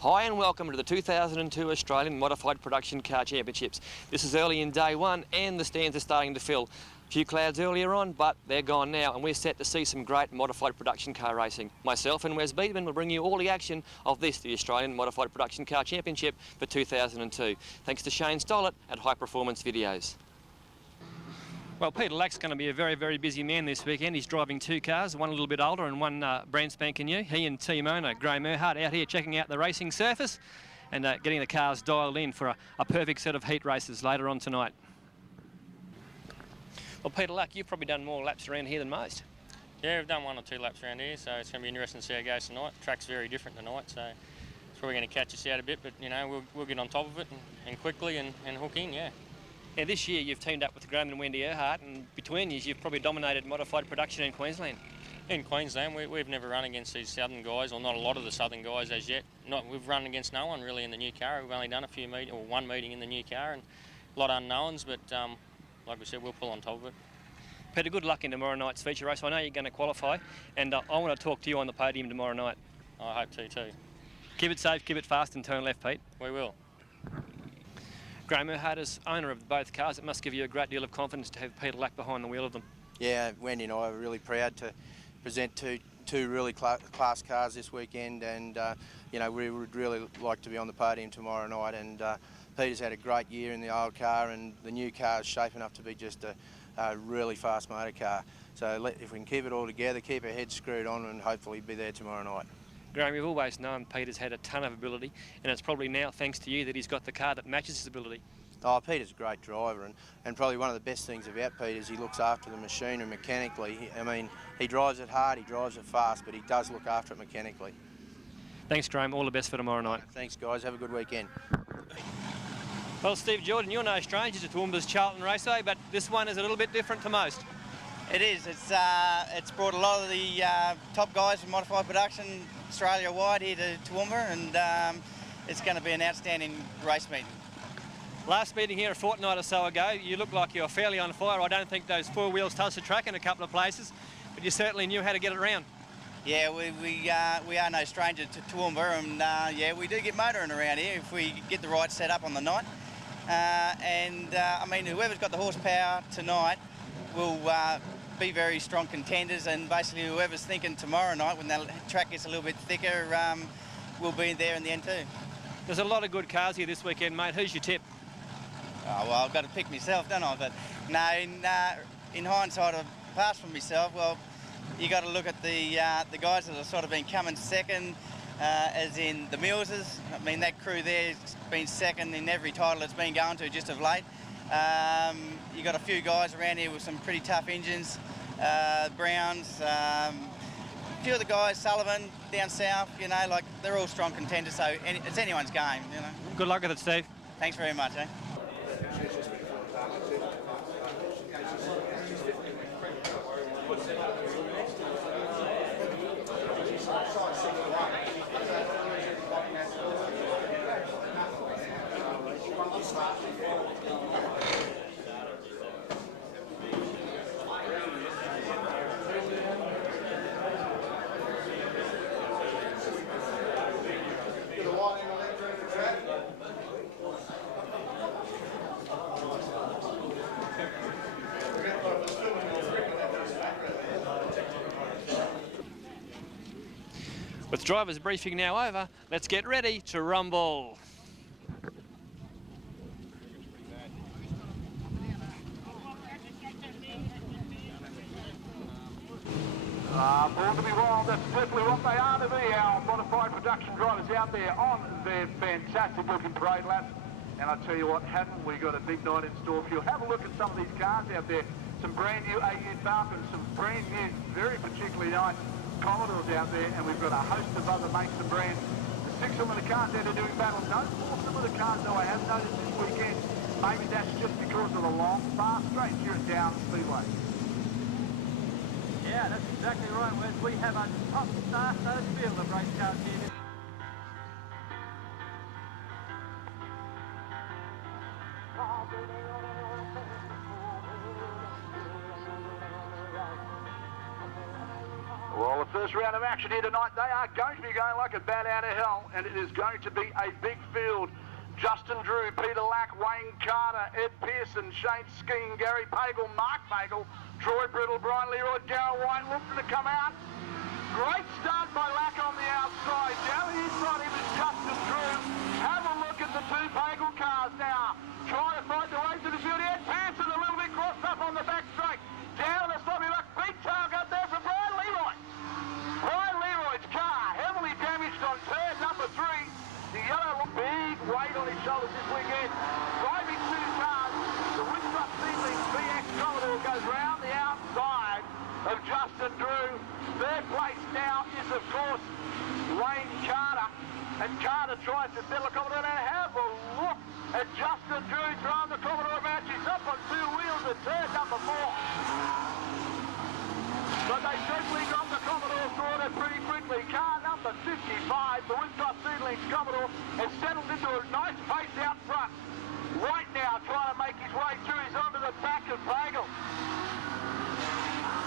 Hi and welcome to the 2002 Australian Modified Production Car Championships. This is early in day one and the stands are starting to fill. A few clouds earlier on, but they're gone now and we're set to see some great modified production car racing. Myself and Wes Beedman will bring you all the action of this, the Australian Modified Production Car Championship for 2002. Thanks to Shane Stollett at High Performance Videos. Well, Peter Lack's going to be a very, very busy man this weekend. He's driving two cars, one a little bit older and one brand spanking new. He and team owner Graham Earhart out here checking out the racing surface and getting the cars dialed in for a perfect set of heat races later on tonight. Well, Peter Lack, you've probably done more laps around here than most. Yeah, we've done 1 or 2 laps around here, so it's going to be interesting to see how it goes tonight. The track's very different tonight, so it's probably going to catch us out a bit, but, you know, we'll get on top of it and quickly and hook in, yeah. Now, this year you've teamed up with Graham and Wendy Earhart, and between you, you've probably dominated modified production in Queensland. In Queensland, we've never run against these southern guys, or not a lot of the southern guys as yet. We've run against no one really in the new car. We've only done a few one meeting in the new car, and a lot of unknowns, but like we said, we'll pull on top of it. Peter, good luck in tomorrow night's feature race. I know you're going to qualify, and I want to talk to you on the podium tomorrow night. I hope to too. Keep it safe, keep it fast, and turn left, Pete. We will. Graham Earhart is owner of both cars. It must give you a great deal of confidence to have Peter Lack behind the wheel of them. Yeah, Wendy and I are really proud to present two really class cars this weekend, and you know, we would really like to be on the podium tomorrow night. And Peter's had a great year in the old car, and the new car is shaping up to be just a really fast motor car. So if we can keep it all together, keep our heads screwed on, and hopefully be there tomorrow night. Graham, you've always known Peter's had a ton of ability, and it's probably now thanks to you that he's got the car that matches his ability. Oh, Peter's a great driver, and probably one of the best things about Peter is he looks after the machinery mechanically. I mean, he drives it hard, he drives it fast, but he does look after it mechanically. Thanks, Graham. All the best for tomorrow night. Thanks, guys. Have a good weekend. Well, Steve Jordan, you're no stranger to Toowoomba's Charlton Raceway, but this one is a little bit different to most. It is. It's brought a lot of the top guys from modified production Australia-wide here to Toowoomba, and it's going to be an outstanding race meeting. Last meeting here a fortnight or so ago, you looked like you were fairly on fire. I don't think those 4 wheels touched the track in a couple of places, but you certainly knew how to get it around. Yeah, we are no stranger to Toowoomba, and yeah, we do get motoring around here if we get the right setup on the night. I mean, whoever's got the horsepower tonight will be very strong contenders, and basically whoever's thinking tomorrow night when the track gets a little bit thicker will be there in the end too. There's a lot of good cars here this weekend, mate. Who's your tip? Oh, well, I've got to pick myself, don't I? But no, in hindsight, apart from myself, well, you got to look at the guys that have sort of been coming second, as in the Millses. I mean, that crew there's been second in every title it's been going to just of late. You got a few guys around here with some pretty tough engines, Browns, a few of the guys, Sullivan down south, you know, like they're all strong contenders, so it's anyone's game, you know. Good luck with it, Steve. Thanks very much, eh? With drivers' briefing now over, let's get ready to rumble. Born to be wild, that's certainly what they are to be, our modified production drivers out there on their fantastic looking parade laps. And I tell you what, haven't we got a big night in store for you? Have a look at some of these cars out there. Some brand new AU Falcons, some brand new, very particularly nice Commodores out there, and we've got a host of other mates and brands. The 6 of the cars that are doing battle. No more some of the cars, though, I have noticed this weekend. Maybe that's just because of the long, fast straight here at Down Speedway. Yeah, that's exactly right, Wes. We have a top star-studded field of race cars here. Well, the first round of action here tonight, they are going to be going like a bat out of hell, and it is going to be a big field. Justin Drew, Peter Lack, Wayne Carter, Ed Pearson, Shane Skeen, Gary Pagel, Mark Pagel, Troy Brittle, Brian Leroy, Darryl White looking to come out. Great start by Lack on the outside. Down the inside him is Justin Drew. Have a look at the two Pagel cars now. Trying to find the way to the field. Ed Pearson a little bit crossed up on the back straight. Down the sloppy luck. Big target there for Brian Leroy. Brian Leroy's car heavily damaged on turn number 3. The yellow, big weight on his shoulders this weekend. Driving 2 cars. The Winthrop Seedling VX Commodore goes round the outside of Justin Drew. Third place now is, of course, Wayne Carter. And Carter tries to settle the Commodore. And have a look at Justin Drew throwing the Commodore about. She's up on 2 wheels at turn number 4. But they certainly got the Commodore sorted pretty quickly. Car number 55, the Winthrop Seedlings Commodore, has settled into a nice pace out front. Right now trying to make his way through. He's onto the back of Pagel.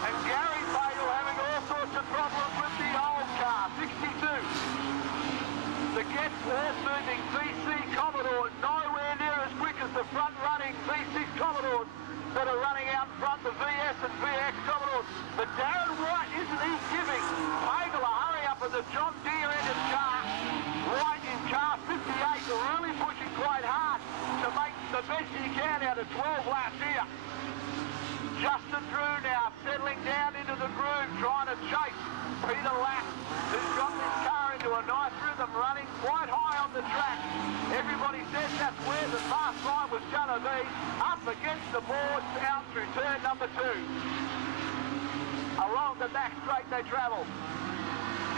And Gary Pagel having all sorts of problems with the old car, 62. The Getz horse-moving VC Commodore, nowhere near as quick as the front-running V6 Commodores that are running out in front, the VS and VX Commodores. But Darren White, isn't he giving Pagel a hurry up in the John Deere engine car? White in car 58, really pushing quite hard to make the best he can out of 12 laps here. Justin Drew now settling down into the groove, trying to chase Peter Lack, who's got this car into a nice rhythm, running quite high on the track. Everybody says that's where the fast line was going to be. Up against the boards, out through turn number 2. Along the back straight they travel.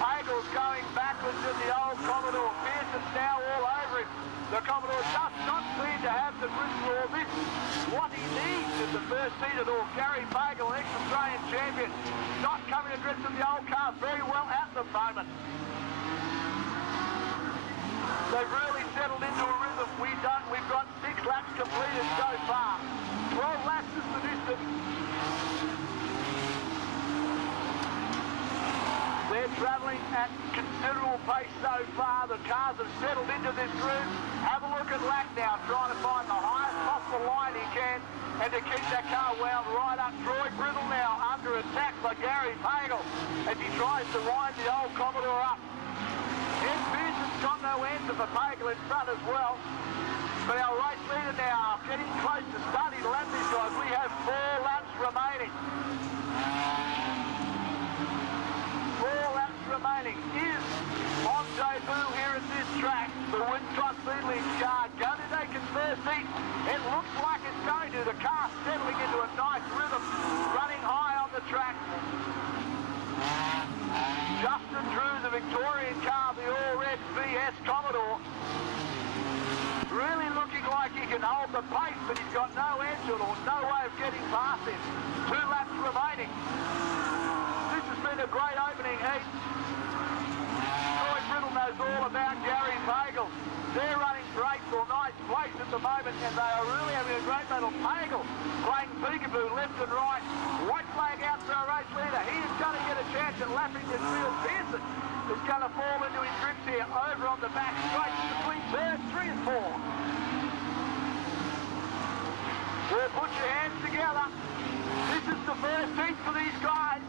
Pagel's going backwards in the old Commodore. Pearson's now all over him. The Commodore does not seem to have the grip for this. What he needs is the first seat at all. Gary Pagel, ex-Australian champion, not coming to grips with the old car very well at the moment. They've really settled into a rhythm. We've got 6 laps completed so far. 12 laps is the distance. They're travelling at considerable pace so far. The cars have settled into this groove. Have a look at Lack now, trying to find the highest possible line he can and to keep that car wound right up. Troy Brittle now under attack by Gary Pagel as he tries to wind the old Commodore up. Ed Pearson's got no answer for Pagel in front as well. But our race leader now getting close to starting to lap these guys. We have 4 laps remaining. 4 laps remaining. Is on debut here at this track. The Winthrop Seedlings car going to take its first seat. It looks like it's going to. The car settling into a nice rhythm, running high on the track. Justin Drew, the Victorian car, the all-red VS Commodore. Really looking like he can hold the pace, but he's got no answer or no way of getting past him. 2 laps remaining. This has been a great opening heat. Troy Brittle knows all about Gary Pagel. They're running for 8th or 9th place at the moment, and they are really having a great battle. Pagel playing peekaboo left and right. White flag out for our race leader. He is going to get a chance at lapping this field. Pearson is going to fall into his grips here, over on the back straight between turns 3 and 4. Well, put your hands together. This is the first heat for these guys.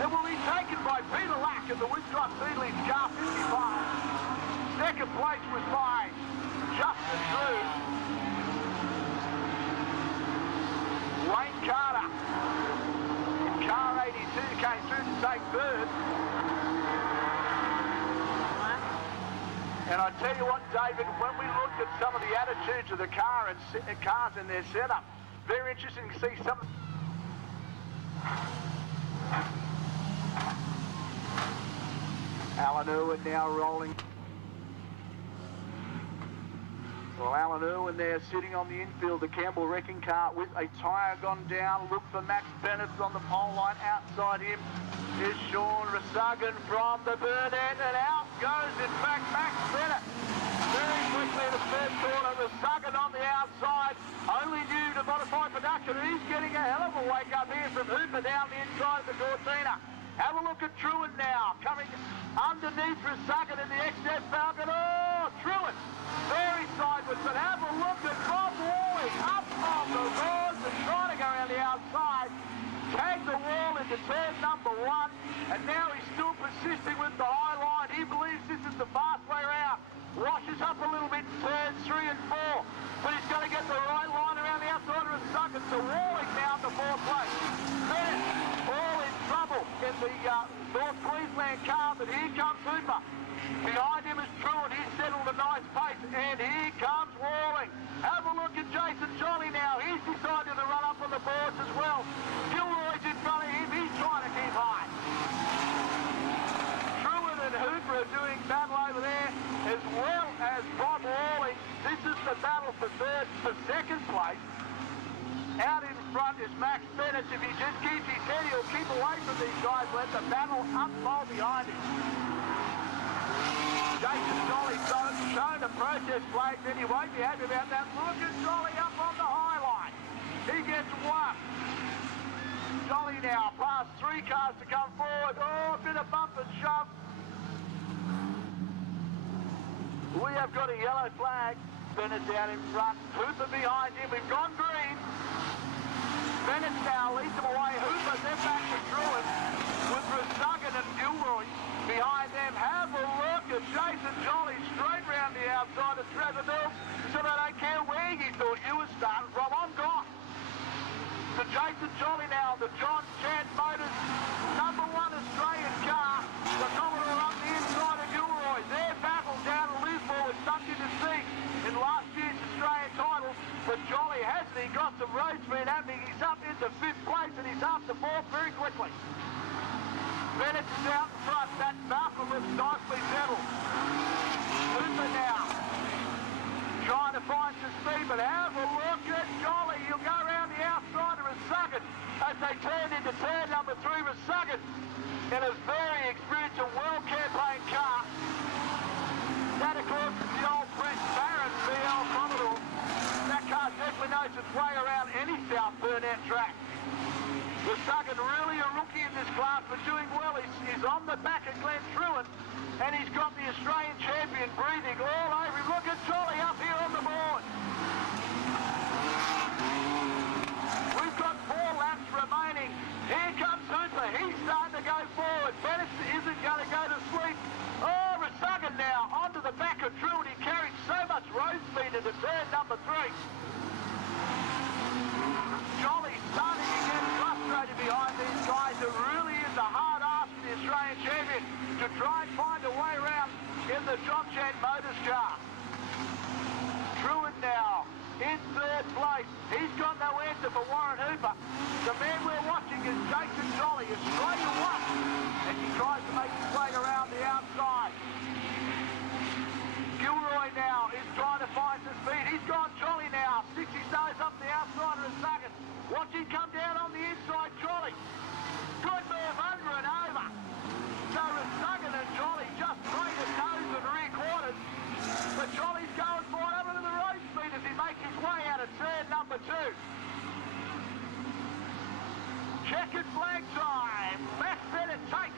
It will be taken by Peter Lack of the Winthrop Seedlings car 55. Second place was by Justin Drew. Wayne Carter in car 82 came through to take third. And I tell you what, David, when we looked at some of the attitudes of the car and cars in their setup, very interesting to see some. Alan Irwin now rolling. Well, Alan Irwin there sitting on the infield, the Campbell wrecking car with a tyre gone down. Look for Max Bennett on the pole line. Outside him is Sean Resagan from the Burnett, and out goes, in fact, Max Bennett. Very quickly in the third corner, Resagan on the outside. Only due to modified production, and he's getting a hell of a wake up here from Hooper down the inside of the Cortina. Have a look at Truant now, coming underneath Resucket in the XF Falcon. Oh, Truant, very sideways, but have a look at Bob Wally up on the roads and trying to go around the outside. Tagged the wall into turn number 1, and now he's still persisting with the high line. He believes this is the fast way around. Washes up a little bit in turns 3 and 4, but he's going to get the right line around the outside of Resucket. So Walling now to 4th place. Bennett all in trouble in the North Queensland car, but here comes Hooper. Behind him is Truant. He's settled a nice pace, and here comes Walling. Have a look at Jason Jolly now. He's decided to run up on the boards as well. Gilroy's in front of him. He's trying to keep high. Truant and Hooper are doing battle over there, as well as Bob Walling. This is the battle for second place. Out in front is Max Bennett. If he just keeps his head, he'll keep away from these guys. Let the battle unfold behind him. Jason Jolly showing the protest flag, then he won't be happy about that. Look at Jolly up on the high line. He gets one. Jolly now past 3 cars to come forward. Oh, a bit of bump and shove. We have got a yellow flag. Bennett's out in front. Hooper behind him. We've gone green. Bennett now leads them away. Hooper then back to Truant with Resucket and Gilroy behind them. Have a look at Jason Jolly straight round the outside of Trevor Mills, so they don't care where you thought you were starting from. I'm gone. To Jason Jolly now, the John Chant Motors #1 Australian car. The Commodore up the inside of Gilroy. Their battle down at Lismore was something to see in last year's Australian title, but Jolly hasn't. He got some road speed happening. He's up into 5th place and he's after 4th very quickly. Bennett is out in front. That Falcon looks nicely settled. Hooper now trying to find some speed, but have a look at Jolly. He'll go around the outside of Resucket as they turn into turn number 3. Resucket in a very experienced and well-campaigned car. That, of course, is the old Brett Barron VL Commodore. That car definitely knows its way around any South Burnett track. Resucket really a rookie in this class, but doing well. He's on the back of Glenn Truant, and he's got the Australian champion breathing all over him. Look at Jolly up here on the board. We've got 4 laps remaining. Here comes Hooper. He's starting to go forward. Bennett isn't going to go to sleep. Oh, Resucket now onto the back of Truant. He carried so much road speed into turn number 3. Jolly's starting to get frustrated behind these guys. It really is a hard ask for the Australian champion to try and find a way around in the John Chant Motors car. Truant now in 3rd place. He's got no answer for Warren Hooper. The man we're watching is Jason Jolly, Australia 1, and he tries to make his way around the outside. Gilroy now is trying to find some speed. He's gone Jolly now. 60 stays up the outside of Resucket. Watch him come down on the inside, Jolly. Good move under and over. So Resucket and Jolly just traded nose and rear quarters. But Jolly's going for it over to the road speed as he makes his way out of turn number 2. Checkered flag time. Max Bennett takes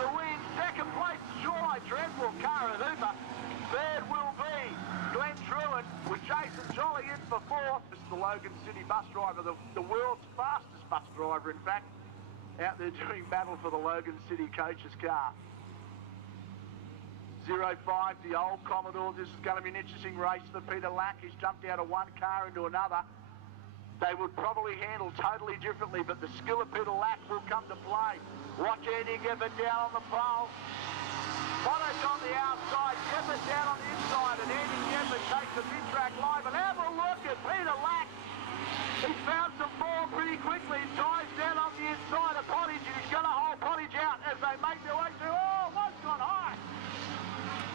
the win. 2nd place, Joy Dreadful car of Hooper. 3rd will be Glenn Truant with Jason Jolly in for 4th. This is the Logan City bus driver, the world's fastest bus driver, in fact, out there doing battle for the Logan City coach's car. 05, the old Commodore. This is going to be an interesting race for Peter Lack. He's jumped out of one car into another. They would probably handle totally differently, but the skill of Peter Lack will come to play. Watch Andy Gibbert down on the pole. Bonnet on the outside, Gibbert down on the inside, and Andy Gibbert takes the mid-track line. But have a look at Peter Lack. He's found some form pretty quickly. He ties down on the inside of Pottage, and he's going to hold Pottage out as they make their way through. Oh, one's gone high.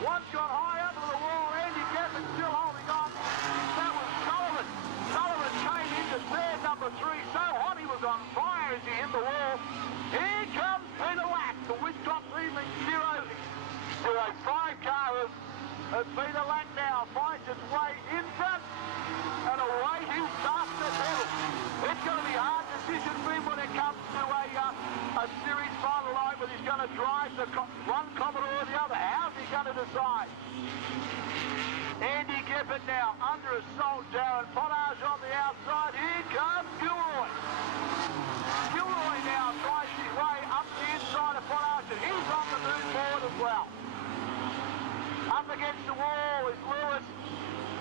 One's gone high up to the wall. Andy Gibbert still holding on. That was Sullivan. Sullivan came into third number 3. So hot he was on fire as he hit the wall. Here comes Peter Lack, the Wisconsin Evening 005 car of Peter Lack. to drive one Commodore or the other? How's he going to decide? Andy Gifford now under assault. Darren Potage on the outside. Here comes Gilroy. Gilroy now tries his way up the inside of Potage, and he's on the move forward as well. Up against the wall is Lewis.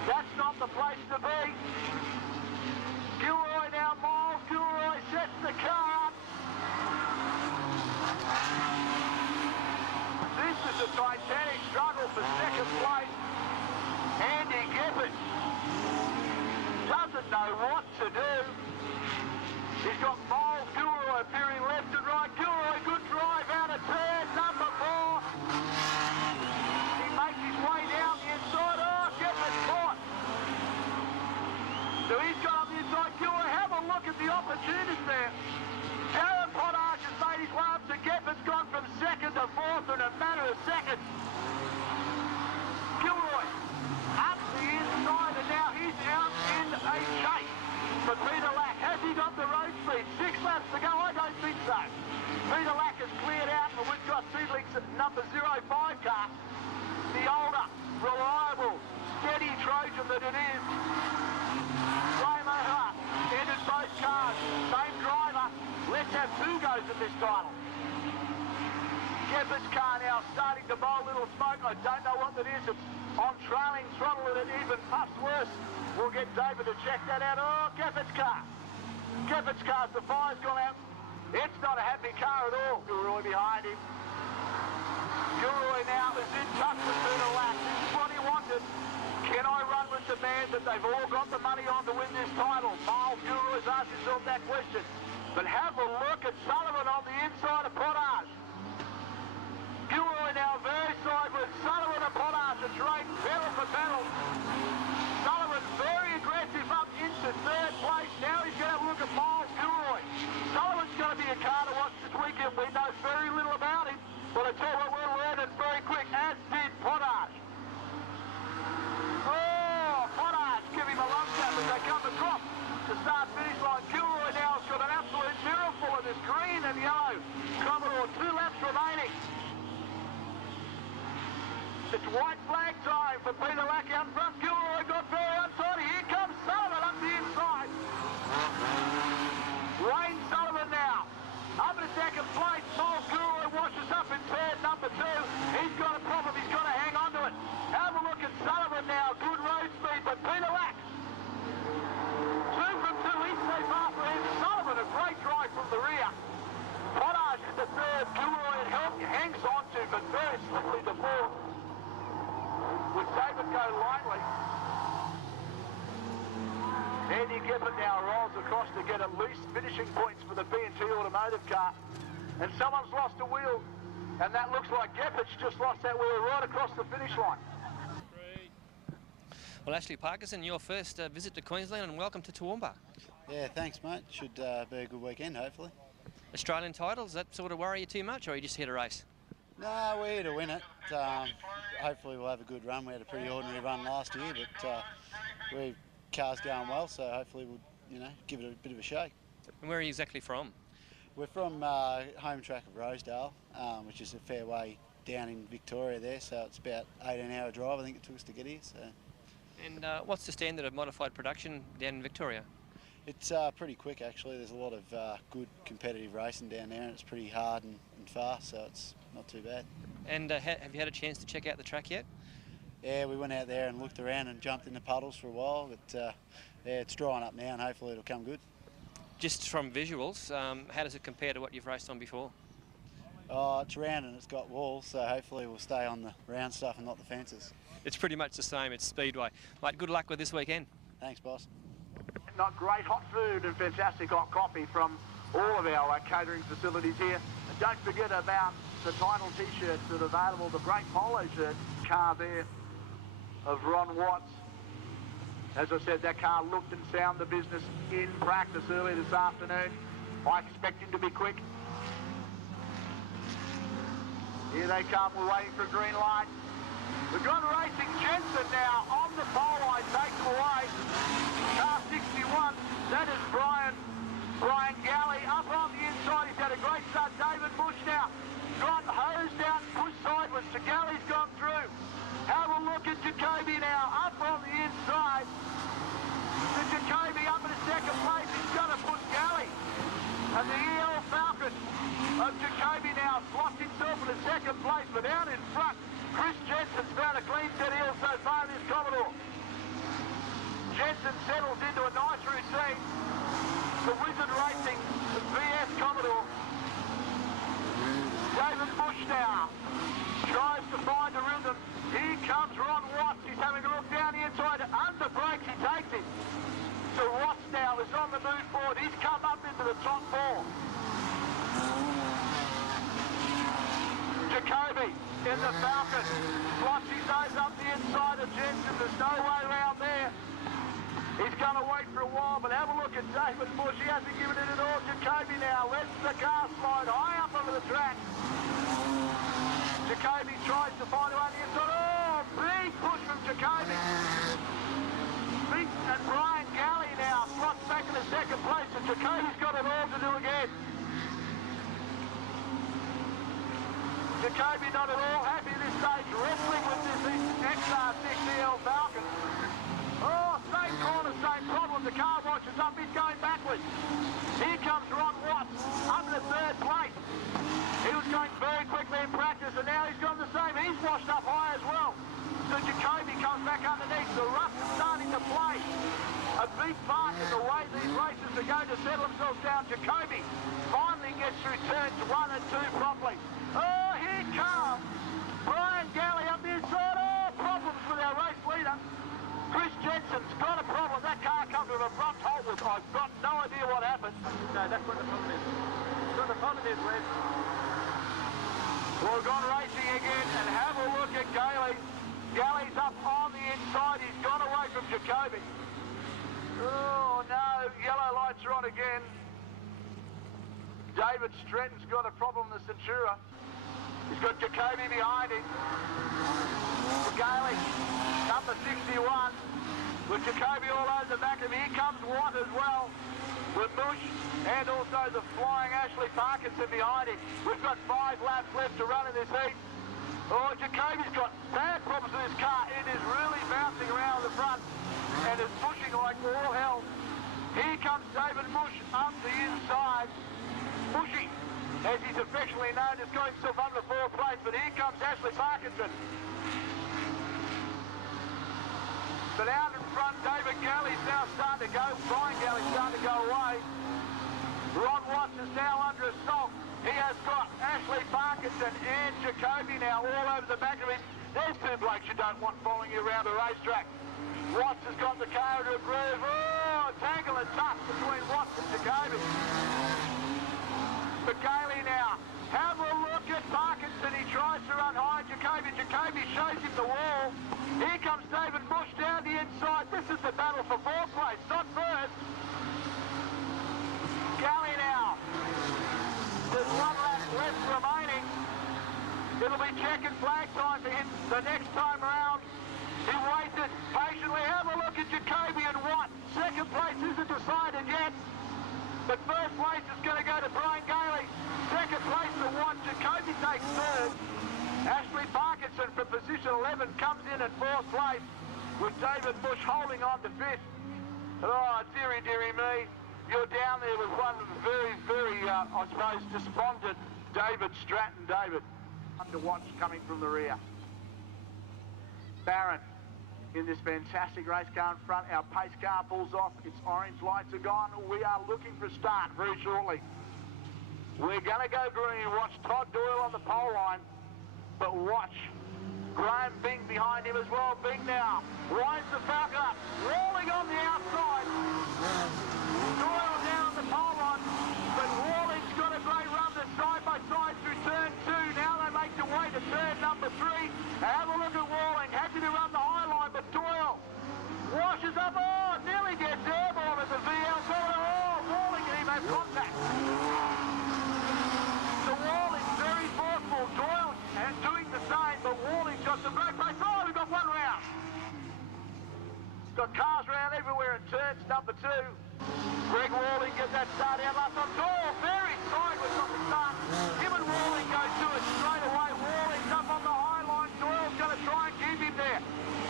That's not the place to be. Gilroy now, Miles. Gilroy sets the car up. This is a titanic struggle for second place. Andy Gifford doesn't know what to do. He's got Miles Gilroy appearing left and right. Gilroy, good drive out of turn number 4. He makes his way down the inside. Oh, Gifford caught. So he's got on the inside. Gilroy, have a look at the opportunities there. Darren Potage has made his way up to Gifford's gone from second to 4th in a matter of seconds. Gilroy up the inside, and now he's out in a chase for Peter Lack. Has he got the road speed? 6 laps to go? I don't think so. Peter Lack has cleared out, and we've got Seedling's number 05 car. The older, reliable, steady Trojan that it is. Graham O'Hara entered both cars. Same driver. Let's have 2 goes at this title. Gifford's car now starting to bowl a little smoke. I don't know what that is. It's on trailing throttle and it even puffs worse. We'll get David to check that out. Oh, Gifford's car. Gifford's car, the fire's gone out. It's not a happy car at all. Gilroy behind him. Gilroy now is in touch with Peter Lack. This is what he wanted. Can I run with the man that they've all got the money on to win this title? Miles Gilroy's asked himself that question. But have a look at Sullivan on the inside of Potage. Gilroy now very sideways. Sullivan and Potage are trading pedal for pedal. Sullivan very aggressive up into 3rd place. Now he's going to have a look at Miles Gilroy. Sullivan's going to be a car to watch this weekend. We know very little about him. But I tell you what, we're learning very quick, as did Potage. Oh, Potage give him a long tap as they come across the start-finish line. Gilroy now has got an absolute miracle of this green and yellow Commodore. 2 laps remaining. It's white flag time for Peter Lack out front. Gilroy got very outside. Here comes Sullivan up the inside. Wayne Sullivan now up in 2nd place. Miles Gilroy washes up in turn number 2. He's got a problem. He's got to hang on to it. Have a look at Sullivan now. Good road speed, but Peter Lack 2 from 2. He's so far for him. Sullivan, a great drive from the rear. Potage is the 3rd. Gilroy and help hangs on to, but very slickly the 4th. Would David go lightly? Andy Gifford now rolls across to get at least finishing points for the B&T Automotive car. And someone's lost a wheel. And that looks like Gifford's just lost that wheel right across the finish line. Well, Ashley Parkinson, your first visit to Queensland, and welcome to Toowoomba. Yeah, thanks, mate. Should be a good weekend, hopefully. Australian titles, that sort of worry you too much, or are you just here to race? No, we're here to win it. Hopefully we'll have a good run. We had a pretty ordinary run last year, but car's going well, so hopefully we'll, give it a bit of a shake. And where are you exactly from? We're from home track of Rosedale, which is a fair way down in Victoria there, so it's about 18-hour drive I think it took us to get here. So. And what's the standard of modified production down in Victoria? It's pretty quick actually. There's a lot of good competitive racing down there, and it's pretty hard and fast, so it's not too bad. And have you had a chance to check out the track yet? Yeah, we went out there and looked around and jumped in the puddles for a while, but yeah, it's drying up now and hopefully it'll come good. Just from visuals, how does it compare to what you've raced on before? Oh, it's round and it's got walls, so hopefully we'll stay on the round stuff and not the fences. It's pretty much the same, it's speedway. Mate, good luck with this weekend. Thanks, boss. Not great hot food and fantastic hot coffee from all of our catering facilities here. And don't forget about the title t-shirts that are available, the great polo shirt car there of Ron Watts. As I said, that car looked and sounded the business in practice early this afternoon. I expect him to be quick. Here they come, we're waiting for a green light. We've got Racing Jensen now on the pole line, takes away. Car 61, that is Brian Galley up on the inside. He's had a great start. David Bush now got in the Falcon. Flossie goes up the inside of Jensen. There's no way around there. He's going to wait for a while, but have a look at David Bush. He hasn't given it at all. Jacoby now lets the car slide high up onto the track. Jacoby tries to find a way on the inside. Oh, big push from Jacoby. Big, and Brian Galley now slots back in the second place, and Jacoby's got it all to do again. Jacoby not at all happy at this stage, wrestling with this XR6EL Falcon. Oh, same corner, same problem. The car watches up, he's going backwards. Here comes Ron Watts, up in the third place. He was going very quickly in practice, and now he's gone the same. He's washed up high as well. So Jacoby comes back underneath. The rust is starting to play a big part in the way these races are going to settle themselves down. Jacoby finally gets through turns 1 and 2 properly. Oh, here comes Brian Galley up the inside. Oh, problems with our race leader. Chris Jensen's got a problem. That car comes with a abrupt halt. I've got no idea what happened. No, that's what the problem is. What the problem is, Wes. We've gone racing again, and have a look at Galley. Galley's up on the inside. He's gone away from Jacoby. Oh, no. Yellow lights are on again. David Stretton's got a problem, the Centura. He's got Jacoby behind him. Galley, number 61, with Jacoby all over the back of him. Here comes Watt as well, with Bush, and also the flying Ashley Parkinson behind him. We've got 5 laps left to run in this heat. Oh, Jacoby's got bad problems with his car. It is really bouncing around the front, and it's pushing like all hell. Here comes David Bush up the inside. Bushy, as he's affectionately known, has got himself under the 4th place, but here comes Ashley Parkinson. But out in front, David Galley's now starting to go. Brian Galley's starting to go away. Ron Watts is now under assault. He has got Ashley Parkinson and Jacoby now all over the back of him. There's 2 blokes you don't want following you around a racetrack. Watts has got the car into a groove. Oh, tangle and tuck between Watts and Jacoby. But Galley now, have a look at Parkinson. He tries to run high. Jacoby shows him the wall. Here comes David Bush down the inside. This is the battle for 4th place, not 1st. Galley now. There's 1 lap left remaining. It'll be check and flag time for him the next time around. He waited patiently. Have a look at Jacoby and Watt. 2nd place isn't decided yet. But 1st place is going to go to Brian Galley. 2nd place to Watt. Jacoby takes 3rd. Ashley Parkinson from position 11 comes in at 4th place, with David Bush holding on to 5th. Oh, dearie, dearie me. You're down there with one very, very, I suppose, despondent David Stratton. David. To watch coming from the rear. Barron in this fantastic race car in front. Our pace car pulls off. Its orange lights are gone. We are looking for a start very shortly. We're going to go green. Watch Todd Doyle on the pole line. But watch Graham Bing behind him as well. Bing now winds the Falcon up, rolling on the outside. Doyle down the pole line, but Walling's got a great run. They're side by side through turn 2. Now they make their way to turn number 3. Have a look at Walling. Happy to run the high line, but Doyle washes up. Oh, nearly gets airborne at the VL corner. Oh, Walling and him have contact. So Walling's very forceful. Doyle and doing the same, but Walling's got some great pace. Oh, we've got 1 round. Got cars around everywhere in turns number 2. Greg Walling gets that start out last time. Doyle very sideways on the start. Him and Walling go to it straight away. Walling's up on the high line. Doyle's going to try and keep him there.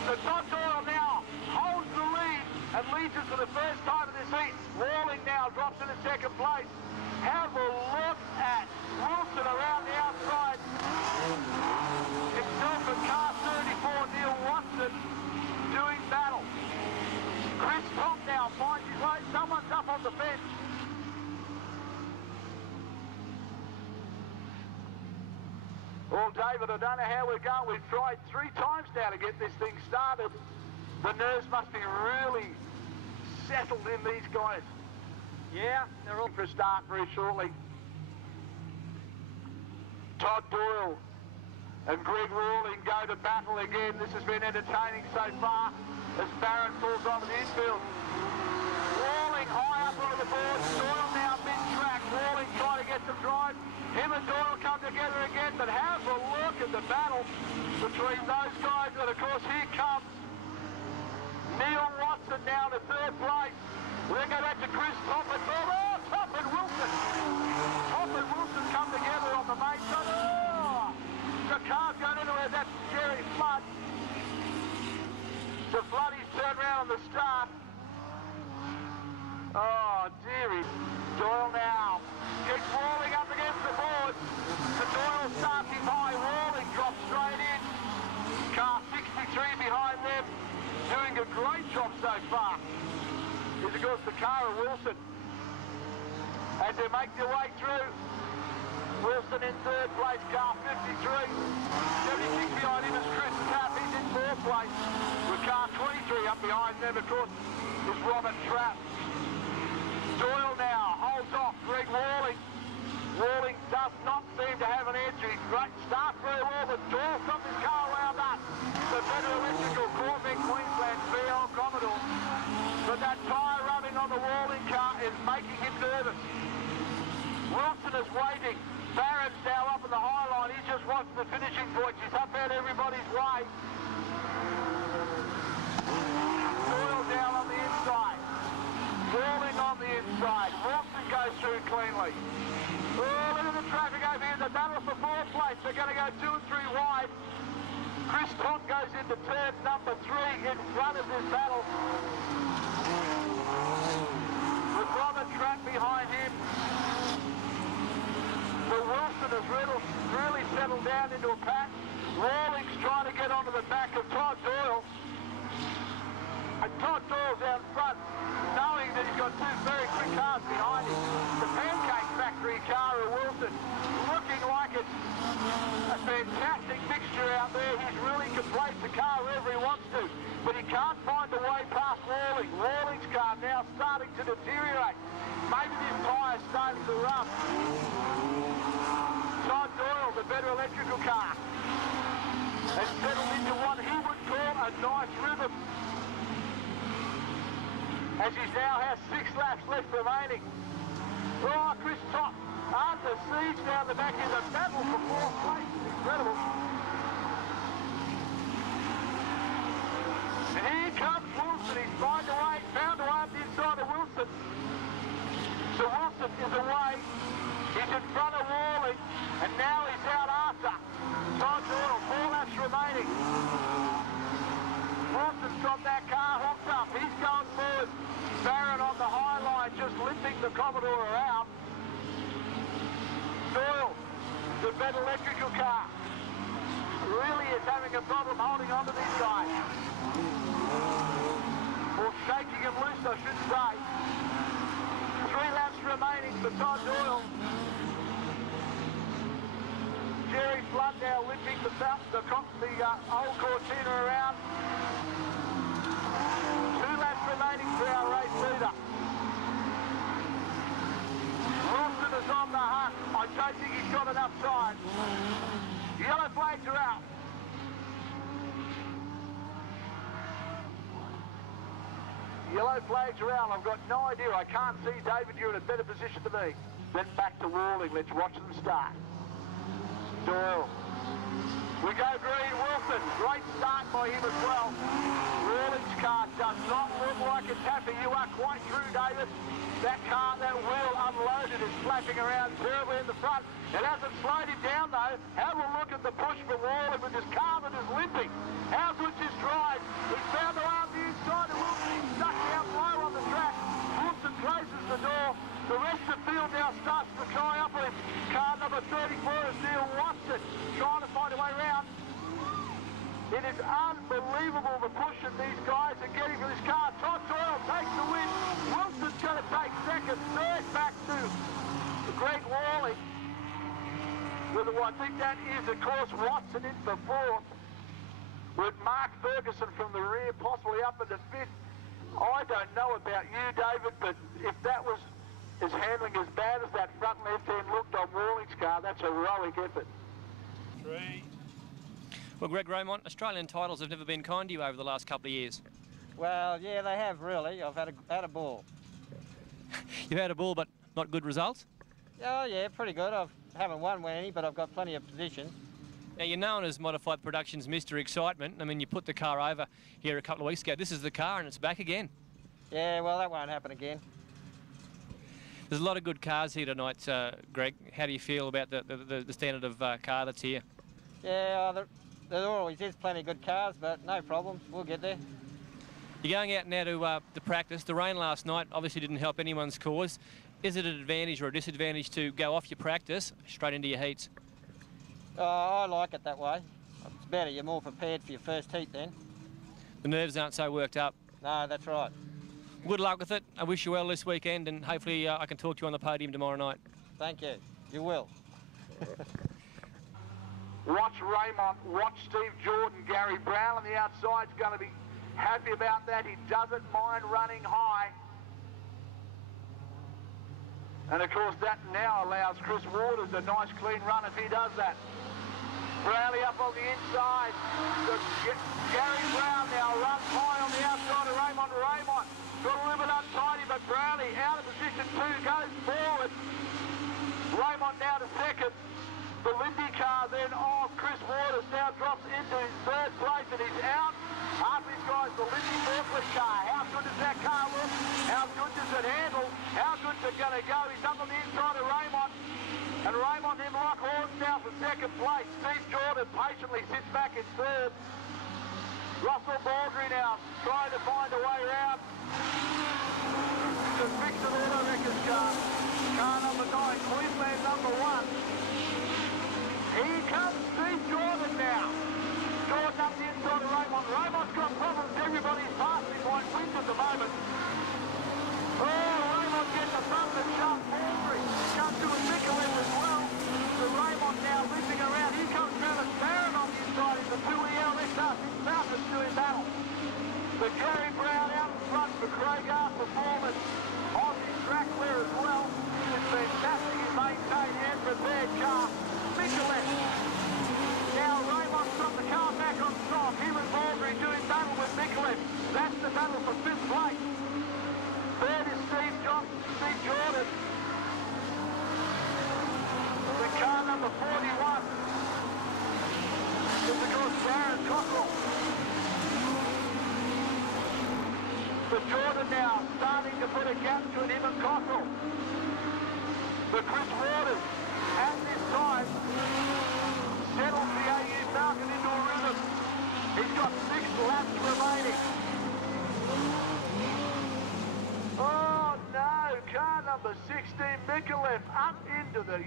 So Todd Doyle now holds the lead and leads us for the first time in this heat. Walling now drops into 2nd place. Have a look at Wilson around the outside. Himself and car 34, Neil Watson, doing battle. Chris Tom now finds his way. Someone's up on the fence. Well, David, I don't know how we're going. We've tried 3 times now to get this thing started. The nerves must be really settled in these guys. Yeah, they're all For a start very shortly. Todd Doyle and Greg Rawling go to battle again. This has been entertaining so far as Barrett falls onto the infield. Rawling high up onto the board. Doyle now mid-track. Rawling trying to get some drive. Him and Doyle come together again, but have a look at the battle between those guys. And of course here comes Neil Watson now to third place. We're going back to Chris Toppin. Oh, Toppin Wilson. Toppin Wilson come together on the main side. Oh, the car's going into it. That's Jerry Flood. So Flooddy's turned around on the start. Oh, dearie. Doyle now gets Rawling up against the board. So Doyle starts him high. Rawling drops straight in. Car 63 behind them. Doing a great job so far. Is of course the car of Wilson. As they make their way through. Wilson in third place, car 53. 76 behind him is Chris Tapp. He's in fourth place. With car 23 up behind them, of course, is Robert Trapp. Doyle now holds off Greg Rawling. Rawling does not seem to have an edge. He's great start very well, but Doyle stopped his car around us. The Better Electrical Corvette Queensland VL Commodore. But that tyre rubbing on the Rawling car is making him nervous. Wilson is waiting. Barrett's now up in the high line. He's just watching the finishing points. He's up out everybody's way. Doyle down on the inside. Rawling on the inside. Wilson goes through cleanly. Oh, look at the traffic over here. The battle for fourth place. They're going to go 2 and 3 wide. Chris Todd goes into turn number 3 in front of this battle. With Robert Trapp behind him. But Wilson has really settled down into a pack. Rawling's trying to get onto the back of Todd Doyle. And Todd Doyle's out front, knowing that he's got 2 very quick cars behind him. The Pancake Factory car of Wilson, looking like it's a fantastic mixture out there. He's really can place the car wherever he wants to, but he can't find a way past Rawling. Rawling's car now starting to deteriorate. Maybe this tyre's starting to rub. Todd Doyle, the Better Electrical car, has settled into what he would call a nice rhythm, as he now has 6 laps left remaining. Oh, Chris Todd under siege down the back in the battle for fourth place. Incredible. And here comes Wilson. He's found a way up the inside of Wilson. So Wilson is away. He's in front of Rawling, and now he's out after. Todd Doyle, 4 laps remaining. Wilson's got that car hooked up. He's going forward. Barrett on the high line, just limping the Commodore around. Doyle, the Better Electrical car, really is having a problem holding on to these guys. Or shaking them loose, I should say. 3 laps remaining for Todd Doyle. Jerry Flood now limping the old Cortina around. 2 laps remaining for our race leader. Wilson is on the hunt. I don't think he's got enough time. Yellow flags are out. Yellow flags are out. I've got no idea. I can't see, David. You're in a better position to me. Then back to Rawling. Let's watch them start. Doyle. We go green. Wilson. Great start by him as well. Rawling's car does not look like a tapper. You are quite true, David. That car, that wheel unloaded, is flapping around terribly in the front. It hasn't slowed him down, though. Have a look at the push from Rawling with this car that is limping. How good's his drive? He's found the way up the inside of Wilson. He's stuck down low on the track. Wilson closes the door. The rest of the field now starts to try up with car number 34 is Neil Watson, trying to find a way around. It is unbelievable the push that these guys are getting for this car. Todd Doyle takes the win. Wilson's going to take second. Third back to Greg Rawling. I think that is, of course, Watson in for fourth. With Mark Ferguson from the rear, possibly up into fifth. I don't know about you, David, but if that was his handling as bad as that front left end looked on Rawling's car, that's a heroic effort. 3, Well, Greg Raymond, Australian titles have never been kind to you over the last couple of years. Well, yeah, they have really. I've had a ball. You've had a ball, but not good results? Oh, yeah, pretty good. I haven't won any, but I've got plenty of positions. Now, you're known as Modified Productions Mr. Excitement. I mean, you put the car over here a couple of weeks ago. This is the car and it's back again. Yeah, well, that won't happen again. There's a lot of good cars here tonight, Greg. How do you feel about the standard of car that's here? Yeah, there always is plenty of good cars, but no problems. We'll get there. You're going out now to practice. The rain last night obviously didn't help anyone's cause. Is it an advantage or a disadvantage to go off your practice straight into your heats? I like it that way. It's better. You're more prepared for your first heat then. The nerves aren't so worked up. No, that's right. Good luck with it. I wish you well this weekend, and hopefully I can talk to you on the podium tomorrow night. Thank you. You will. Watch Raymond, watch Steve Jordan. Gary Brown on the outside's going to be happy about that. He doesn't mind running high. And of course that now allows Chris Waters a nice clean run if he does that. Browley up on the inside. Gary Brown now runs high on the outside of Raymond. Raymond got a little bit untidy, but Browley out of position 2 goes forward. Raymond now to second. The Lindy car then off. Chris Waters now drops into his 3rd place and he's out. After these guys, the Lindy forklift car. How good does that car look? How good does it handle? How good's it going to go? He's up on the inside of Raymond. And Raymond then lock horns now for 2nd place. Steve Jordan patiently sits back in 3rd. Russell Baldry now trying to find a way around. The Vixen Auto Wreckers car. Car number 9, Queensland number 1. Here comes Steve Jordan now. Jordan up the inside of Raymond. Raymond's got problems. Everybody's passing like wind at the moment. Oh, Raymond gets a bump and sharp Baldry. Comes to a Nicolette as well. So Raymond now limping around. Here comes Travis Barron on the inside in the 2EL XR6 Falcons doing battle. But Gary Brown out in front for Craig R. Performance. Aussie track there as well. He was fantastic. He maintained the end prepared car. Nicolette. Now Raymond's got the car back on top. Him and Baldry doing battle with Nicolette. That's the battle for 5th place. 3rd is Steve Jordan. The car number 41 is of course Darren Cockrell. But Jordan now starting to put a gap between him and Cockrell. But Chris Waters at this time settles the AU Falcon into a rhythm. He's got 6 laps remaining. Oh no, car number 16, Micallef, up into the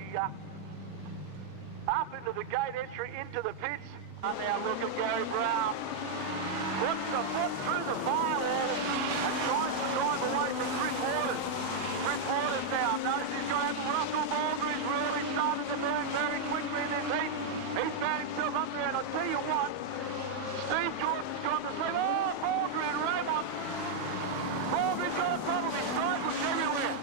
gate entry into the pits. And now look at Gary Brown. Puts the foot through the firewall and tries to drive away from Chris Waters. Chris Waters now knows he's got to have Russell Baldry's really started to burn very quickly in this heat. He's found himself up there, and I'll tell you what, Steve Jordan's gone to say, oh, Baldry and Raymond. Baldry's got a problem, his side was everywhere.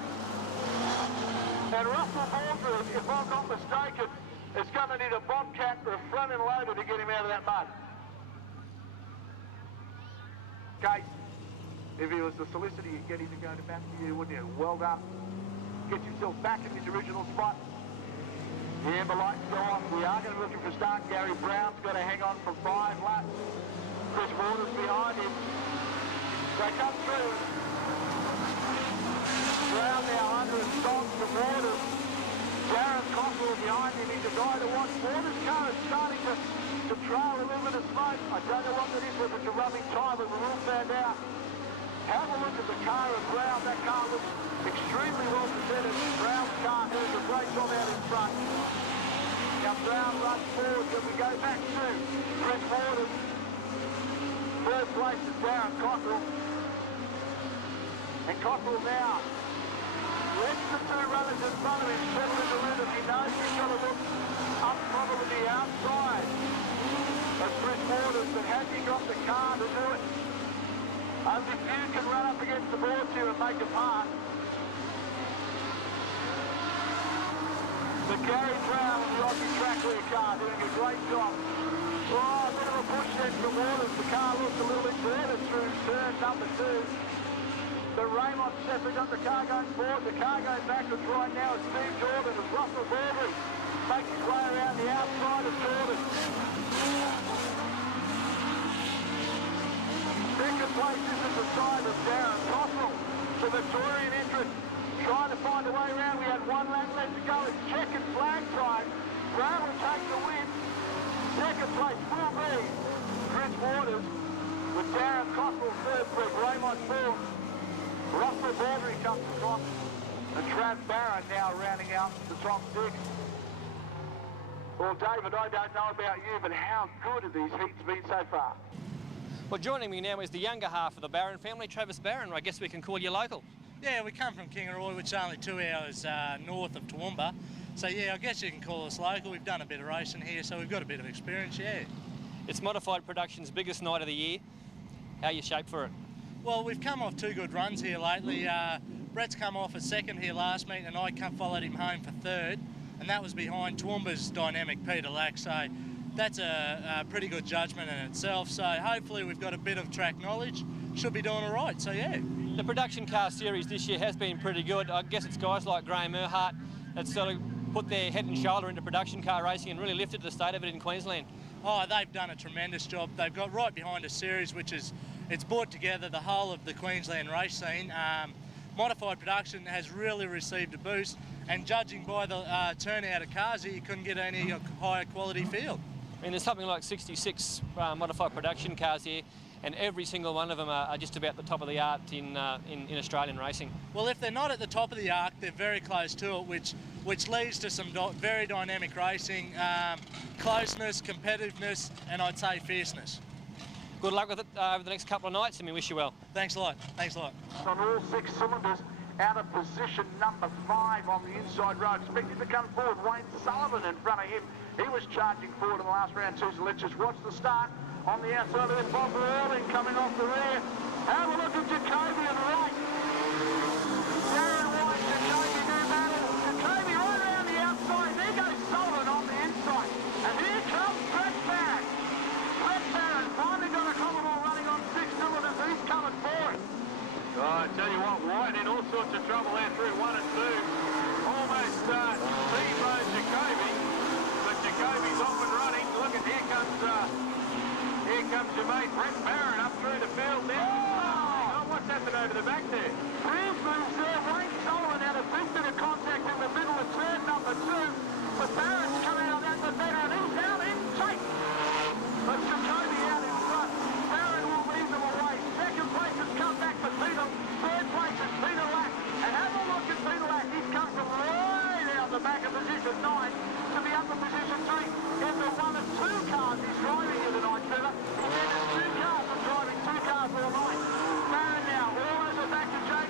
And Russell Baldry, if I'm not mistaken, is going to need a Bobcat or a front end loader to get him out of that mud. Okay, if he was the solicitor, you'd get him to go to bat for you, wouldn't you? Well done. Gets himself back in his original spot. The amber lights go off. We are going to be looking for start. Gary Brown's got to hang on for 5 laps. Chris Waters behind him. They come through. Brown now under a stop from Waters. Darren Cockrell behind him. He's a guy to watch. Waters' car is starting to trail a little bit of smoke. I don't know what that is, whether it's a rubbing tyre, but we'll all find out. Have a look at the car of Brown. That car looks extremely well presented. Brown's car does a great job out in front. Now Brown runs forward. Can we go back to Chris Waters? 3rd place is Darren Cockrell. And Cockrell now lets the 2 runners in front of him settle into rhythm. He knows he's got to look up probably the outside of Chris Waters, but has he got the car to do it? Only few can run up against the boards here and make a pass. The Gary Brown and the Aussie track clear car doing a great job. Oh, a bit of a push then from Waters. The car looks a little bit further through turn number 2. But Raymond Seppert got the car going forward. The car going backwards right now is Steve Jordan as Russell Baldry makes his way around the outside of Jordan. Second place is at the side of Darren Coswell, the Victorian entrant, trying to find a way around. We had 1 lap left to go. It's checkered flag time. Graham will take the win. Second place will be Chris Waters, with Darren Coswell third, with Raymond fourth. Russell Baldry comes to top, and Trav Barron now rounding out the top 6. Well, David, I don't know about you, but how good have these heats been so far? Well, joining me now is the younger half of the Barron family, Travis Barron. I guess we can call you local. Yeah, we come from Kingaroy, which is only 2 hours north of Toowoomba. So, yeah, I guess you can call us local. We've done a bit of racing here, so we've got a bit of experience, yeah. It's Modified Production's biggest night of the year. How are you shaped for it? Well, we've come off 2 good runs here lately. Brett's come off a second here last meet, and I followed him home for third, and that was behind Toowoomba's dynamic Peter Lack. So that's a pretty good judgment in itself. So hopefully we've got a bit of track knowledge. Should be doing all right, so yeah. The production car series this year has been pretty good. I guess it's guys like Graham Earhart that sort of put their head and shoulder into production car racing and really lifted the state of it in Queensland. Oh, they've done a tremendous job. They've got right behind a series which is, it's brought together the whole of the Queensland race scene. Modified Production has really received a boost, and judging by the turnout of cars here, you couldn't get any higher quality field. I mean, there's something like 66 Modified Production cars here, and every single one of them are just about the top of the art in Australian racing. Well, if they're not at the top of the arc, they're very close to it, which leads to some very dynamic racing, closeness, competitiveness, and I'd say fierceness. Good luck with it over the next couple of nights, and we wish you well. Thanks a lot. Thanks a lot. On all 6 cylinders, out of position number 5 on the inside road. Expected to come forward, Wayne Sullivan in front of him. He was charging forward in the last round too, so let's just watch the start. On the outside of it, Bob Erling coming off the rear. Have a look at Jacoby on the right. Darren White, Jacoby do battle. Jacoby right around the outside. There goes Sullivan on the inside. And here comes Brett Barron. Brett Barron finally got a Commodore running on 6 cylinders. He's coming forward. Oh, I tell you what, White in all sorts of trouble there through 1 and 2. Almost speedload Jacoby. But Jacoby's off and running. Look at, here comes your mate Brett Barron up through the field there. Oh, what's happened over the back there? Rears moves there. Wayne Sullivan had a big bit of contact in the middle of turn number 2. But Barron's come out of that the better, and he's out in tight. But Jacoby out in front. Barron will lead them away. Second place has come back for Peter. Third place is Peter Lack. And have a look at Peter Lack. He's come from right out the back of position 9 to be up in position 3. In the 1 of 2 cars he's driving in the night fella. He's in 2 cars and driving 2 cars all night. Barron now all over back to James.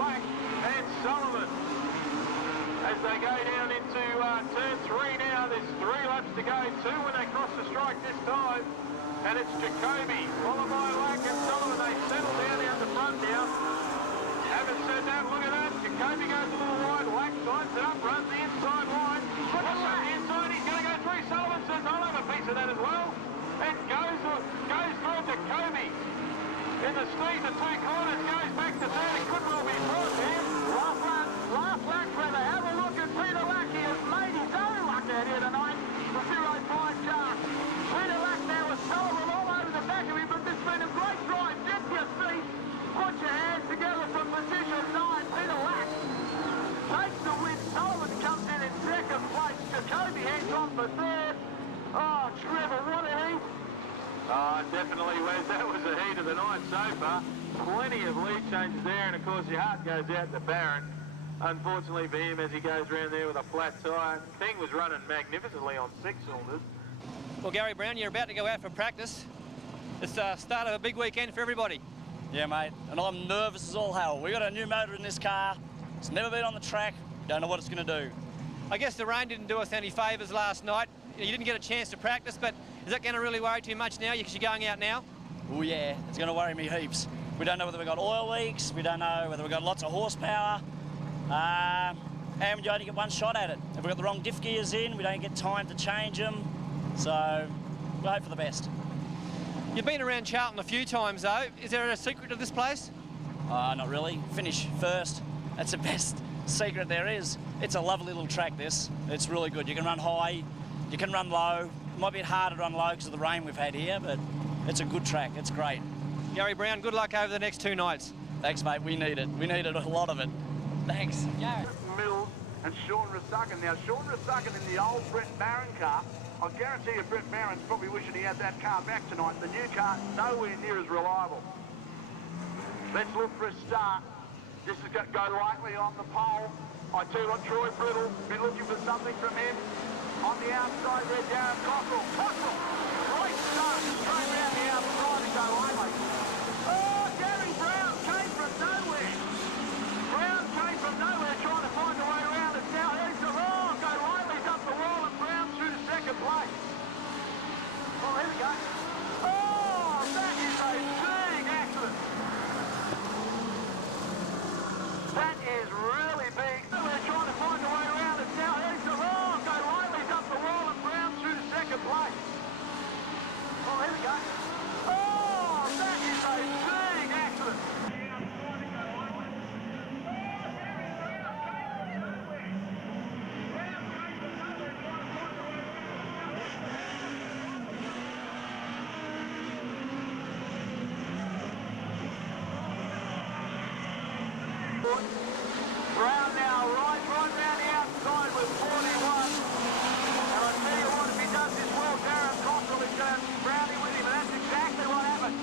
Black and Sullivan. As they go down into turn 3 now, there's 3 laps to go, 2 when they cross the strike this time. And it's Jacoby, followed by Black and Sullivan. They settle down out the front now. Having said that, look at that. Jacoby goes a little wide. Black signs it up, runs the inside line. Looks up the inside, he's going to go through. Sullivan says, I'll have a piece of that as well. And goes through Jacoby. In the speed, the 2 corners, goes back to third. It could well be fourth here. Last lap, brother. Have a look at Peter Lack. He has made his own luck out here tonight. The 0.5 chart. Peter Lack now with Sullivan all over the back of him, but this has been a great drive. Get your feet. Put your hands together from position 9. Peter Lack takes the win. Sullivan comes in second place. Jacoby hangs on for third. Oh, Trevor, what a heat. Oh, definitely, Wes. That was the heat of the night so far. Plenty of lead changes there, and of course your heart goes out to Barron. Unfortunately for him, as he goes around there with a flat tyre. Thing was running magnificently on 6 cylinders. Well, Gary Brown, you're about to go out for practice. It's the start of a big weekend for everybody. Yeah, mate, and I'm nervous as all hell. We've got a new motor in this car. It's never been on the track. Don't know what it's going to do. I guess the rain didn't do us any favours last night. You didn't get a chance to practice, but is that going to really worry too much now because you're going out now? Oh, yeah, it's going to worry me heaps. We don't know whether we've got oil leaks. We don't know whether we've got lots of horsepower. And you only get one shot at it. If we've got the wrong diff gears in, we don't get time to change them. So we'll hope for the best. You've been around Charlton a few times, though. Is there a secret of this place? Not really. Finish first. That's the best secret there is. It's a lovely little track, this. It's really good. You can run high, you can run low. It might be hard to run low because of the rain we've had here, but it's a good track. It's great. Gary Brown, good luck over the next 2 nights. Thanks, mate. We need it. We needed a lot of it. Thanks. Gareth Mills and Sean Rusakin. Now, Sean Rusakin in the old Brett Barron car. I guarantee you Brett Barron's probably wishing he had that car back tonight. The new car, nowhere near as reliable. Let's look for a start. This is going to go lightly on the pole. I tell you what, Troy Brittle, been looking for something from him. On the outside there, Darren Cockrell. Cockrell, great start. Straight around the outside and go lightly. Oh, Gary Brown came from nowhere. Brown came from nowhere trying to find a way around it. Now here's the roll. Go lightly up the wall and Brown through to second place. Oh, here we go. Oh, that is a big accident. That is really big. We're trying to find a way around it. Now here's the roll. Go lightly up the wall and Brown through to second place. Oh, here we go. Oh, that is a big accident. Brown now right round the outside with 41. And I tell you what, if he does this well, Darren Cockrell is going to Brownie with him, and that's exactly what happened.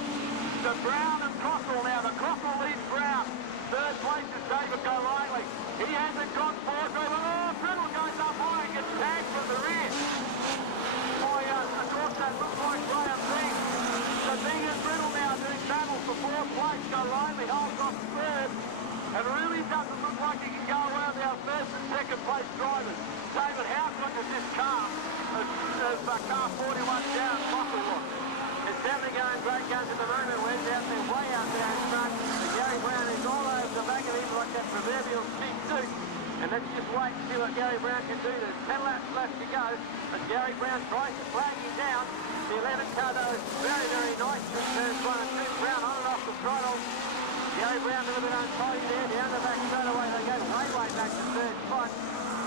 So Brown and Cockrell now. The Cockrell leads Brown. Third place is David Golightly. He hasn't gone forward. Oh, Brittle goes up high and gets tagged from the rear. Of course, that looks like Graham Bing. So Bing and Brittle now doing battle for 4th place. Golightly holds off third. It really doesn't look like he can go around our 1st and 2nd place drivers. David, how good is this car? Car 41 down, Cockrell look. It's definitely going great guns at the moment. We're down there, way out there in front. And Gary Brown is all over the back of him like that proverbial big suit. And let's just wait and see what Gary Brown can do. There's 10 laps left to go. But Gary Brown tries to flag him down. The 11 car though is very, very nice through turns 1 and 2. Brown on and off the throttle. Gary Brown a little bit untidy there. Down the back straight away. They go way back to 3rd spot.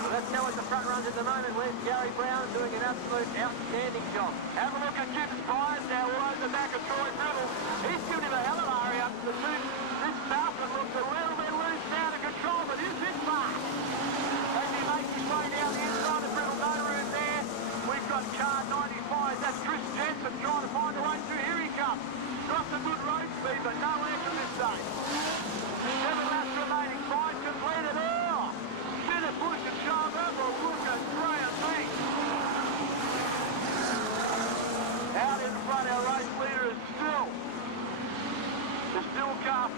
Let's go with the front runs at the moment. Where's Gary Brown doing an absolute outstanding job. Have a look at Jim Spires now all over the back of Troy Brittle. He's giving him a hell of a hurry up to the boot. This Southland looks a little bit loose now to control, but is this fast? As he makes his way down the inside of Brittle, no room there. We've got car 95. That's Chris Jensen trying to find a way through. Here he comes. Got some good road speed, but no action this stage. 7 laps remaining. 5 completed. Oh! Should have pushed and shoved over. Look at Graham Bing. Out in front, our race leader is still car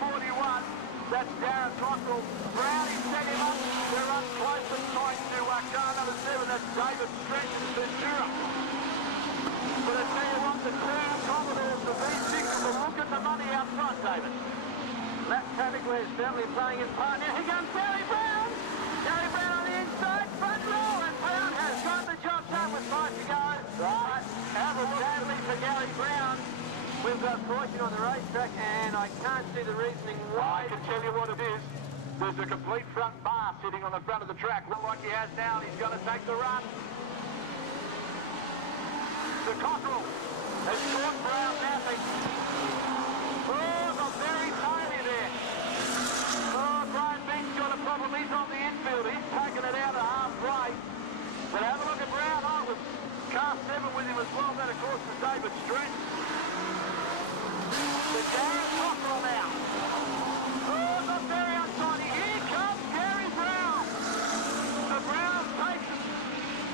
Halley playing his part. Now here comes Gary Brown. Gary Brown on the inside, front row, and Brown has got the job done with 5 to go. Right, have a sadly for Gary Brown. We've got caution on the racetrack, and I can't see the reasoning why. I can tell you what it is. There's a complete front bar sitting on the front of the track. Look like he has now. He's going to take the run. The Cockerel has caught Brown napping. Oh, the very tiny there. Oh, Brian Bing's got a problem. He's on the infield. He's taken it out of halfway. But have a look at Brown. Oh, it was car 7 with him as well. That, of course, was David Stretch. The Darren Cockerel now. Oh, the very untidy. Here comes Gary Brown. The Browns takes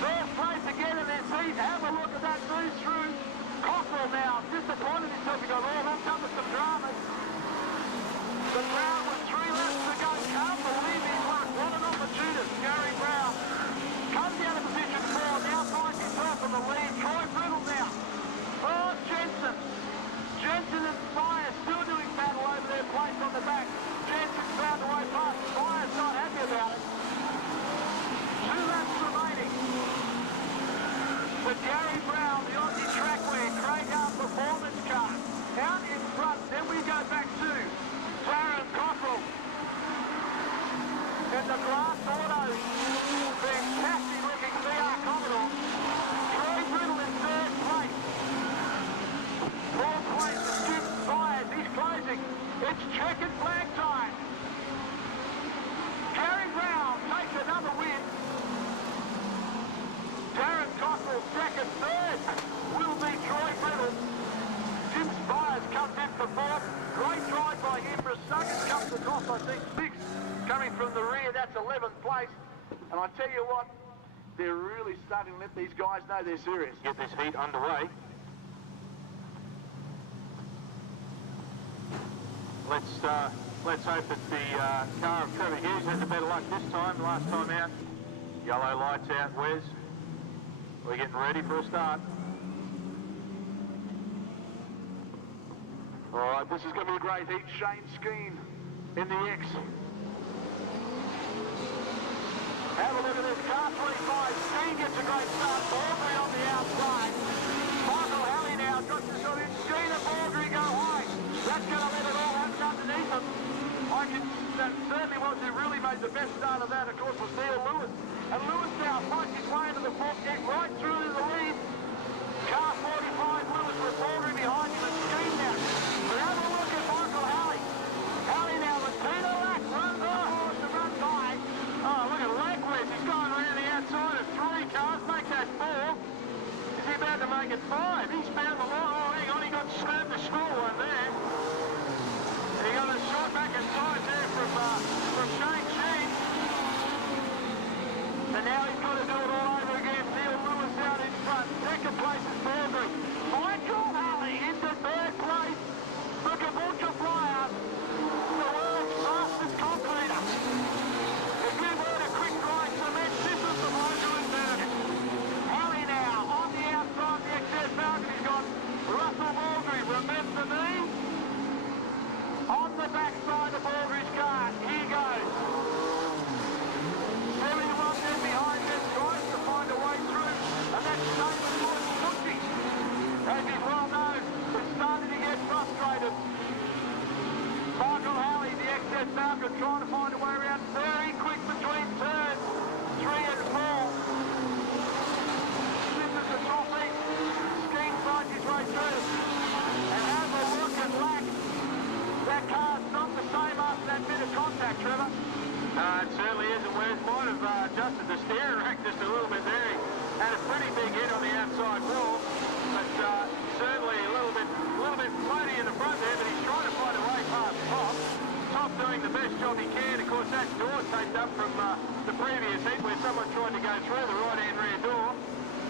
first place again in their seat. Have a look at that move through. Cockerel now disappointed himself. He goes, oh, here comes some dramas. The Brown with 3 laps to go. Can't believe his luck. What an opportunist. Gary Brown comes down to position 4. Now finds himself in the lead. Troy Brittle now. Oh, Jensen. Jensen and Spire still doing battle over their place on the back. Jensen's found a way past. Spire's not happy about it. 2 laps remaining. But Gary Brown, the Aussie Trackway, Craighard performance car, out in front. Then we go back to Darren Cockerel in the Glass Auto. Fantastic looking VR Commodore. Troy Brittle in 3rd place. 4th place to Jim Spires. He's closing. It's checkered flag time. Gary Brown takes another win. Darren Cockerel 2nd, 3rd will be Troy Brittle. Jim Spires comes in for 4th. Great drive by him. Brasuggan comes across, I think, 6th. Coming from the rear, that's 11th place. And I tell you what, they're really starting to let these guys know they're serious. Get this heat underway. Let's hope that the car of Trevor Hughes has a better luck this time. Last time out, yellow lights out, Wes. We're getting ready for a start. All right, this is going to be a great heat. Shane Skeen in the X. Have a look at this car 25. Skeen gets a great start. Baldry on the outside. Michael Halley now got to sort of Skeen and Baldry go high. That's going to let it all happen underneath them. That certainly was who really made the best start of that, of course, was Neil Lewis. And Lewis now fights his way into the 4th, get right through to the lead. Car 45, Lewis with Baldry behind him and Skeen now. But have a look at Michael Halley. Halley now with Peter Lack runs off to run by. Oh, look at Lackwith. He's going around the outside of 3 cars, make that 4. Is he about to make it 5? He's found the line. Oh, hang on, he got snapped the score one there. He got a shot back inside there from Shane Sheen. And now he's got to do it all over again. Neil Lewis out in front. 2nd place is Baldry. Michael Halley into 3rd place. The Caboolture Flyer, the world's fastest completer. If you were a quick dry cement, this is the one to invert it. Halley now on the outside, the XS Falcon. He's got Russell Baldry. Remember me? On the backside of Baldry's car. Here goes. 71 then behind them, tries to find a way through. And that's David Bush. As is well known, is starting to get frustrated. Michael Halley, the XS Falcon, trying to find a way around. Very quick between turns 3 and 4. This is the top heat. Skeen finds his way through. And have a look at Lack. That car's not the same after that bit of contact, Trevor. It certainly isn't. Wes might have adjusted the steering rack just a little bit there. He had a pretty big hit on the outside wall, but certainly a little bit floaty in the front there, but he's trying to find a way past Top. Top doing the best job he can. Of course, that door taped up from the previous heat where someone tried to go through the right-hand rear door.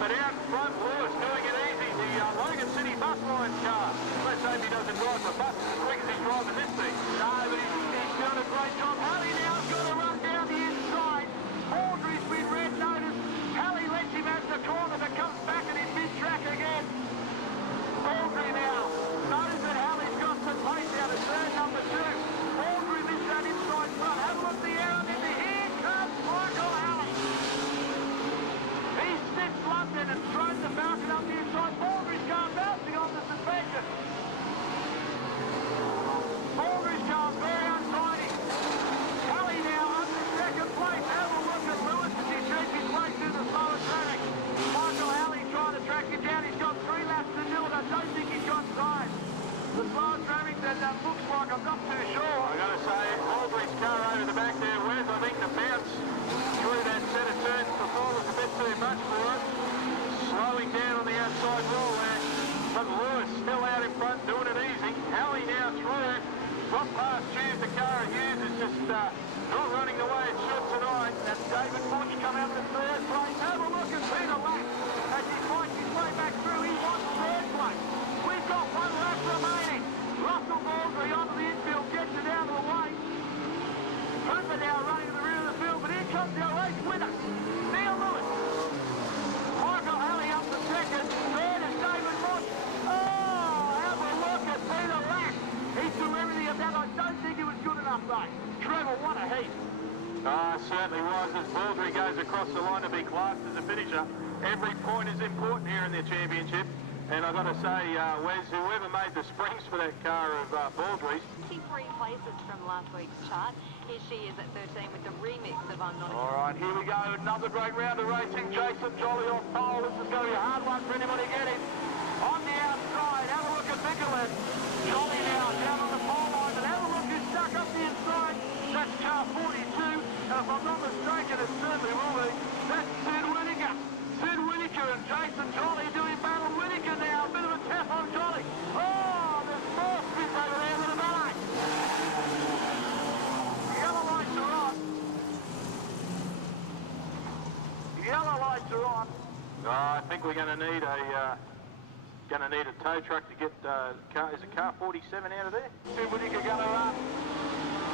But out in front, Lewis doing it easy. The Logan City bus line car. Let's hope he doesn't drive the bus as quick as he's driving this thing. No, but he's doing a great job. Halley now's got to run down the inside. Baldry's been red noticed. Halley lets him out the corner, but comes back and in mid-track again. Baldry now. Notice that Halley's got some pace out of turn number 2. Baldry missed that inside comes our race winner, Neil Lewis. Michael Alley up to second. Third is David Moss. Oh, have a look at Peter Lack. He threw everything at that. I don't think he was good enough, though. Trevor, what a heat. Certainly was. As Baldry goes across the line to be classed as a finisher, every point is important here in the championship. And I've got to say, Wes, whoever made the springs for that car of Baldry's. 3 places from last week's chart. Here she is at 13 with the remix of I'm Not a... All right, here we go. Another great round of racing. Jason Jolly off pole. This is going to be a hard one for anybody to get in. On the outside, have a look at Nicholas. Jolly now down on the pole line. And have a look who's stuck up the inside. That's car 42. And if I'm not mistaken, it certainly will be. That's Sid Whittaker. Sid Whittaker and Jason Jolly doing battle. Whittaker now. A bit of a tap on Jolly. Oh, there's more spits over there than a ballet. Yellow lights are on. Yellow lights are on. I think we're going to need a tow truck to get car. Is it car 47 out of there? Sid Whittaker going to run.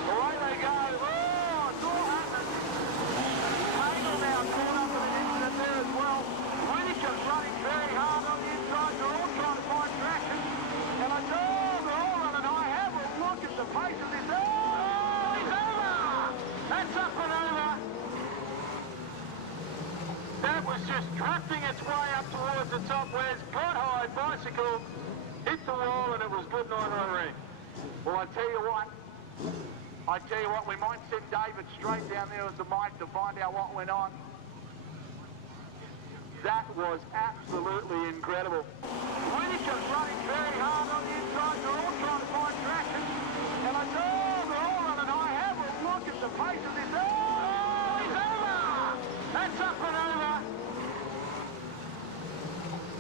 Away they go. Oh, it's all happening. Hagel now caught up with an incident there as well. Whittaker's running very hard on the inside. They're all trying to find traction. And I know they're all running high. Have a look at the pace of this. Oh, he's over. That's up and over. That was just drifting its way up towards the top. Where's got high, bicycle, hit the wall, and it was good night on the ring. Well, I tell you what, we might send David straight down there with the mic to find out what went on. That was absolutely incredible. Whittaker's running very hard on the inside. They're all trying to find traction. And I know they're all running high. Have a look at the pace of this. Oh, he's over! That's up and over.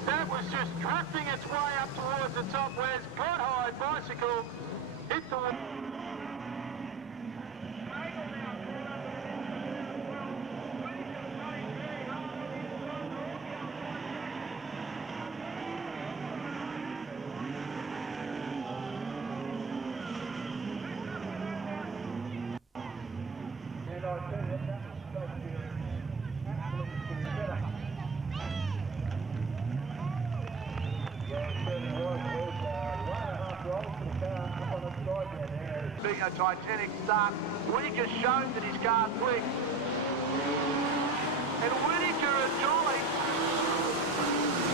That was just drifting its way up towards the top. Where's got high, bicycle, hit the wall. Being a Titanic start, Whittaker's shown that his car's quick. And Whittaker and Jolly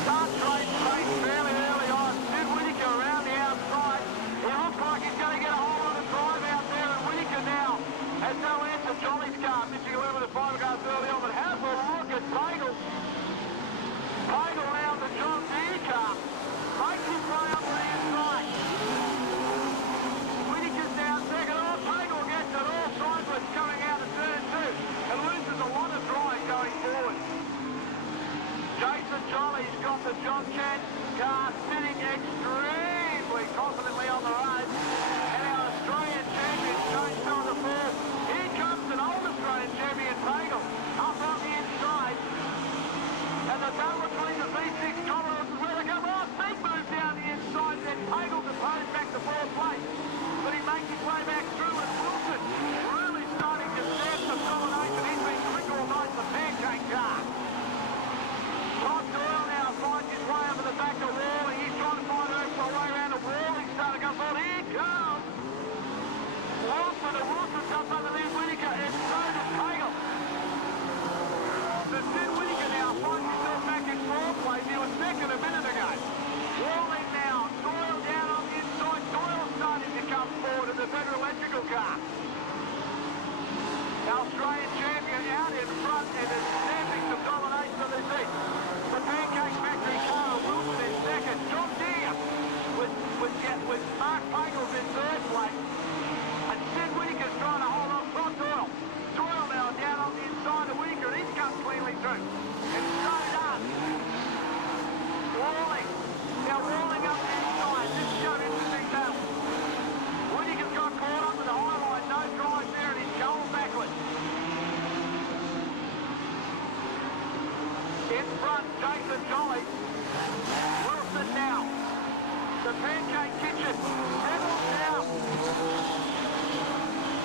start trading pace fairly early on. Sid Whittaker around the outside. He looks like he's going to get a hold of the drive out there, and Whittaker now has no answer. Jolly's car missing a little bit of fiberglass early on, but have a look at Pagel. Pagel now the John Deere car. Makes his way up to the inside. Whittaker's down second. Oh, Pagel gets it all sideways coming out of turn 2 and loses a lot of drive going forward. Jason Jolly's got the John Chance car sitting extremely confidently on the road. And our Australian champion, James on the floor. Here comes an old Australian champion, Pagel, up on the inside. And the battle between the V6 Commodores is where they go. Oh, big move down the inside, then Pagel to pose back to 4th place. But he makes his way back through, and Wilson really starting to stamp some domination. He's been quick all night, the pancake car. Todd Doyle now finds his way over the back of Walling. He's trying to find a way around the wall. He's starting to go forward. Here he comes. Wilson, and Wilson's up underneath Whittaker, and so does Pagel. The Sid Whittaker now finds himself back in 4th place. He was second a minute ago. Walling now, Doyle down on the inside. Doyle starting to come forward in the Federal Electrical car. Australian champion out in front and is stamping some domination on the seat. The Pancake Factory car, Wilson in second. John Deere with Mark Pagels in 3rd place. And Sid Whittaker's trying to hold on Todd Doyle. Doyle now down on the inside of Whittaker, and he's come cleanly through. And so does Walling. Now Walling up the inside. This showed interesting battle. Whittaker's got caught up with the high line, no drive there, and he's going backwards. In front, Jason Jolly. Wilson now. The Pancake Kitchen settles down.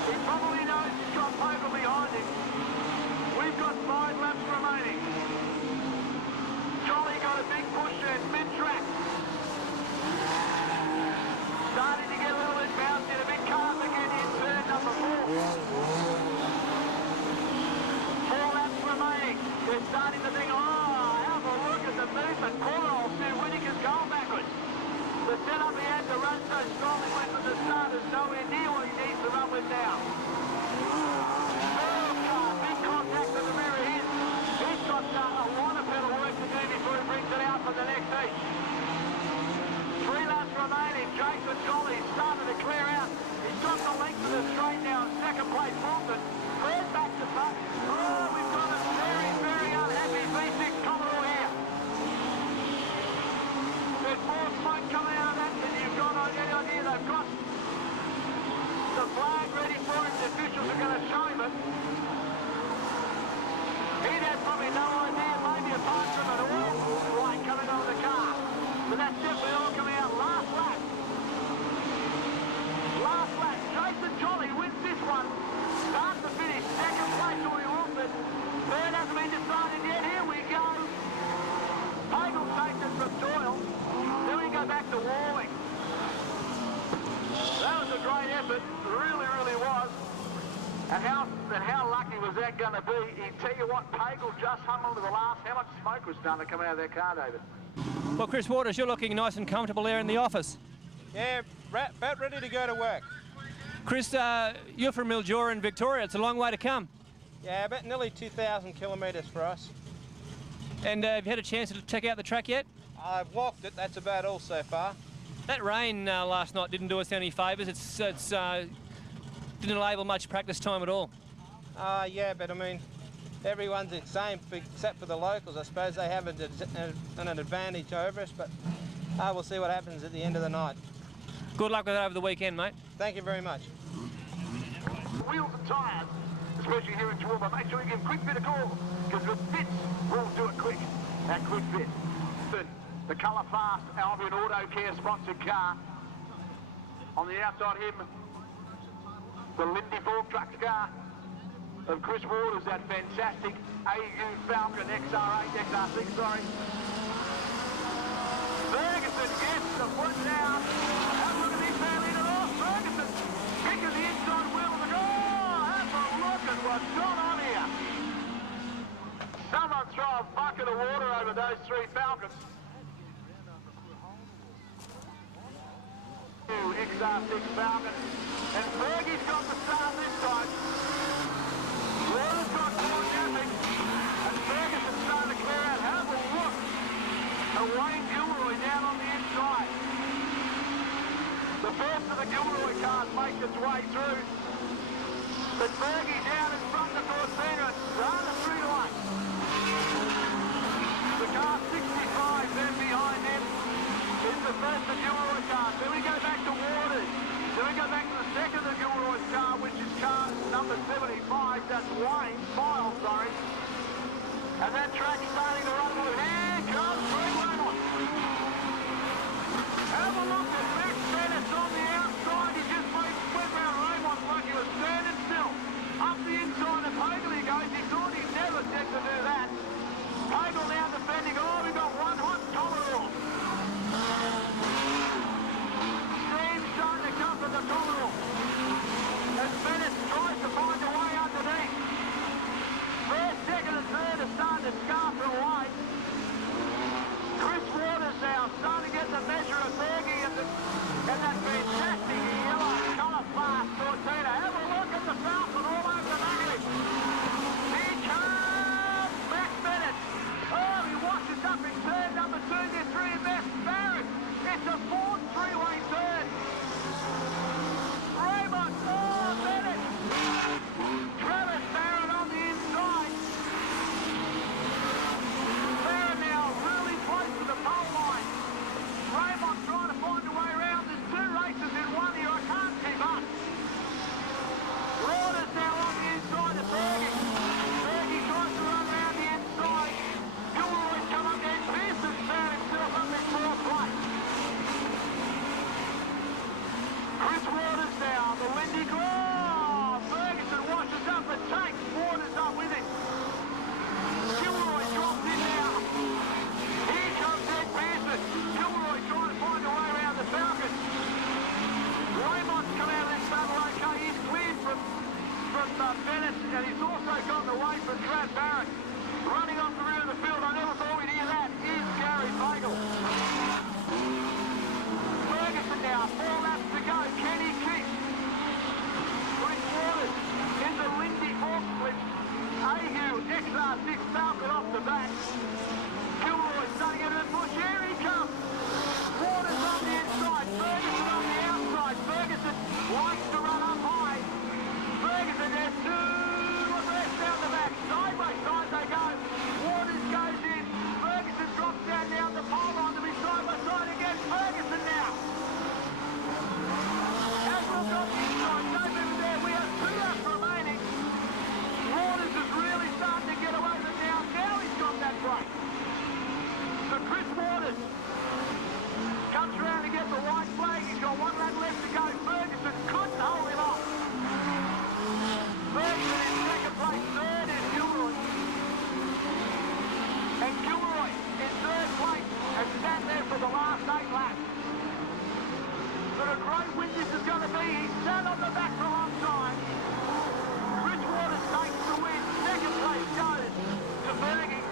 He probably knows he's got Pagel behind him. starting the thing. Oh, have a look at the movement. Poor old Stu Whittaker's going backwards. The setup he had to run so strongly with from the start is nowhere near what he needs to run with now. Big contact to the rear of his. He's got a lot of pedal work to do before he brings it out for the next heat. 3 laps remaining. Jason Jolly's started to clear out. He's got the length of the straight now. Second place Fulton. Third back to back. Oh, we've got a very, very unhappy V6 Commodore here. There's more smoke coming out of that than you've got on any idea. They've got the flag ready for him. The officials are going to show him it. He'd have probably no idea, maybe apart from an oil light coming on the car. But that's definitely all coming out. Last lap. Last lap. Jason Jolly wins this one. Start to finish. Second place, Rory Wilson. Third hasn't been decided yet. Here we go. Pagel takes it from Doyle. Then we go back to Warwick. That was a great effort. Really, really was. And how lucky was that going to be? He tell you what, Pagel just hung on to the last. How much smoke was starting to come out of that car, David? Well, Chris Waters, you're looking nice and comfortable there in the office. Yeah, about ready to go to work. Chris, you're from Mildura in Victoria. It's a long way to come. Yeah, about nearly 2,000 kilometres for us. And have you had a chance to check out the track yet? I've walked it, that's about all so far. That rain last night didn't do us any favours. It's didn't enable much practice time at all. Yeah, but I mean, everyone's the same except for the locals. I suppose they have an advantage over us, but we'll see what happens at the end of the night. Good luck with that over the weekend, mate. Thank you very much. Wheels and tyres, especially here in Toowoomba. Make sure you give a quick bit of call, because the fits will do it quick. That quick fit. The Colour Fast Albion Auto Care sponsored car. On the outside him, the Lindy Fork Trucks car of Chris Waters, that fantastic AU Falcon XR8, XR6, sorry. Ferguson gets the foot down. Have a look at this man leader off. Ferguson kicking the inside wheel of the goal. Have a look at what's gone on here. Someone throw a bucket of water over those 3 Falcons. XR6 Falcon. And Fergie's got the start this time. Waters got caught napping. And Ferguson's starting to clear out. Have a look at Wayne Gilroy down on the inside. The first of the Gilroy cars makes its way through. But Fergie down in front of Corsina. Rather 3-8. The car 65 then behind him is the first of Gilroy cars. Then we go back to Waters. Then we go back to the second of Gilroy's car, which is car number 75. That's Wayne, Miles, sorry. And that track's starting to run with. Here comes Greg Raymond. Have a look at Max Bennett on the outside. He just went round Raymond like he was standing still. Up the inside of Pagel he goes. He thought he'd never get to do that. Pagel now defending. Oh, we got one hot Commodore. Steam starting to come from the Commodore. As Bennett tries to find a way underneath. First, second and third are starting to scarper away. Chris Waters now starting to get the measure of Fergie and that fantastic yellow Colour Fast Cortina. Have a look at the Falcon all over the back of him. Here comes Max Bennett. Oh, he washes up in turn number 2. They're 3 in best. Barrett. It's a 4th 3-way turn. Raymond. Oh, Bennett. Travis Barrett on the inside. Barrett now really close to the pole line. Raymond trying to find a way around. There's 2 races in one here. I can't keep up. Waters now on the inside of Fergie. Fergie tries to run around the inside. Gilroy's come up there. Pearson's found himself up in 4th place. Chris Waters now, the Lindy Claw. Ferguson washes up the tank. Waters up with him. Gilroy drops in now. Here comes Ed Pearson. Gilroy trying to find a way around the Falcon. Raymond's come out of this battle okay. He's cleared from Bennett, and he's also gotten away from Trav Barrett. Running off the rear of the field, I never thought we'd hear that, is Gary Bagel. Ferguson now, 4 laps to go, Kenny Keith. Chris Waters into Lindy Hawkslip. Ahu, XR6 Falcon off the back. Gilroy starting into the bush, here he comes. Waters on the inside, Ferguson on the outside. Ferguson likes to run up high. Ferguson, there's 2 abreast down the back. Side by side they go. Waters goes in. Ferguson drops down the pole line to be side by side again. Ferguson now. Haswell got the inside, no movement there. We have 2 laps remaining. Waters is really starting to get away with it now. Now he's got that break. So Chris Waters comes around to get the white flag. He's got 1 lap left to go. Ferguson couldn't hold him off. Ferguson in second place. Third is Gilroy. And Gilroy in third place has sat there for the last 8 laps. But a great win this is going to be. He sat on the back for a long time. Chris Waters takes the win. Second place goes to Fergie.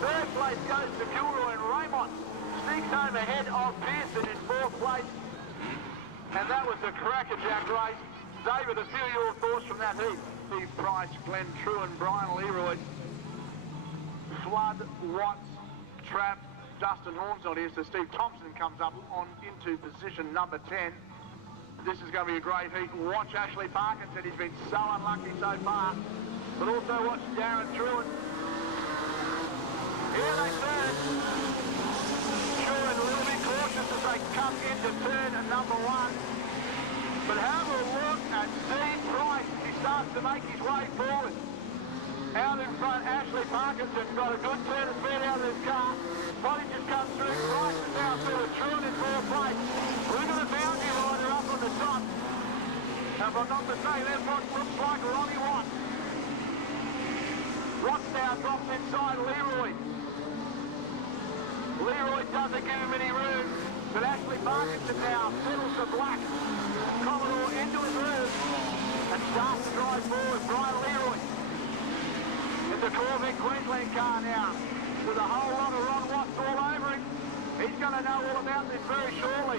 Third place goes to Gilroy, and Raymond sneaks home ahead of Pearson in 4th place. And that was a crackerjack race. David, a few of your thoughts from that heat. Steve Price, Glenn Trewin, Brian Leroy, Flood, Watts, Trapp, Justin Horn's not here, so Steve Thompson comes up on into position number 10. This is going to be a great heat. Watch Ashley Parkinson, he's been so unlucky so far. But also watch Darren Trewin. Here they turn. Trewin a little bit cautious as they come into turn number 1. But have a look at Steve Price. He starts to make his way forward. Out in front, Ashley Parkinson got a good turn of speed out of his car. Body just comes through. Price is now through. Trewin in 4th place. We've got a boundary rider up on the top. And if I'm not mistaken, that's what looks like Ronnie Watts. Watts now drops inside Leroy. Leroy doesn't give him any room. But Ashley Parkinson now settles the black Commodore into his room and starts to drive forward. Brian Leroy in the Corvette Queensland car now with a whole lot of Ron Watts all over him. He's going to know all about this very shortly.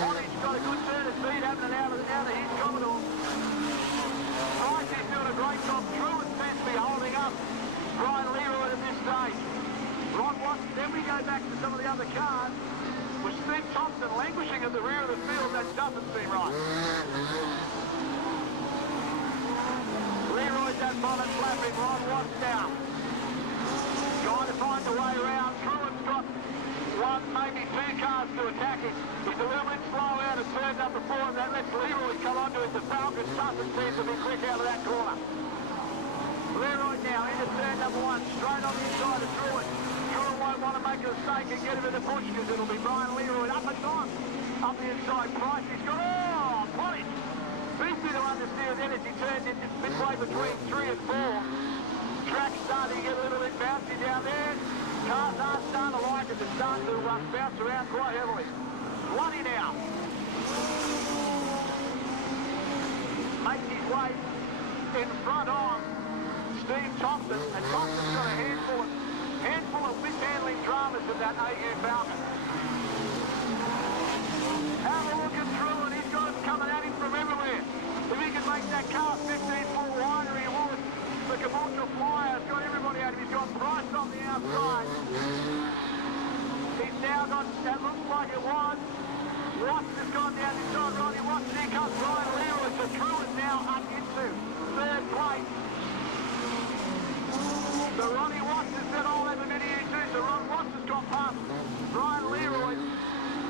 Monty's got a good turn of speed happening out of his Commodore. Price is doing a great job. Trewin seems to be holding up Brian Leroy at this stage. Ron Watts, then we go back to some of the other cars. With Steve Thompson languishing at the rear of the field, that doesn't seem right. Leroy's at bonnet flapping, Ron Watts now. Trying to find a way around. Trewin's got 1, maybe 2 cars to attack him. He's a little bit slow out of turn number 4, and that lets Leroy come onto it. The Falcon doesn't seem to be quick out of that corner. Leroy now into turn number 1, straight on the inside of Trewin. Trewin won't want to make a mistake and get him in the bush because it'll be Brian Leroy up and on. Up the inside, Price, he's got, polish. He's been to understeer then as he turned into midway between 3 and 4. Track's starting to get a little bit bouncy down there. Cars aren't starting to like it. They're starting to bounce around quite heavily. Bloody now. Makes his way in front of Steve Thompson, and Thompson's got a handful of mishandling dramas in that AU Falcon. Have a look at Trewin. He's got him coming at him from everywhere. If he can make that car 15 foot wider, he would. The Caboolture Flyer's got everybody at him. He's got Price on the outside. He's now got, that looks like it was. Watts has gone down inside Ronnie Watts. Here comes Brian Leroy. So Trewin now up into 3rd place. So Ronnie Watts has said, I'll have a video too. So Ron Watts has got past Brian Leroy.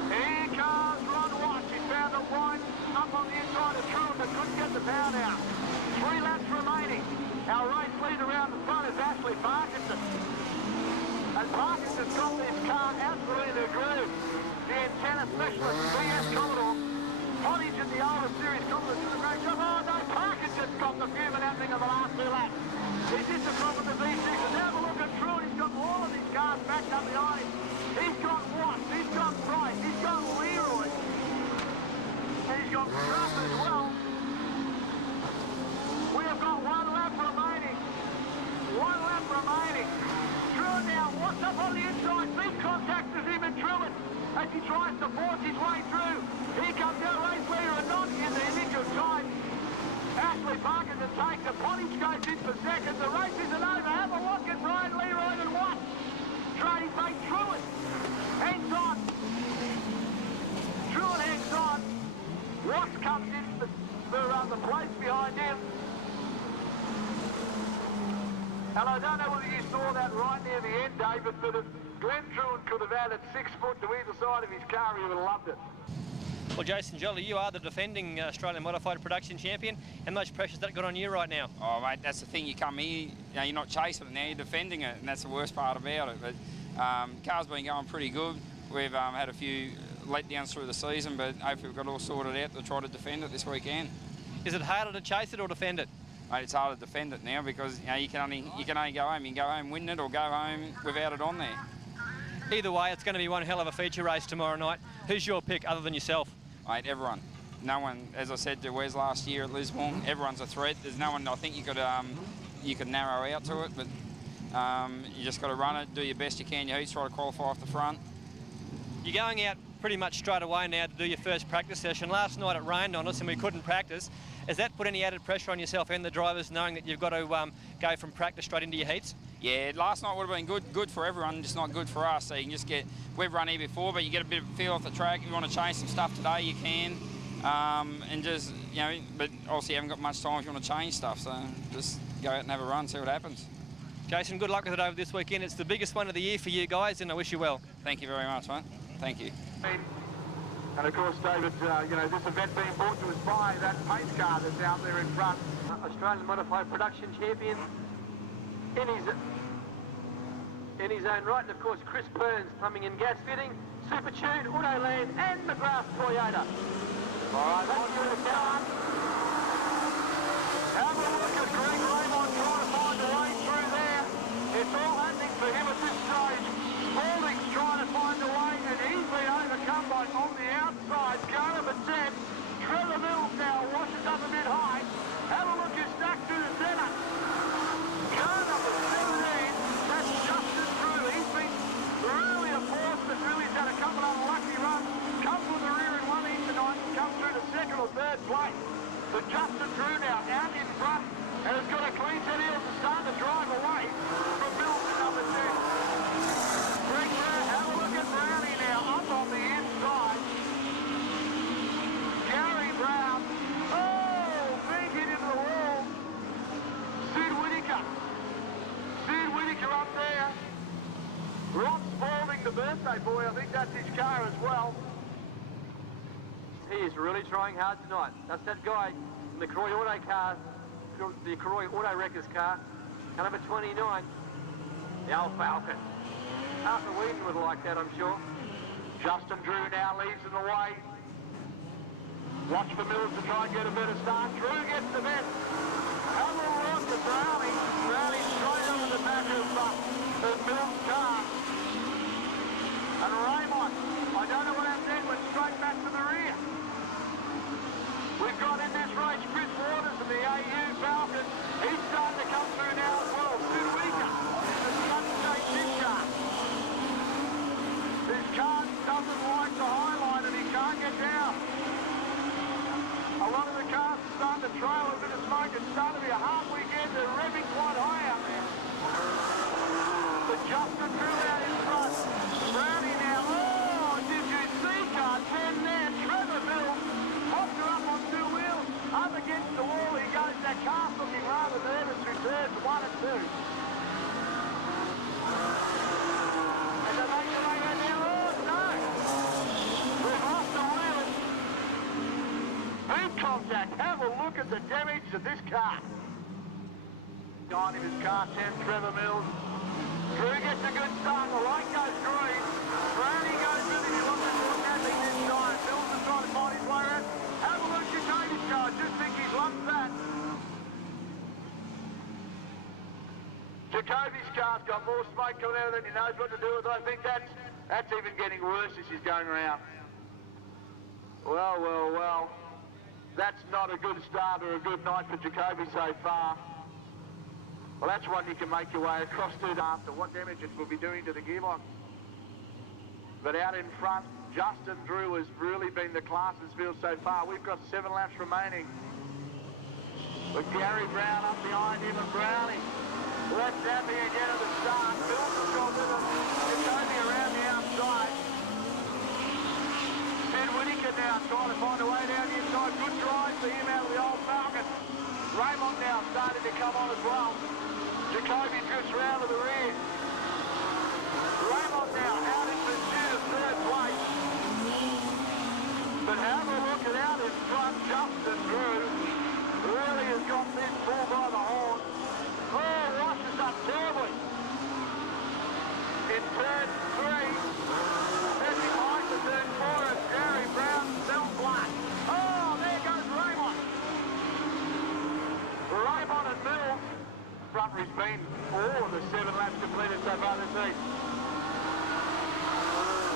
Here comes Ron Watts. He found a line up on the inside of Trewin but couldn't get the power down. 3 laps remaining. Our race lead around the front is Ashley Parkinson. And Parkinson's got this car absolutely in the groove. The antenna specialist, VS Commodore. Pottage in the older series Commodore doing a great job. Oh no, Parkinson's got the fuming happening in the last 2 laps. Is this the problem with the V6? And have a look at Trewin. He's got all of these cars backed up behind him. He's got Watts, he's got Price, he's got Leroy. And he's got Russ as well. We have got 1 lap remaining. race. He tries to force his way through. Here comes our race leader and not in the initial time. Ashley Parkinson takes a potty goes in for second. The race isn't over. Have a look at Brian Leroy and Watt. Trading mate Truett hangs on. Truett hangs on. Watts comes in for the place behind him. And I don't know whether you saw that right near the end, David, but if Glenn Truett could have added 6 foot to either side of his car, he would have loved it. Well, Jason Jolly, you are the defending Australian Modified Production Champion. How much pressure's that got on you right now? Oh, mate, that's the thing. You come here, you know, you're not chasing it now, you're defending it, and that's the worst part about it. But car's been going pretty good. We've had a few letdowns through the season, but hopefully we've got it all sorted out to try to defend it this weekend. Is it harder to chase it or defend it? Mate, it's harder to defend it now because you can only go home. You can go home winning it or go home without it on there. Either way, it's going to be one hell of a feature race tomorrow night. Who's your pick other than yourself? Mate, everyone. No one, as I said to Wes last year at Lismore, everyone's a threat. There's no one I think you could narrow out to it, but you just got to run it, do your best you can, your heats, try to qualify off the front. You're going out pretty much straight away now to do your first practice session. Last night it rained on us and we couldn't practice. Has that put any added pressure on yourself and the drivers knowing that you've got to go from practice straight into your heats? Yeah, last night would have been good for everyone, just not good for us. So you can just we've run here before, but you get a bit of a feel off the track. If you want to change some stuff today, you can. And just, you know, but obviously you haven't got much time if you want to change stuff. So just go out and have a run, see what happens. Jason, good luck with it over this weekend. It's the biggest one of the year for you guys, and I wish you well. Thank you very much, mate. Thank you. And of course, David, you know, this event being brought to us by that pace car that's out there in front. Australian Modified Production Champion in his own right, and of course Chris Burns, plumbing and gas fitting, Supertune, Autoland and McGrath Toyota. All right, on to the car. Have a look at Greg Raymond trying to find a way through there. It's all happening for him at this stage. Spalding's trying to find a way, and he's been overcome by on the outside. Garner Bassett. Trevor Mills now washes up a bit high. Have a look who's stacked through the centre. Car number 17. That's Justin Drew. He's been really a force, but really has had a couple of unlucky runs. Come from the rear in one heat tonight and come through to second or third place. But Justin Drew now out in front and has got a clean set heel to start to drive away from Mills at number 10. Greg Brown, have a look at Brownie now up on the inside. Gary Brown. Oh, big hit into the wall. Sid Whittaker. Sid Whittaker up there. Ron Spalding, the birthday boy, I think that's his car as well. He is really trying hard tonight. That's that guy in the Croy Auto car, the Croy Auto Wreckers car, car number 29, the old Falcon. Arthur Whedon would like that, I'm sure. Justin Drew now leads in the way. Watch for Mills to try and get a better start. Drew gets the best. Have a look at Brownie. Brownie straight over the back of Mills' car. And Raymond, I don't know what happened then, went straight back to the rear. We've got in this race Chris Waters and the AU Falcon. He's starting to come through now as well. Sid Whittaker in the Sunshine Chip car. His car doesn't like the highline and he can't get down. A lot of the cars are starting to trail a bit of smoke. It's starting to be a hard weekend. They're revving quite high out there. But Justin Drew out in front. Brownie now. Oh, did you see car 10 there? Trevor Mills popped her up on 2 wheels. Up against the wall he goes. That car's looking rather nervous through turns 1 and 2. And they make the way right now. Oh, no. We've lost the wheel. Boot contact. Have a look at the damage to this car. On in his car 10, Trevor Mills. Drew gets a good start. The light goes green. Brownie goes with him. He wants to do nothing this time. Mills is trying to find his way around. Have a look at Jacoby's car. Just think he's lumped that. Jacoby's car's got more smoke coming out than he knows what to do with. I think that's even getting worse as he's going around. Well, well, well. That's not a good start or a good night for Jacoby so far. Well, that's one you can make your way across to after what damage it will be doing to the gearbox. But out in front, Justin Drew has really been the class of this field so far. We've got 7 laps remaining. With Gary Brown up behind him and Brownie. Left happy again at the start. Mills has got with him. Jacoby around the outside. Sid Whittaker now trying to find a way down the inside. Good drive for him out of the old Falcon. Raymond now starting to come on as well. Jacoby drifts round to the rear. Raymond now out in pursuit of 3rd place. But have a look at out in front, Justin Drew really has got this bull by the horn. Oh, washes up terribly. In turn 3, heading high to turn 4 as Gary Brown fell flat. Oh, there goes Raymond. Raymond and Mills. Front race been all of the 7 laps completed so far this season.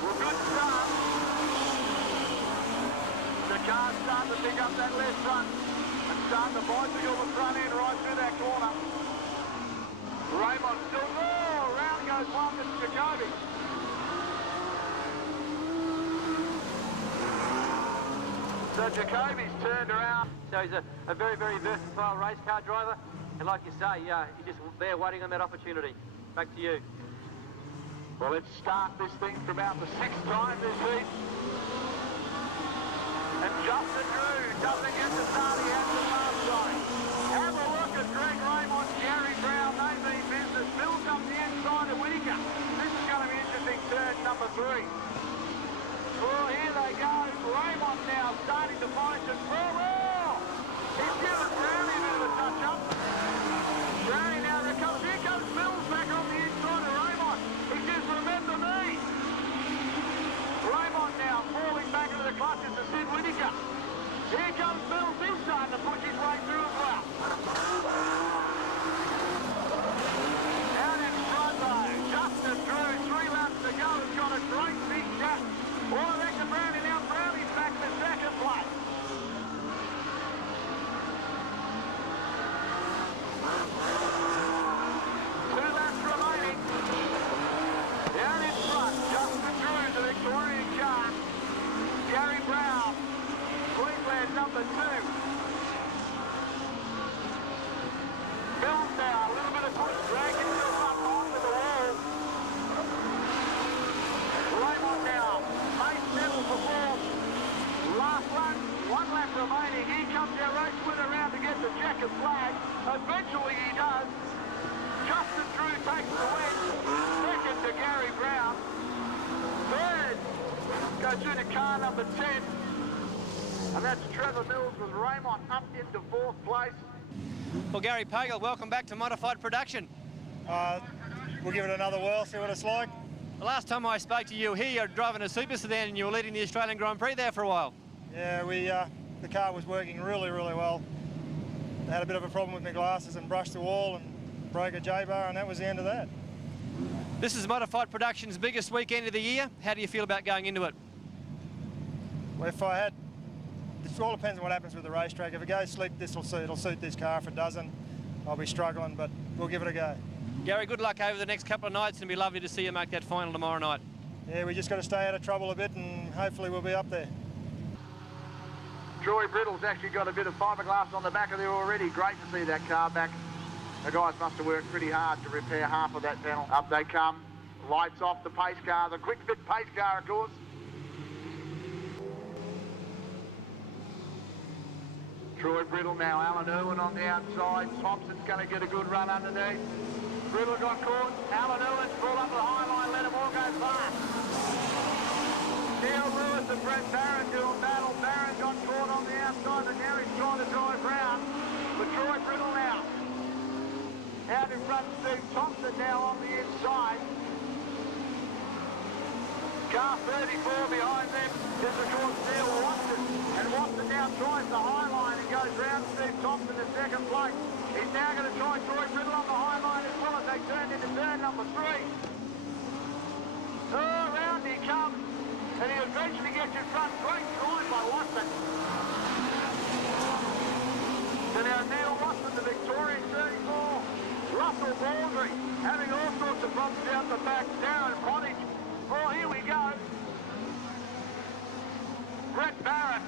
Well, good start. The cars start to pick up that left front and start to bicycle the front end right through that corner. Raymond still, oh, round goes one to Jacoby. So Jacoby's turned around. So he's a very, very versatile race car driver. And like you say, you're just there waiting on that opportunity. Back to you. Well, let's start this thing from out the 6th time this week. And Justin Drew doesn't get the start he had the last time. Have a look at Greg Raymond, Gary Brown, they mean business. Mills up the inside of Whittaker. This is going to be interesting, turn number 3. Well, here they go. Raymond now starting to find some well. He's given Brownie a bit of a touch-up. Brownie now recovers. Here comes Mills back on the inside of Raymond. He says, remember me. Raymond now falling back into the clutches to Sid Whittaker. Here comes Mills. He's starting to push his way through as well. Out in front though, Justin Drew, 3 laps to go, has got a great big gap. All back to Brownie now. Brownie's back to 2nd place. Gary Brown, Queensland number 2. Mills now, a little bit of push, drag himself up onto the wall. Raymond now, main medal for 4th. Last lap, 1 lap remaining. Here comes our race winner around to get the checkered flag. Eventually he does. Justin Drew takes the win. 2nd to Gary Brown. 3rd goes through to car number 10. And that's Trevor Mills with Raymond up into 4th place. Well, Gary Pagel, welcome back to Modified Production. We'll give it another whirl, see what it's like. The last time I spoke to you here, you were driving a Super Sedan and you were leading the Australian Grand Prix there for a while. Yeah, the car was working really, really well. I had a bit of a problem with my glasses and brushed the wall and broke a J-bar, and that was the end of that. This is Modified Production's biggest weekend of the year. How do you feel about going into it? Well, if I had, it all depends on what happens with the racetrack. If it goes slick, it'll suit this car. If it doesn't, I'll be struggling, but we'll give it a go. Gary, good luck over the next couple of nights, and it'll be lovely to see you make that final tomorrow night. Yeah, we just got to stay out of trouble a bit, and hopefully we'll be up there. Troy Brittle's actually got a bit of fiberglass on the back of there already. Great to see that car back. The guys must have worked pretty hard to repair half of that panel. Up they come. Lights off the pace car, the quick fit pace car, of course. Troy Brittle now, Alan Irwin on the outside. Thompson's going to get a good run underneath. Brittle got caught. Alan Irwin's pulled up the high line, let them all go fast. Neil Lewis and Brett Barron doing battle. Barron got caught on the outside, and now he's trying to drive round. But Troy Brittle now. Out in front, Steve Thompson now on the inside. Car 34 behind them is, of course, Neil Watson. And Watson now tries the high line and goes round Steve Thompson in 2nd place. He's now going to try Troy Brittle on the high line as well as they turn into turn number 3. Oh, round he comes. And he eventually gets in front. Great drive by Watson. So now Neil Watson, the Victorian 34. Russell Baldry having all sorts of problems out the back. Darren Pottage. Oh, here we go. Brett Barrett.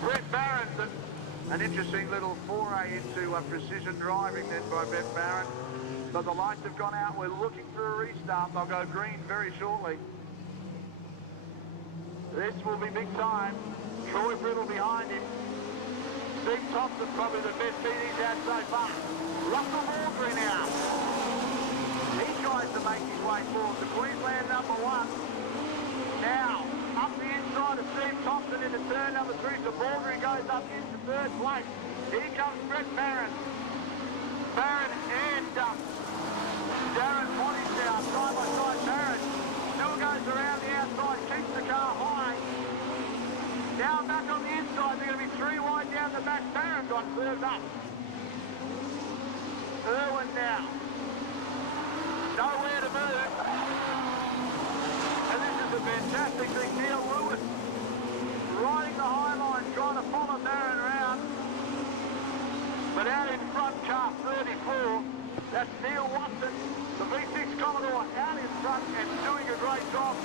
Brett Barrett, an interesting little foray into precision driving then by Brett Barrett. But the lights have gone out. We're looking for a restart. They'll go green very shortly. This will be big time. Troy Brittle behind him. Steve Thompson, probably the best beat he's had so far. Russell Baldry now. He tries to make his way forward to Queensland number 1. Now, up the inside of Steve Thompson into turn number 3, so Baldry goes up into 3rd place. Here comes Brett Barrett. Barrett and Darren Pottage now, side by side. Barrett still goes around the outside, keeps the car high. Now back on the inside, they're going to be 3 wide down the back. Barrett got served up. Irwin now. Nowhere to move. And this is a fantastic thing. Neil Lewis riding the high line, trying to follow Barrett around. But out in front, car 34, that's Neil Watson, the V6 Commodore, out in front and doing a great job.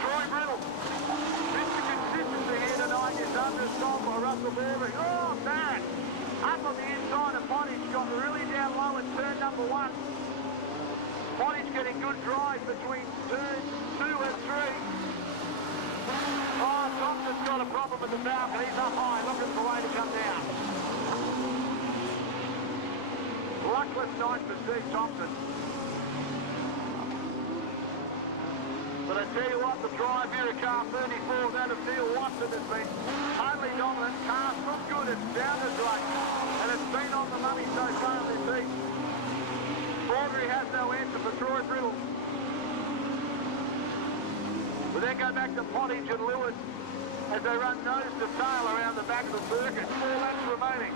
Troy Brittle. Mr. Consistency here tonight is understopped by Russell Baldry. Oh, Barrett up on the inside of Pottage, got really down low in turn number 1. Pottage getting good drive between turns 2 and 3. Oh, Thompson's got a problem with the balcony. He's up high, looking for a way to come down. Luckless night for Steve Thompson. But I tell you what, the drive here at car 34, that of Neil Watson has been totally dominant. Car's look good, it's sounded great, and it's been on the money so far this heat. Baldry has no answer for Troy Brittle. We then go back to Pottage and Lewis as they run nose to tail around the back of the circuit. 4 laps remaining.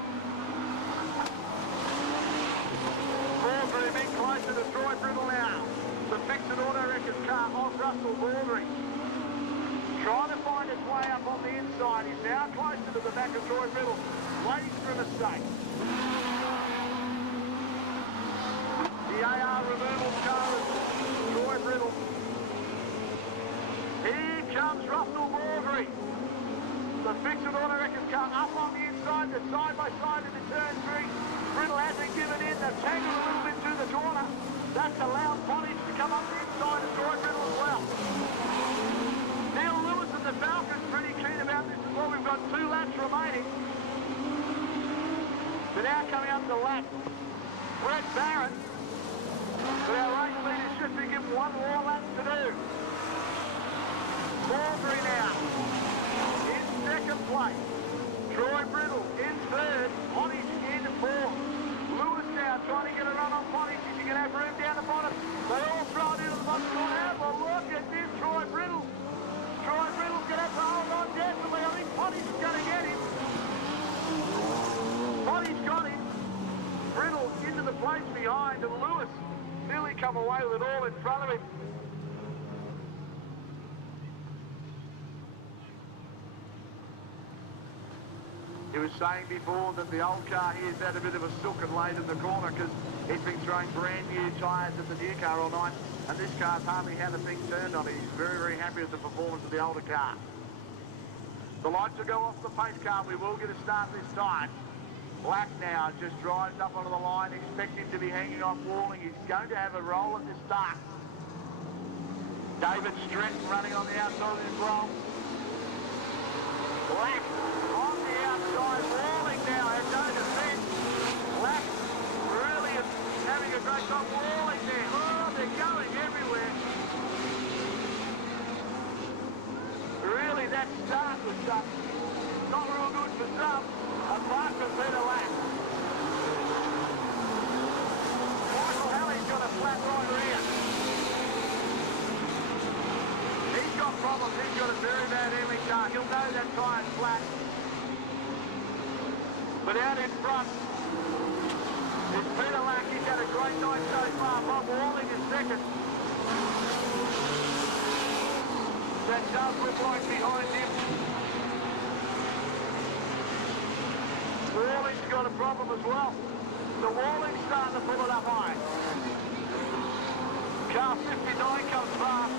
Baldry a bit closer to Troy Brittle now. The Fixed Auto Records car off Russell Baldry. Trying to find its way up on the inside. He's now closer to the back of Troy Brittle, waiting for a mistake. The AR removal car is Troy Brittle. Here comes Russell Baldry. The Fixed Auto Records car up on the inside, the side by side into turn 3. Brittle hasn't given in. They've tangled a little bit through the corner. That's allowed Pottage to come up the inside of Troy Brittle as well. Neil Lewis and the Falcons pretty keen about this as well. We've got 2 laps remaining. So now coming up the lap, Brett Barrett. But our race leaders should be given 1 more lap to do. Baldry now in 2nd place. Troy Brittle in 3rd. Pottage in 4th. Lewis now trying to get a run on Pottage. Is he going to have room down the bottom? They all throw it into the bottom corner. Have a look at this, Troy Brittle. Troy Brittle's going to have to hold on desperately. I think Pottage is going to get him. Pottage got him. Brittle into the place behind, and Lewis nearly come away with it all in front of him. He was saying before that the old car here's had a bit of a sook and laid in the corner because he's been throwing brand new tyres at the new car all night, and this car's hardly had a thing turned on it. He's very, very happy with the performance of the older car. The lights will go off the pace car. We will get a start this time. Black now just drives up onto the line. Expect him to be hanging off Walling. He's going to have a roll at the start. David Stretton running on the outside as well. Black on the outside. Walling now has no defence. Black really is having a great time. Walling there. Oh, they're going everywhere. Really, that start was not real good for some. Apart from Peter Lack. Michael Halley's got a flat right rear. He's got problems. He's got a very bad handling car. He'll know that tyre's flat. But out in front is Peter Lack. He's had a great night so far. Bob Walling is 2nd. That does look like behind him. Walling's got a problem as well. The Walling's starting to pull it up high. Car 59 comes fast.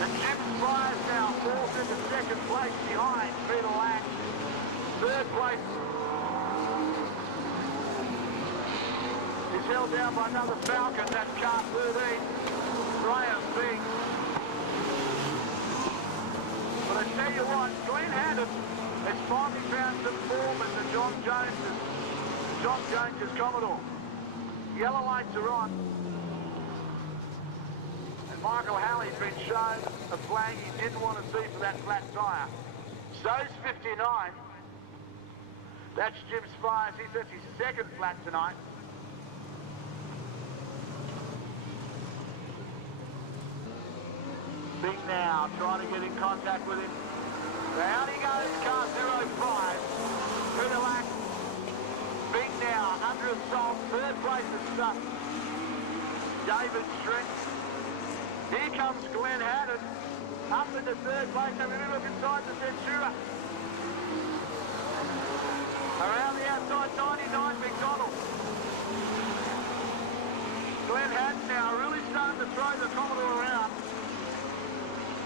And Jim Spires now falls into second place behind Peter Lack. Third place is held down by another Falcon, that's car 13, Graham Bing. But I tell you what, Glenn Haddon has finally found some form in the John Jones's Commodore. Yellow lights are on. And Michael Halley's been shown a flag he didn't want to see for that flat tyre. So's 59. That's Jim Spires. He sets his second flat tonight. Bing now trying to get in contact with him. Down he goes, car 05. Peter Lack. Bing now under assault. Third place is David Strent. Here comes Glenn Haddon. Up into third place. Have a look inside the Centura. Around the outside, 99 McDonald. Glenn Haddon now really starting to throw the Commodore around.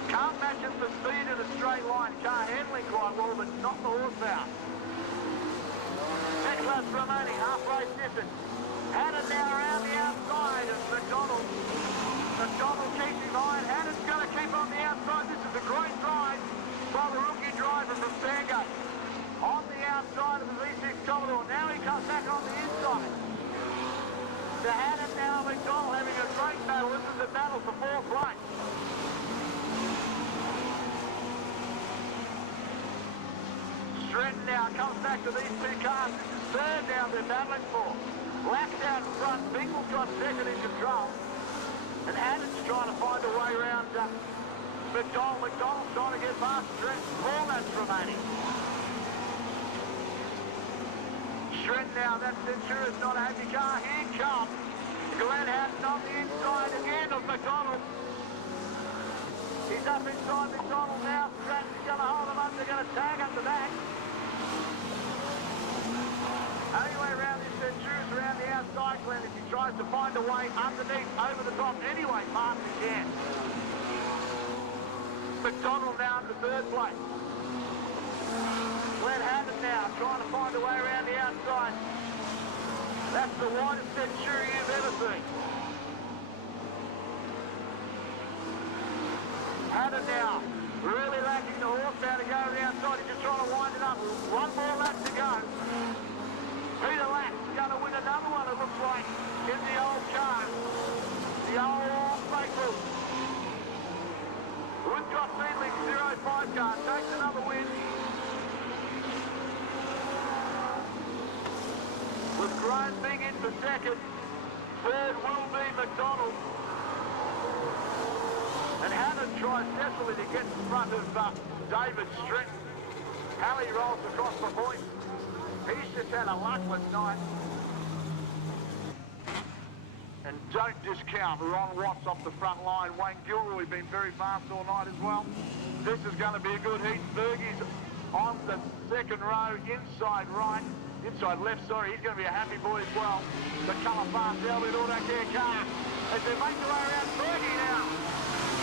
Can't match him for speed in a straight line. Car handling quite well, but not the horsepower. 6 laps remaining, halfway distance. Haddon now around the outside of McDonald. McDonald keeps him behind. Haddon's going to keep on the outside. This is a great drive by the rookie driver from Sandgate. On the outside of the V6 Commodore. Now he comes back on the inside. To Haddon now, McDonald having a great battle. This is a battle for fourth place. Stratton now comes back to these two cars. This is third now they're battling for. Lack's out in front. Bingle's got second in control. And Haddon's trying to find a way around McDonald. McDonald's trying to get past Stratton. 4 laps remaining. Trent now, that Centura's not a happy car. Here comes Glenn Haddon on the inside again of McDonald. He's up inside McDonald now. Stratton's going to hold him up. They're going to tag up the back. Only way around this Centura's around the outside, Glenn, if he tries to find a way underneath, over the top. Anyway, past the can. McDonald now into third place. Glenn Haddon now trying to find a way around the outside. That's the widest Centura you've ever seen. Haddon now really lacking the horsepower to go to the outside. He's just trying to wind it up. One more lap to go. Peter Lack's going to win another one, it looks like, in the old car. The old faithful Woodcock Seedling 05 car takes another win. With Graham Bing in for second. Third will be McDonald. And Haddon tries desperately to get in front of David Stratton. Halley rolls across the point. He's just had a luckless night. And don't discount Ron Watts off the front line. Wayne Gilroy been very fast all night as well. This is going to be a good heat. Bergie's on the second row, inside right. Inside left, sorry, he's going to be a happy boy as well. The colour fast Albert Auto Care car. As they make their way around Bergie now.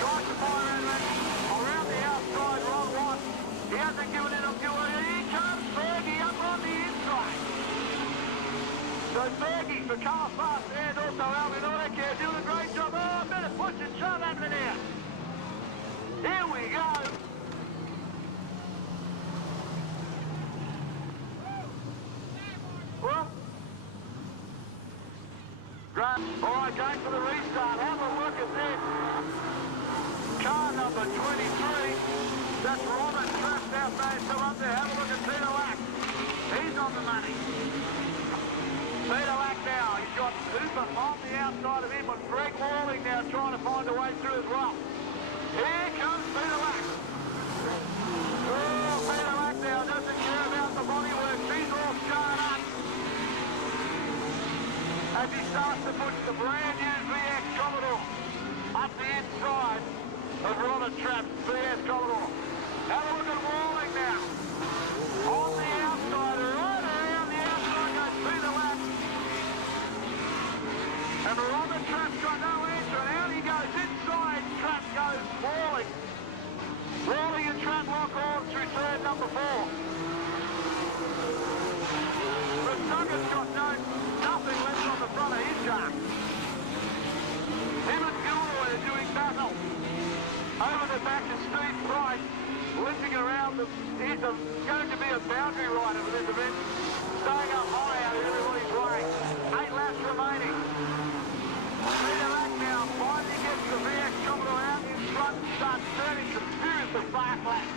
Tries to fire around the outside, Ron Watts. He hasn't given it up. Here comes Bergie up on the inside. So Bergie for colour fast and also Albert Auto Care doing a great job. Oh, a bit of push and shove happening here. Here we go. Well, Grant, all right, going for the restart. Have a look at this. Car number 23. That's Robert Trapp now saying still up there. Have a look at Peter Lack. He's on the money. Peter Lack now. He's got Hooper on the outside of him, and Greg Walling now trying to find a way through as well. Here comes Peter Lack. Oh, Peter Lack now doesn't care about the bodywork. He's all scarred up. As he starts to push the brand new VX Commodore up the inside of Robert Trapp's VX Commodore. Have a look at Walling now. On the outside, right around the outside goes Peter Lack. And Robert Trapp's got no end the back is Steve Price, lifting around. He's going to be a boundary rider for this event, staying up high out of everybody's way. 8 laps remaining. Peter Lack now finally gets the VX coming around in front and starts turning some seriously fast laps.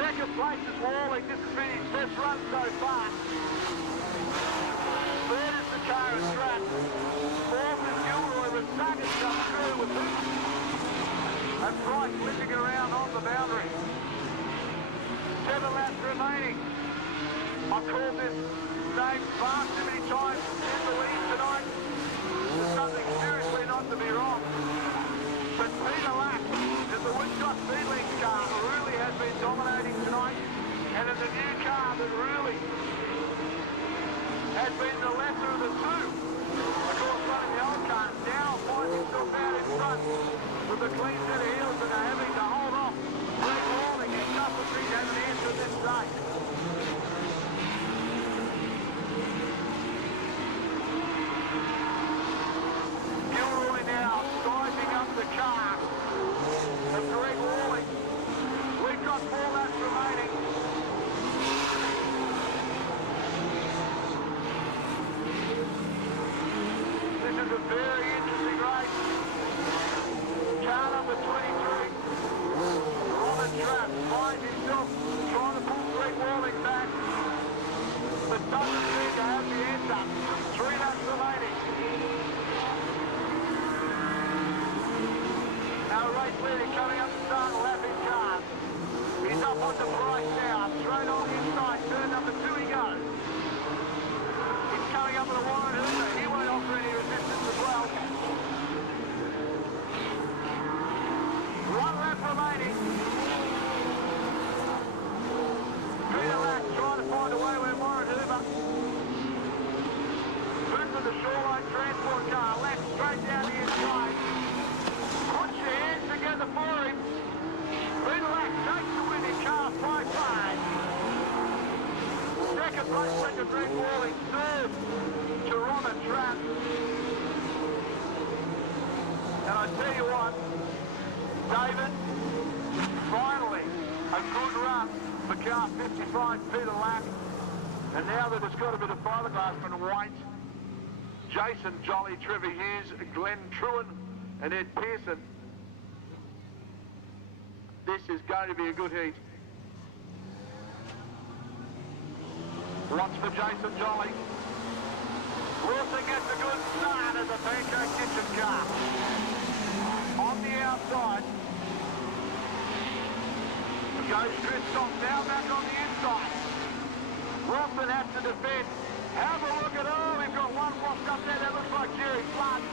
Second place is Warwick. This has been his best run so far. Third is the car at Strat. Fourth is Gilroy with Sagan come through with him. And Price lifting around on the boundary. 7 laps remaining. I've called this name far too many times in the lead tonight. There's something seriously not to be wrong. But Peter Lack in the Woodshot Speedlings car really has been dominating tonight. And in the new car that really has been the lesser of the two. Of course, running the old car now finds himself out in front with a clean set of heels and are having to hold off. Greg Rawling and Justin Street has an answer at this stage. Gilroy now sizing up the car of Greg Rawling. We've got 4 laps remaining. This is a very interesting race. Car number 23, Robert Trapp, finds himself trying to pull Greg Rawling back, but doesn't seem to have the answer. 3 laps remaining. Our race leader coming up to start lapping cars. He's up on the Price now, straight on the inside, turn number 2 he goes. He's coming up with a Warren Hoover. He won't offer any resistance as well. 1 lap remaining. Peter Lack trying to find a way with Warren Hoover. Moves to the Shoreline Transport car, Lack straight down the inside. Put your hands together for him. Peter Lack takes the win in car 5-5. Second place went to Greg Rawling. Third to Robert Trapp. And I tell you what, David, finally a good run for car 55, Peter Lack. And now that it's got a bit of fiberglass from White, Jason Jolly, Trevor Hughes, Glenn Truen and Ed Pearson. This is going to be a good heat. Watch for Jason Jolly. Wilson gets a good start as a Pancake Kitchen car. On the outside. Goes Chris Stock now back on the inside. Wilson has to defend. Have a look at, oh, we've got one washed up there that looks like Jerry Flood.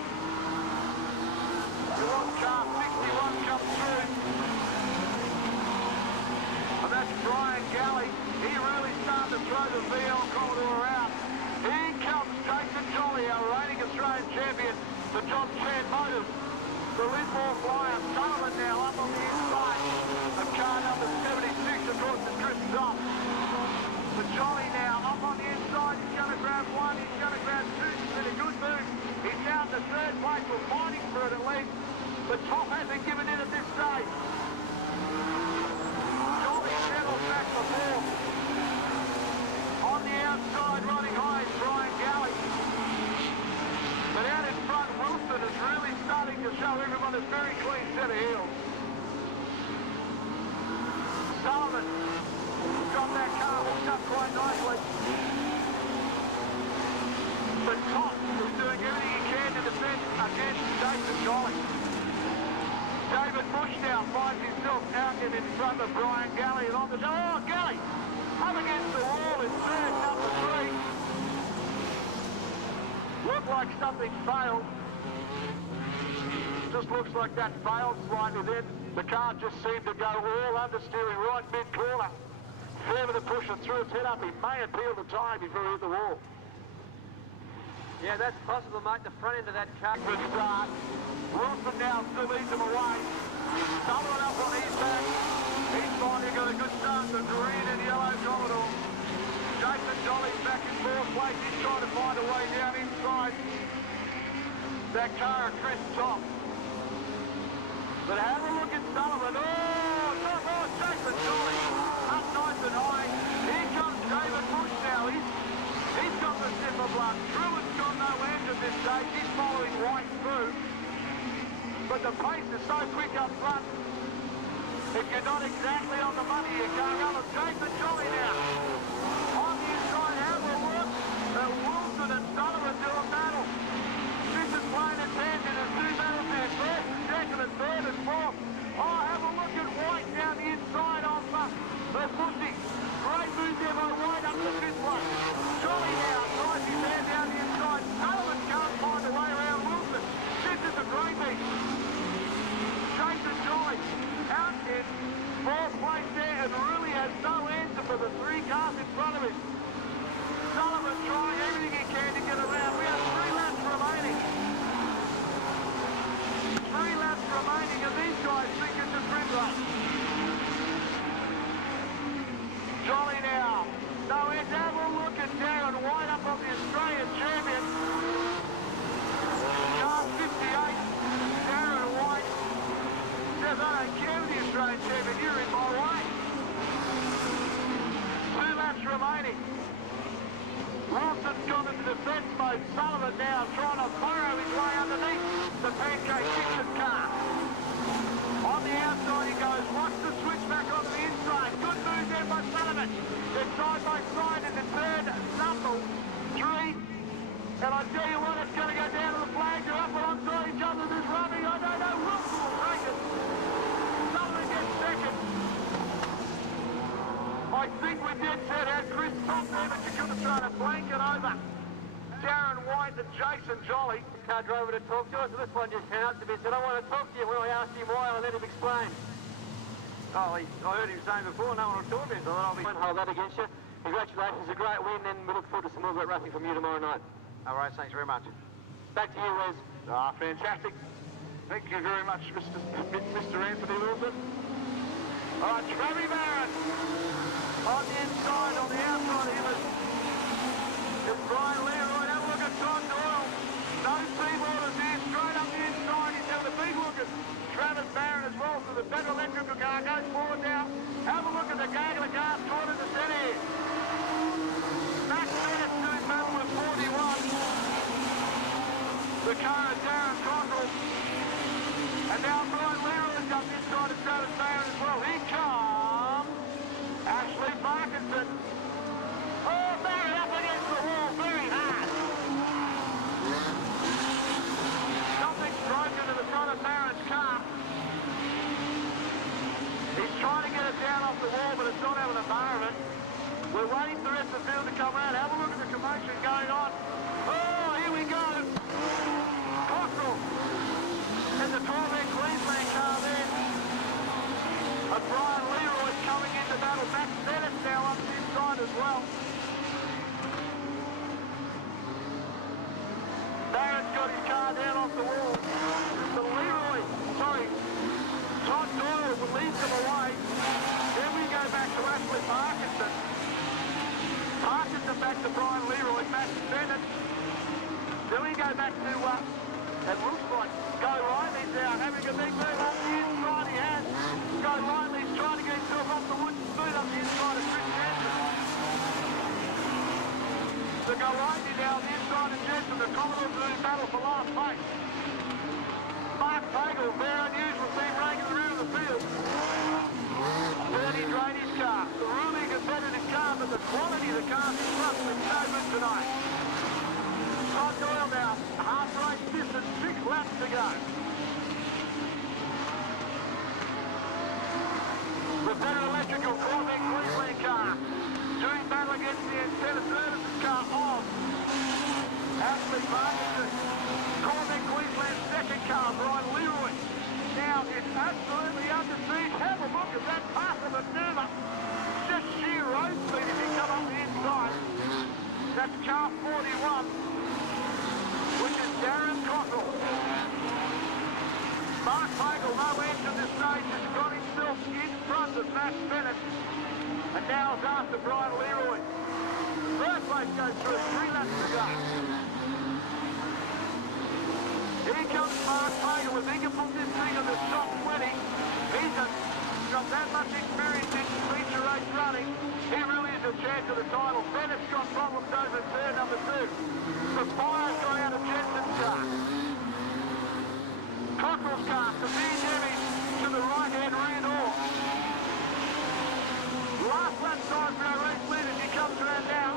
The one car 61 comes through. And that's Brian Galley. He really started to throw the VL Commodore out. Here comes Jason Jolly, our reigning Australian champion, the John Chan Motors. The Lismore Flyer, Sullivan now up on the inside of car number 76, of course, is Chris Stock. But Jolly now up on the inside, he's going to grab 1, he's going to grab 2, he's been a good move. He's down to 3rd place, we're fighting for it at least. But Top hasn't given in at this stage. Jolly settles back for 4th. On the outside, running high is Brian Galley. But out in front, Wilson is really starting to show everyone a very clean set of heels. Sullivan got that car hooked up quite nicely. But Top is doing everything he can to defend against Jason Jolly. David Bush now finds himself out in front of Brian Galley and on the... Oh, Galley! Up against the wall in third, number 3. Looked like something failed. Just looks like that failed slightly then. The car just seemed to go all understeering right mid-corner. Fair to push it through its head up. He may have peeled the tyre before he hit the wall. Yeah, that's possible, mate. The front end of that car. Good start. Wilson now still leads him away. Sullivan up on his back. He's finally got a good start. The green and yellow Commodore. Jason Jolly's back in 4th place. He's trying to find a way down inside that car of Chris Top. The But have a look at Sullivan. Jason Jolly up nice and high. Here comes David Bush now. He's got the sip of blood. Truett's got no end at this stage. He's following White through. But the pace is so quick up front. If you're not exactly on the money, you can't run it. Jason Jolly now. On the inside, have a look. Wilson and Sullivan do a battle. This is playing its hand in a two battles there. First and second and third and fourth. Oh, have a look at White down the inside of the Bushy. Great move there by White up to fifth place. Jolly now tries his hand down the inside. Sullivan can't find a way around Wilson. This is a great beat. Jason Jolly out in fourth place there and really has no answer for the three cars in front of him. Sullivan trying everything he can to get around. We have 3 laps remaining. 3 laps remaining and these guys think it's a sprint race. Jolly now. No, let's have a look at Darren White up on the Australian champion. Car 58, Darren White says, I don't care with the Australian champion, you're in my way. 2 laps remaining. Wilson's gone into defence mode. Sullivan now trying to burrow his way underneath the Pancake Kitchen car. On the outside he goes. Watch the switch back on the inside. Good move there by Sullivan. They're side by side in the turn number 3. And I tell you what, it's going to go down to the flag. They're up alongside each other. There's running. I don't know. Wilson will take it. Sullivan gets second. I think we did set out Chris top there, but you could have thrown a blanket over Darren White and Jason Jolly. Car driver to talk to us, and this one just counts a bit. Said, I want to talk to you. When I asked him why, I let him explain. Oh, I heard him saying before, no one will talk to him, so I'll be hold that against you. Congratulations, a great win, and we look forward to some more great racing from you tomorrow night. All right, thanks very much. Back to you, Wes. Fantastic. Thank you very much, Mr. Anthony Wilson. All right, Travis Barron. On the inside, on the outside of him is Brian Leroy. Have a look at John Doyle. No seaboarders there, straight up the inside. He's having a big look at Travis Barron as well. So the better electrical car goes forward now. Have a look at the Gagler car toward the center. Max Bennett's doing battle with 41. The car of Darren Cockrell. And now Brian Leroy's up inside of Travis Barron as well. Here comes Ashley Parkinson. Oh, Barry up against the wall very hard. Something's broken to the front of Barron's car. He's trying to get it down off the wall, but it's not having a bar of it. We're waiting for the rest of the field to come around. Have a look at the commotion going on. Oh, here we go. Cockrell in the 12-inch Queensland car there. And Brian Leroy coming into battle. Max Bennett now up the inside as well. Barrett's got his car down off the wall. But Leroy, Todd Doyle leads them away. Then we go back to Ashley Parkinson. Parkinson back to Brian Leroy, Max Bennett. Then we go back to, it looks like Go Riley's out, having a big move up the inside. He has. Go Riley's trying to get himself off the wooden spoon up the inside of Chris Jensen. So Go Riley now on the inside of Jensen, the Commodore doing battle for last place. Mark Pagel, very unusual, team running in the rear of the field. Bernie Drainey's car, a really competitive car, but the quality of the car is front is no good tonight. Todd Doyle now, half race distance, 6 laps to go. The better electrical Corvette Queensland car, doing battle against the antenna services car of Ashley Parkinson. Corvette Queensland second car, Brian Leroy. Now it's absolutely under siege. Have a look at that pass of maneuver. Just sheer road speed if you come up the inside. That's car 41, which is Darren Cockrell. Mark Pagel, no end to this stage, has got himself in front of Max Bennett. And now it's after Brian Leroy. First place goes through, 3 laps to go. Here comes Mark Fagle, if he can put this thing in the top 20, he's got that much experience in feature race running. He really is a chance of the title. Bennett's got problems over turn number 2. The fire's gone out of Jensen's car. Cockrell's car, the big heavy to the right-hand rear door. Last lap time for our race leader, she comes around now.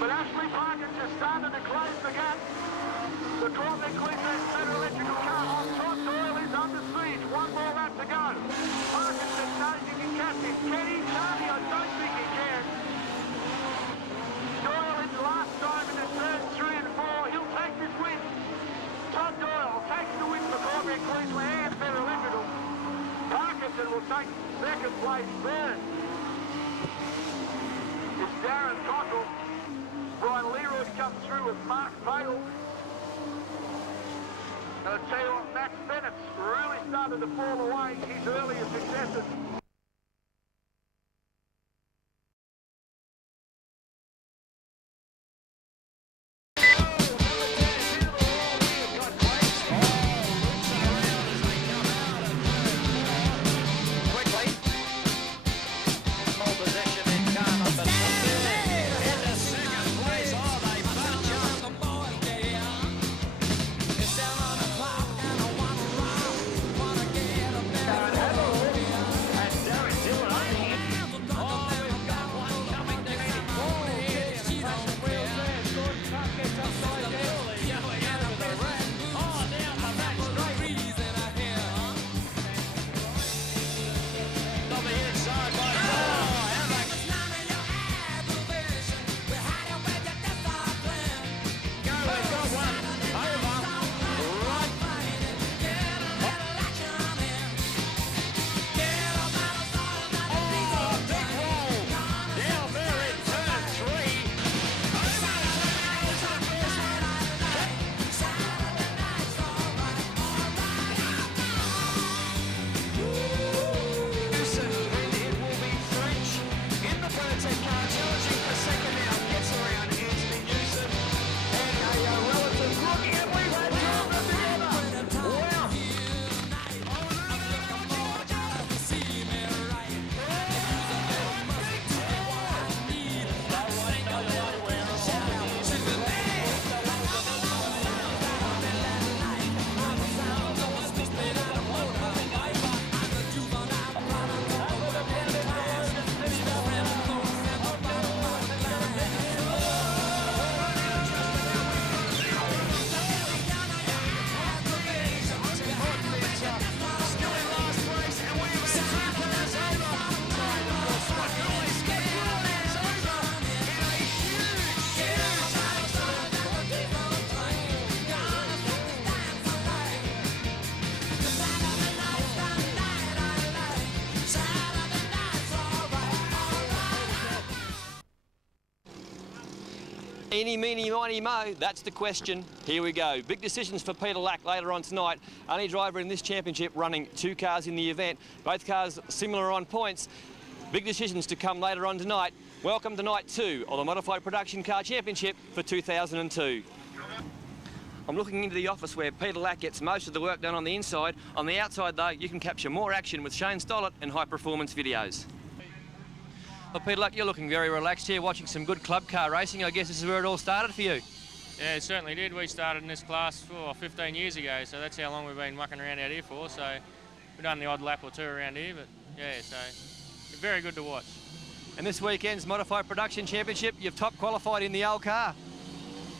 But Ashley Parkinson's started to close the gap. The Corvette Queensland Federal Electrical car on top. Doyle is under siege. One more lap to go. Parkinson knows he can catch him. Can he? Charlie, I don't think he can. Doyle in last time in the turns 3 and 4. He'll take this win. Todd Doyle takes the win for Corvette Queensland and Federal Electrical. Parkinson will take second place third. It's Darren Cockrell. Brian Leroy comes through with Mark Fagle. And I'll tell you what, Max Bennett's really started to fall away. His earlier successes. Eeny, meeny, miny, mo, that's the question. Here we go. Big decisions for Peter Lack later on tonight. Only driver in this championship running 2 cars in the event. Both cars similar on points. Big decisions to come later on tonight. Welcome to night 2 of the Modified Production Car Championship for 2002. I'm looking into the office where Peter Lack gets most of the work done on the inside. On the outside though, you can capture more action with Shane Stollett and high performance videos. Well, Peter Lack, you're looking very relaxed here, watching some good club car racing. I guess this is where it all started for you. Yeah, it certainly did. We started in this class 15 years ago, so that's how long we've been mucking around out here for. So we've done the odd lap or 2 around here, but yeah, so very good to watch. And this weekend's Modified Production Championship, you've top qualified in the old car.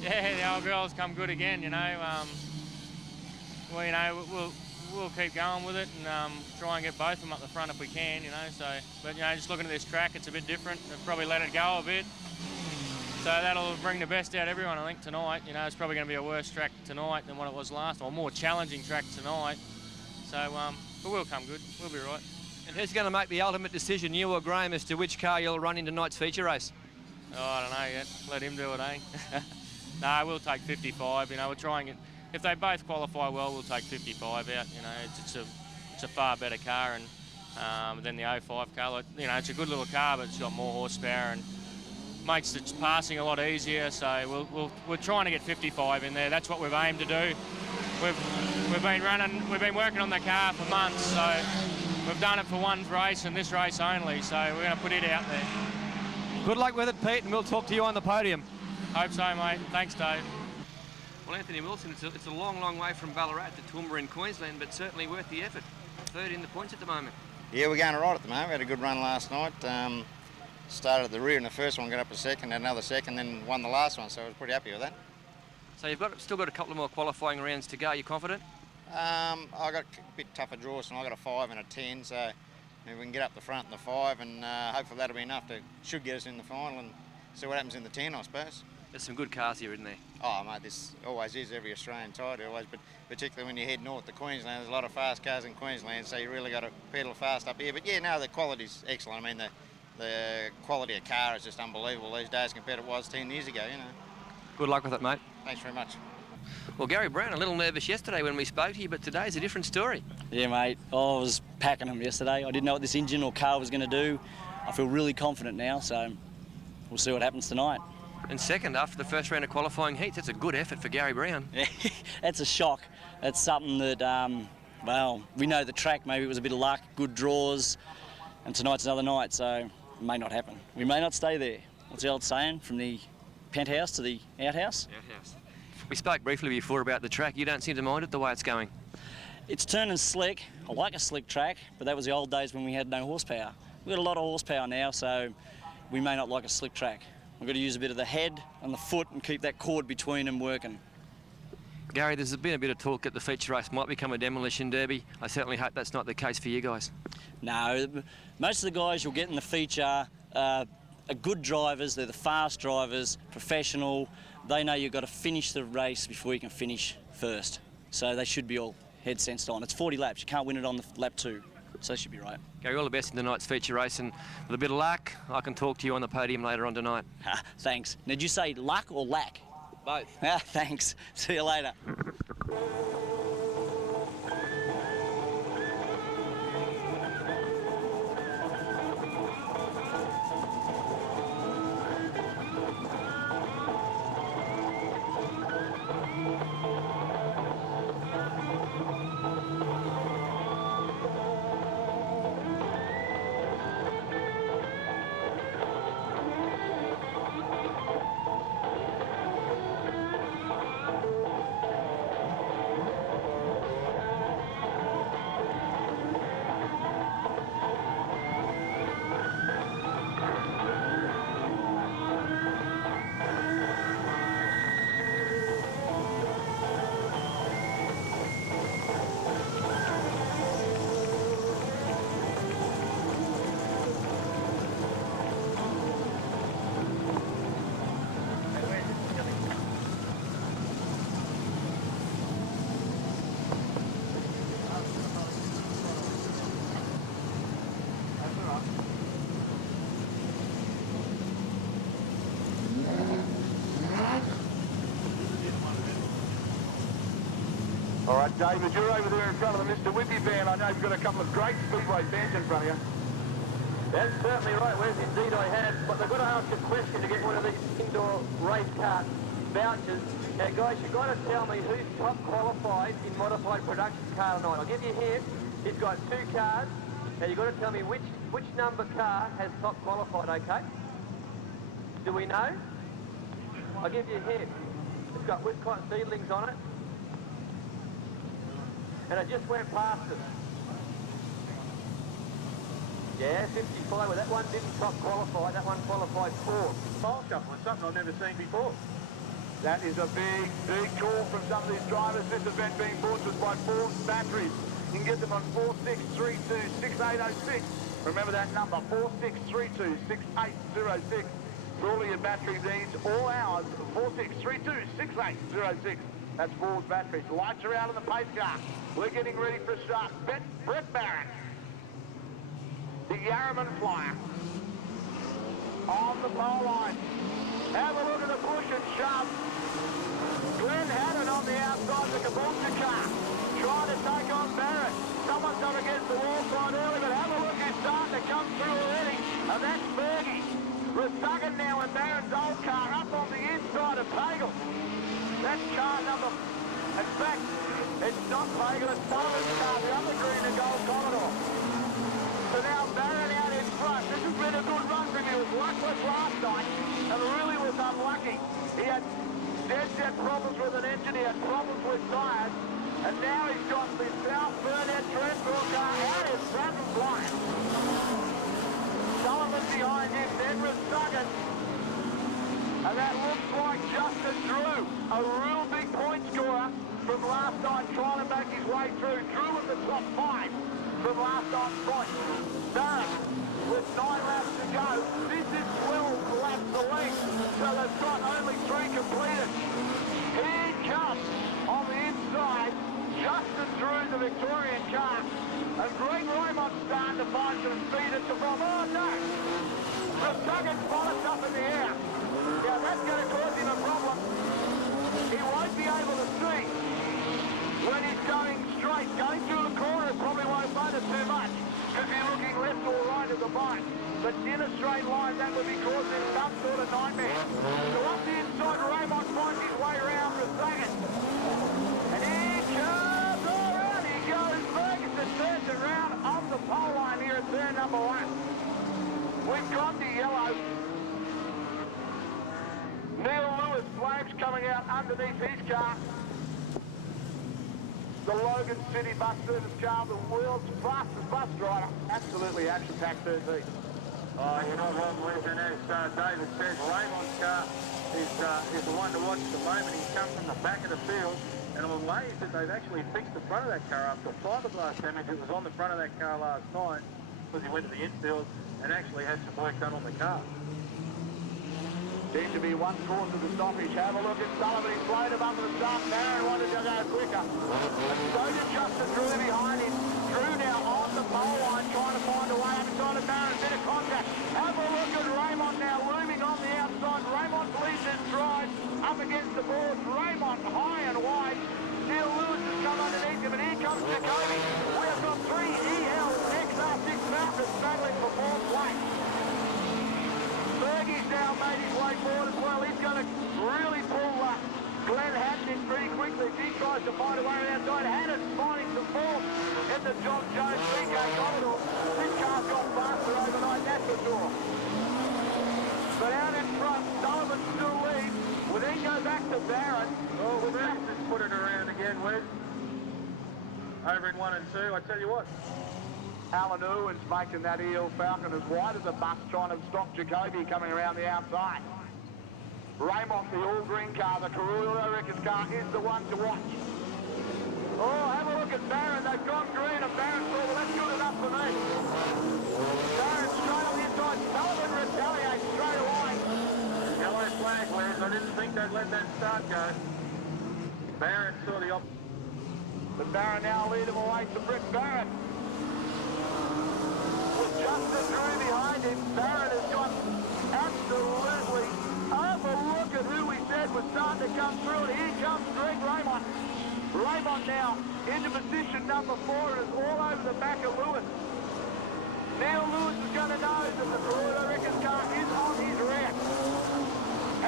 Yeah, the old girls come good again, you know. Well, you know, we'll keep going with it and try and get both of them up the front if we can, you know. So, but you know, just looking at this track, it's a bit different. They've probably let it go a bit, so that'll bring the best out of everyone, I think, tonight. You know, it's probably going to be a worse track tonight than what it was last, or a more challenging track tonight. So, but we'll come good. We'll be right. And who's going to make the ultimate decision, you or Graham, as to which car you'll run in tonight's feature race? Oh, I don't know yet. Let him do it, eh? No, we'll take 55. You know, we'll try and get. If they both qualify well, we'll take 55 out. You know, it's a far better car and than the 05 car. Like, you know, it's a good little car, but it's got more horsepower and makes the passing a lot easier. So we're trying to get 55 in there. That's what we've aimed to do. we've been working on the car for months, so we've done it for one race and this race only, so we're going to put it out there. Good luck with it, Pete, and we'll talk to you on the podium. Hope so, mate. Thanks, Dave. Well, Anthony Wilson, it's a long, long way from Ballarat to Toowoomba in Queensland, but certainly worth the effort. Third in the points at the moment. Yeah, we're going all right at the moment. We had a good run last night. Started at the rear in the first one, got up a second, had another second, then won the last one, so I was pretty happy with that. So you've still got a couple of more qualifying rounds to go. Are you confident? I got a bit tougher draws, and I got a 5 and a 10, so if we can get up the front in the 5, and hopefully that'll be enough should get us in the final and see what happens in the 10, I suppose. There's some good cars here, isn't there? Oh, mate, this always is every Australian title, always, but particularly when you head north to Queensland, there's a lot of fast cars in Queensland, so you really got to pedal fast up here. But yeah, no, the quality's excellent. I mean, the quality of car is just unbelievable these days compared to what it was 10 years ago, you know. Good luck with it, mate. Thanks very much. Well, Gary Brown, a little nervous yesterday when we spoke to you, but today's a different story. Yeah, mate. I was packing them yesterday. I didn't know what this engine or car was going to do. I feel really confident now, so we'll see what happens tonight. And second, after the first round of qualifying heats, that's a good effort for Gary Brown. That's a shock. That's something that, well, we know the track, maybe it was a bit of luck, good draws, and tonight's another night, so it may not happen. We may not stay there. What's the old saying? From the penthouse to the outhouse? Outhouse. We spoke briefly before about the track. You don't seem to mind it the way it's going. It's turning slick. I like a slick track, but that was the old days when we had no horsepower. We've got a lot of horsepower now, so we may not like a slick track. We've got to use a bit of the head and the foot and keep that cord between them working. Gary, there's been a bit of talk that the feature race might become a demolition derby. I certainly hope that's not the case for you guys. No, most of the guys you'll get in the feature are good drivers. They're the fast drivers, professional. They know you've got to finish the race before you can finish first. So they should be all head sensed on. It's 40 laps. You can't win it on the lap 2. So they should be right. Gary, all the best in tonight's feature race, and with a bit of luck, I can talk to you on the podium later on tonight. Thanks. Now, did you say luck or lack? Both. Thanks. See you later. All right, David, you're over there in front of the Mr. Whippy van. I know you've got a couple of great Speedway fans in front of you. That's certainly right, Wes. Indeed I have. But they've got to ask a question to get one of these indoor race car vouchers. Now, guys, you've got to tell me who's top qualified in modified production car tonight. I'll give you a hint. He's got 2 cars. Now, you've got to tell me which number car has top qualified, okay? Do we know? I'll give you a hint. It's got Wisconsin seedlings on it. And I just went past it. Yeah, 55. Well, that one didn't top qualify. That one qualified 4th. Pole shuffle is something I've never seen before. That is a big, big call from some of these drivers. This event being brought to us by Ford batteries. You can get them on 46326806. Remember that number, 46326806. For all of your battery needs, all hours, 46326806. That's Ford batteries. Lights are out on the pace car. We're getting ready for a start. Brett Barrett, the Yarraman Flyer, on the pole line. Have a look at the push and shove. Glenn Haddon on the outside of the Caboolture car, trying to take on Barrett. Someone's up against the wall quite early, but have a look who's starting to come through already. And that's Bergie. Resuggin now in Barrett's old car up on the inside of Pagel. That's car number, in fact, It's not Fagan, it's Sullivan's car, the upper green and gold Commodore. So now Barron out in front. This has been a good run for him. He was luckless last night and really was unlucky. He had dead problems with an engine, he had problems with tyres, and now he's got the South Burnett Trentville car out in front and flying. Sullivan behind him, Edward Duggan. And that looks like Justin Drew, a real big point scorer from last night, trying to make his way through. Drew in the top 5 from last night's points. Barrett with 9 laps to go. This is 12 laps to lead, so they've got only 3 completed. Here he comes on the inside. Justin Drew, the Victorian car. And Greg Raymond's starting to find some speed at the front. Oh no! Duggan's bonnet up in the air. Yeah, that's going to cause him a problem. He won't be able to see when he's going straight. Going through the corner probably won't matter too much because he's looking left or right of the bike. But in a straight line, that would be causing him some sort of nightmare. So up the inside, Raymond finds his way around for a second. And here comes, all right, he goes. Ferguson turns it round off the pole line here at turn number 1. We've gone to yellow. Neil Lewis, flames coming out underneath his car. The Logan City bus service car, the world's fastest bus driver. Absolutely action-packed 13. Oh, you know what, Wes, and as David said, Raymond's car is the one to watch at the moment. He's come from the back of the field, and I'm amazed that they've actually fixed the front of that car after fiberglass damage. It was on the front of that car last night because he went to the infield and actually had some work done on the car. Seems to be one cause of the stoppage. Have a look at Sullivan. He's floated him up to the start. Barron wanted to go quicker. So did Justin Drew behind him. Drew now on the pole line trying to find a way up inside of Barron. Bit of contact. Have a look at Raymond now looming on the outside. Raymond leads his drive up against the boards. Raymond high and wide. Neil Lewis has come underneath him, and here comes Jacoby. We have got 3 EL XR6 Falcons battling for 4th place. Fergie's now made his way forward as well. He's going to really pull Glenn Hatton in pretty quickly. He tries to find a way around outside. Hatton's finding some form in the John Jones 3K Commodore. This car's got faster overnight, that's for sure. But out in front, Sullivan still leads. We'll then go back to Barron. Oh, well, Bruce has put it around again, Wes. Over in 1 and 2, I tell you what. Alan Irwin's making that EL Falcon as wide as a bus, trying to stop Jacoby coming around the outside. Raymond, the all-green car, the Carullo Records car, is the one to watch. Oh, have a look at Barron. They've gone green, and Barron thought, well, that's good enough for me. Barron straight on the inside. Sullivan retaliates straight away. Yellow flag, Wes. I didn't think they'd let that start go. Barron saw the opposite. But Barron now lead him away to Brett Barron. With Justin Drew behind him, Barron has got absolutely overlook at who we said was starting to come through, and here comes Greg Raymond. Raymond now into position number 4 and is all over the back of Lewis. Neil Lewis is going to know that the Carullo Records car is on his rear.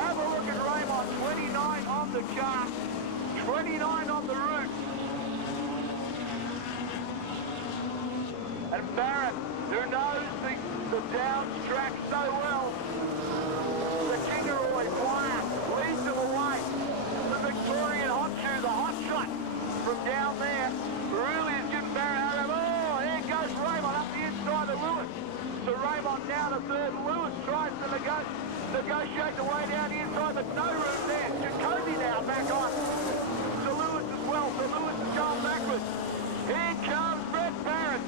Have a look at Raymond, 29 on the car, 29 on the route. And Barron, who knows the downs track so well, the Kingaroy flyer leads him away. The Victorian hot shoe, the hot shot from down there, really is giving Barron out of. Oh, here goes Raymond up the inside of Lewis. So Raymond down to 3rd. Lewis tries to negotiate the way down the inside, but no room there. Jacoby now back on. So Lewis as well. So Lewis is going backwards. Here comes Brett Barron.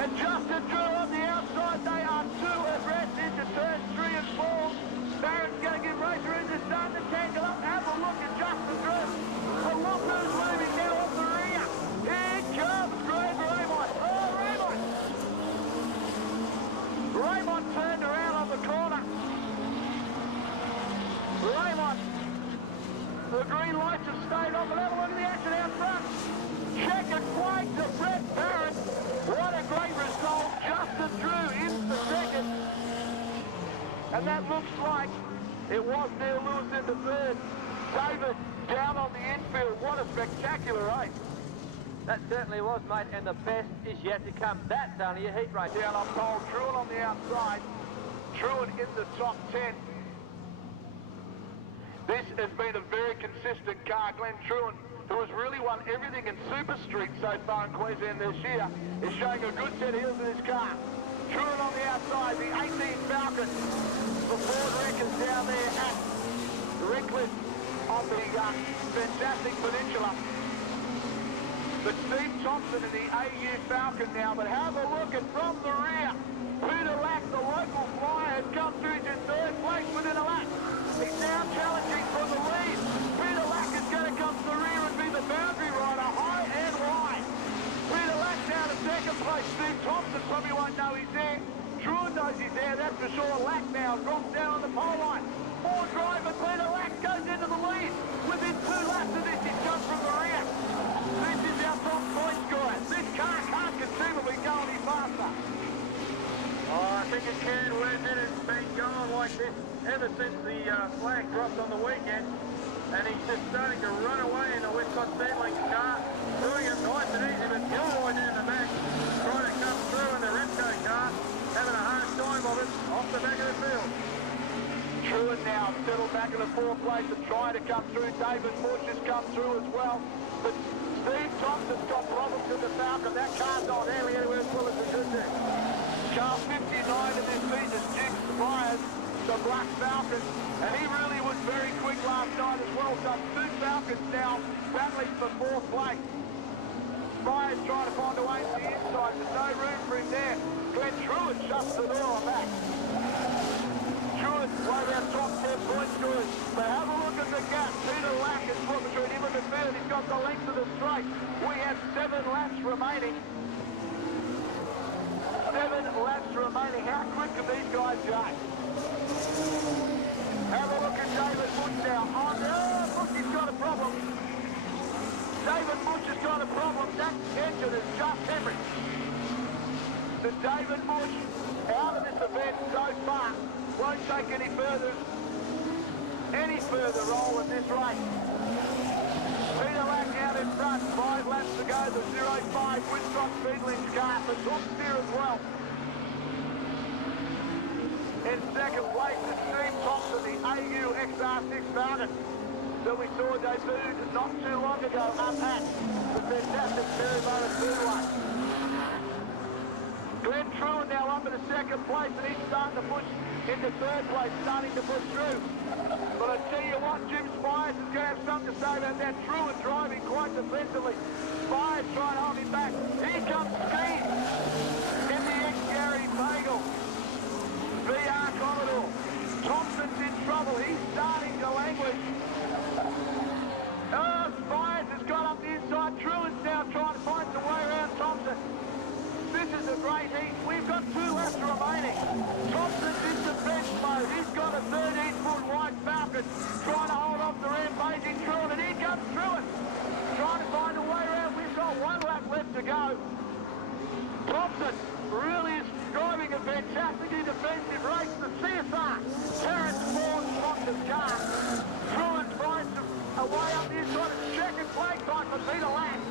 And Justin Drew on the outside. They are 2 abreast into turns 3 and 4. Barron's going to give Racer into starting to tangle up. Have a look at Justin Drew. A look who's moving now off the rear. Here comes Greg Raymond. Oh, Raymond! Raymond turned around on the corner. Raymond. The green lights have stayed on, but have a look at the action out front. Checkered flag to Brett Barron. What a great result. Justin Drew in the 2nd. And that looks like it was Neil Lewis in the 3rd. David down on the infield. What a spectacular race. That certainly was, mate, and the best is yet to come. That's only a heat race. Down on pole, Truant on the outside. Truant in the top 10. This has been a very consistent car. Glenn Truant, who has really won everything in Super Street so far in Queensland this year, is showing a good set of heels in his car. Truant on the outside, the 18 Falcon. The Ford Wreckers down there at Redcliffe on the fantastic peninsula. But Steve Thompson in the AU Falcon now, but have a look at from the rear. Peter Lack, the local flyer, has come through to third place within a lap. He's now challenging for the lead. Peter Lack is going to come to the rear and be the boundary rider, high and wide. Peter Lack now to second place. Steve Thompson probably won't know he's there. Truant knows he's there, that's for sure. Lack now drops down on the pole line. More drive, and Peter Lack goes into the lead. Within 2 laps of this, he's come from the rear. This is our top point scorer. This car can't conceivably go any faster. Oh, I think it can. When it's been going like this ever since the flag dropped on the weekend, and he's just starting to run away in the Westcott Seedlings car, doing it nice and easy, but Gilroy down the back, trying to come through in the Repco car, having a hard time of it off the back of the field. Truant now settled back in the 4th place and trying to come through. David Bush has come through as well. But Steve Thompson's got problems with the Falcon. That car's not airing anywhere as well as it should do. Car 59 in this season, Jim Spires, the Black Falcon. And he really was very quick last night as well. So 2 Falcons now battling for 4th place. Spires trying to find a way to the inside. There's no room for him there. Glenn Truant shuts the door on that. Truant, one of our top 10 point scorers. But have a look at the gap. Peter Lack is put between him and the field. He's got the length of the straight. We have 7 laps remaining. 7 laps remaining. How quick can these guys go? Have a look at David Bush now. Oh, look, he's got a problem. David Bush has got a problem. That engine is just hemorrhaged. So David Bush, out of this event so far, won't take any further role in this race. Peter Lack out in front, 5 laps to go, the 05 Westcott Speedlings car for Tom Steer as well. In second place is Steve Thompson, the AU XR6 Falcon that we saw debuted not too long ago up at the fantastic Maryborough Speedway. Glenn Truant now up in the 2nd place, and he's starting to push into 3rd place, starting to push through. But I tell you what, Jim Spires is going to have something to say about that. Truant driving quite defensively. Spires trying to hold him back. Here comes Steve in the ex-Gary Bagel. VR Commodore. Thompson's in trouble. He's starting to languish. Oh, Spires has got up the inside. Truant's now trying to find some way around Thompson. This is a great heat. We've got 2 laps remaining. Thompson's in defense mode. He's got a 13-foot wide Falcon trying to hold off the rampaging Truant, and here comes Truant trying to find a way around. We've got 1 lap left to go. Thompson really is driving a fantastically defensive race. The CSR, Terrence Ford Thompson's car. Truant finds a way up the inside. It's checkered flag time for Peter Lack.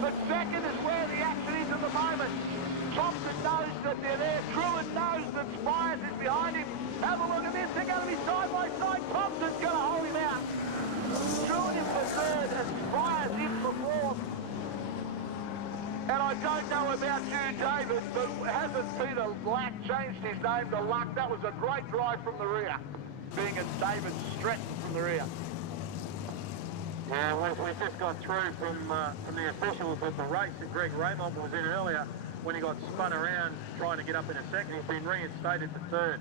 But 2nd is where the action is at the moment. Thompson knows that they're there. Truant knows that Spires is behind him. Have a look at this. They're going to be side by side. Thompson's going to hold him out. Truant is for 3rd and Spires in for 4th. And I don't know about you, David, but hasn't Peter Lack changed his name to Luck? That was a great drive from the rear, being a David Stratton from the rear. Yeah, we just got through from the officials with the race that Greg Raymond was in earlier when he got spun around trying to get up in a 2nd. He's been reinstated for 3rd.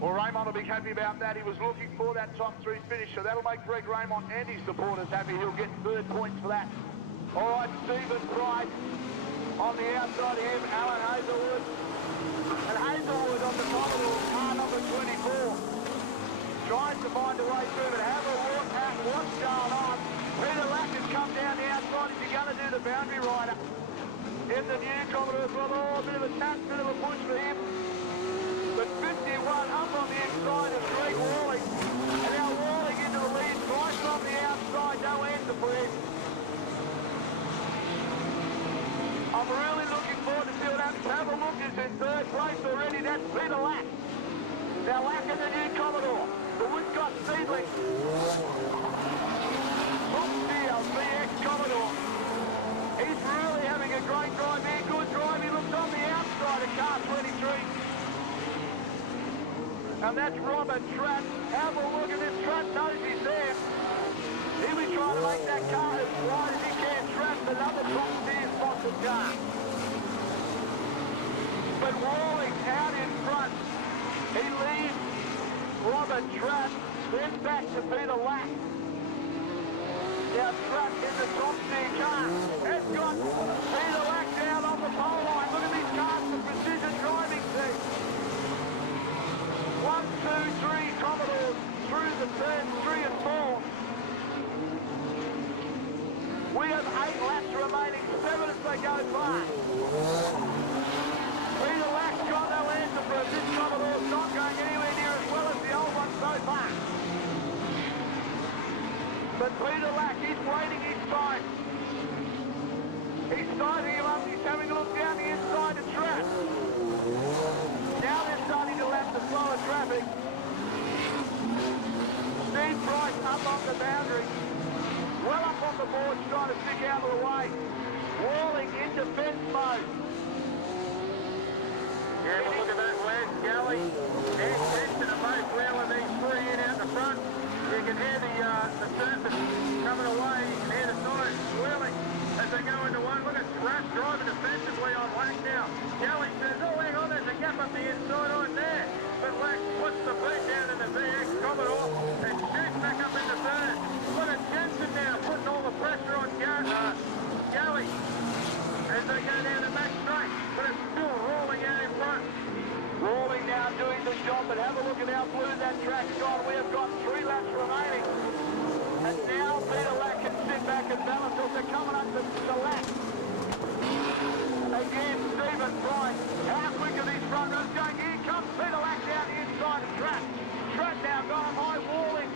Well, Raymond will be happy about that. He was looking for that top 3 finish, so that'll make Greg Raymond and his supporters happy. He'll get 3rd points for that. All right, Stephen Price on the outside of him, Alan Hazelwood. And Hazelwood on the Commodore, car number 24. Tries to find a way through, but have a look at what's going on. Peter Lack has come down the outside. Is he going to do the boundary rider in the new Commodore as well? Oh, a bit of a tap, bit of a push for him. But 51 up on the inside of Greg Walling. And now Walling into the lead. Price on the outside, no answer for him. I'm really looking forward to see what happens. Have a look, he's in third place already. That's Peter Lack. Now Lack in the new Commodore. The Woodcott Seedling. Top tier VX Commodore. He's really having a great drive here. Good drive. He looks on the outside of car 23. And that's Robert Tratt. Have a look at this. Tratt knows he's there. He'll be trying to make that car as wide as he can. Tratt, another top tier sponsored car. But Walling out in front. He leads Robert Tratt, then back to Peter Lack. Now Tratt in the top tier car. Has got Peter Lack down on the pole line. Look at these cars, the precision driving team. 1, 2, 3 Commodores through the turn 3 and 4. We have 8 laps remaining, 7 as they go by. Peter Lack's got no answer for it. This Commodore's not going anywhere near as well as the old one so far. But Peter Lack, he's waiting his time. He's sizing him up, he's having a look down the inside of Tratt. Now they're starting to lap the slower traffic. Steve Price up on the boundary. Well up on the board, trying to stick out of the way. Walling in defence mode. Yeah, well, look at that, Wes, Galley, and Benson are both wheeling these three in out the front. You can hear the surface coming away, you can hear the tires swirling as they go into one. Look at Tratt driving defensively on Lack now. Galley says, oh, hang on, there's a gap up the inside on there. But Lack puts the boot down in the VX Commodore and shoots back up into third. Look at Jensen now putting all the pressure on Galley as they go down the back straight, but it's still rolling out in front. Rolling now doing the job, but have a look at how blue that track's gone. We have got 3 laps remaining. And now Peter Lack can sit back and balance as they're coming up the lap. Again, Stephen Price. How quick are these front runners going? Here comes Peter Lack down the inside of Tratt. Tratt now got him high, Walling,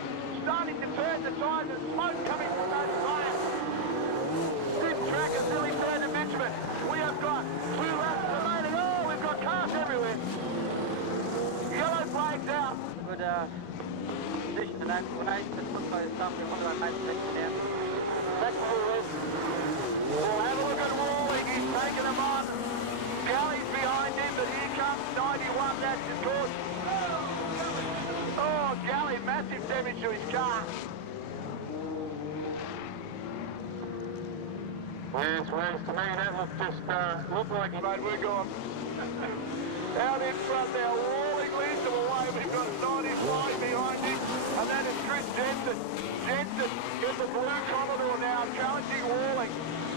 starting to burn the tyres and smoke coming from those tyres. This track has really turned to bitumen. We have got 2 laps remaining. Oh, we've got cars everywhere. Yellow flags out. Good position and overnight, but looks like it's something one of our mates taking down. Back forward. We'll have a look at Walling. He's taking him on. Galley's behind him, but here comes 91. That's his course. Oh, Galley, massive damage to his car. Yes, to me that looked just looked like it. Mate, we're gone. Out in front now, Walling leads him away. We've got 95 behind him, and that is Chris Jensen. Jensen in the blue Commodore now, challenging Walling.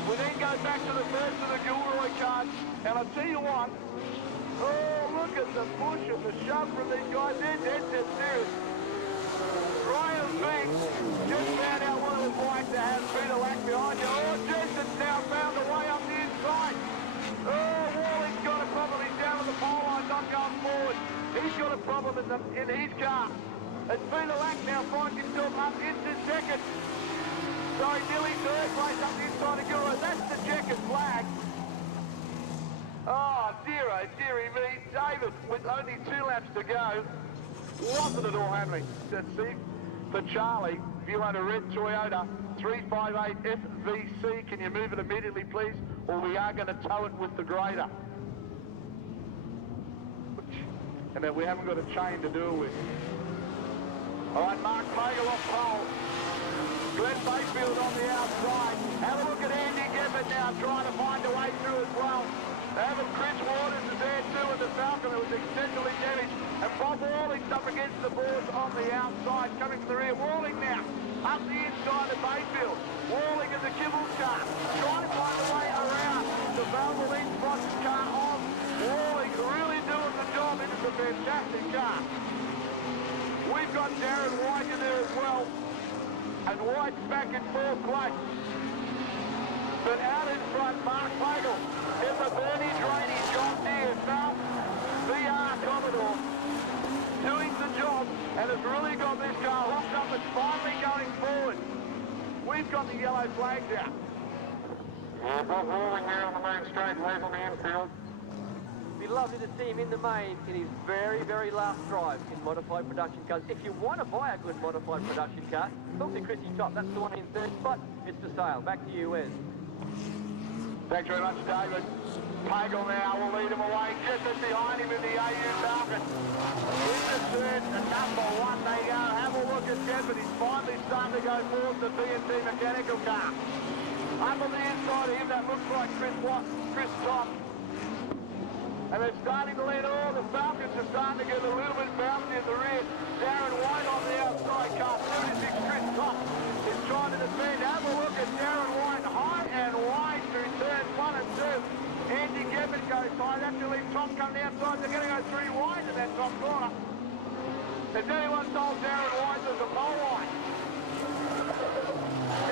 We then go back to the first of the Gilroy cars, and I tell you what, oh, look at the push and the shove from these guys. They're dead serious. Graham Bing just found out what it was like to have Peter Lack behind you. Oh, Jensen's now found a way up the inside. Oh, Walling's got a problem. He's down on the pole line, not going forward. He's got a problem in his car. And Peter Lack now finds himself up into second. Sorry, nearly third place up the inside of Gilroy. That's the checkered flag. Oh, dearie me. David, with only 2 laps to go, wasn't it all happening? That's it. For Charlie, if you want a red Toyota 358 FVC, can you move it immediately, please? Or we are going to tow it with the grader. And then we haven't got a chain to do it with. All right, Mark Magel off pole. Glenn Mayfield on the outside. Have a look at Andy Gibbon now trying to find a way through as well. Having Chris Waters is there too in the Falcon that was extensively damaged. And Bob Walling's up against the boards on the outside, coming from the rear. Walling now up the inside of Mayfield. Walling in the Kibble car, trying to find a way around the Valvoline Sponsor's car on. Walling really doing the job. It is a fantastic car. We've got Darren White in there as well. And White's back in 4th place. But out in front, Mark Pagel in the Bernie Drainey John Deere South VR Commodore doing the job and has really got this car hooked up and finally going forward. We've got the yellow flags out. Yeah, Yeah, Bob Walling there on the main straight, Les on the infield. It'd be lovely to see him in the main in his very, very last drive in modified production cars. If you want to buy a good modified production car, talk to Chrissy Top. That's the one in third spot. It's for sale. Back to you, Wes. Thanks very much, David. Pagel now will lead him away. Just behind him in the AU Falcon. In the third, the number one they go. Have a look at Jeff, he's finally starting to go forward the B&T mechanical car. Up on the inside of him, that looks like Chris Top. And they're starting to lead all. The Falcons are starting to get a little bit bouncy in the rear. Darren White on the outside car. 36 Chris Top is trying to defend. Have a look at Darren White. High and wide through turns 1 and 2. Andy Gebbett goes high. That's to leave Tom coming outside. They're going to go 3 wide in that top corner. Has anyone told Darren White there's a pole line?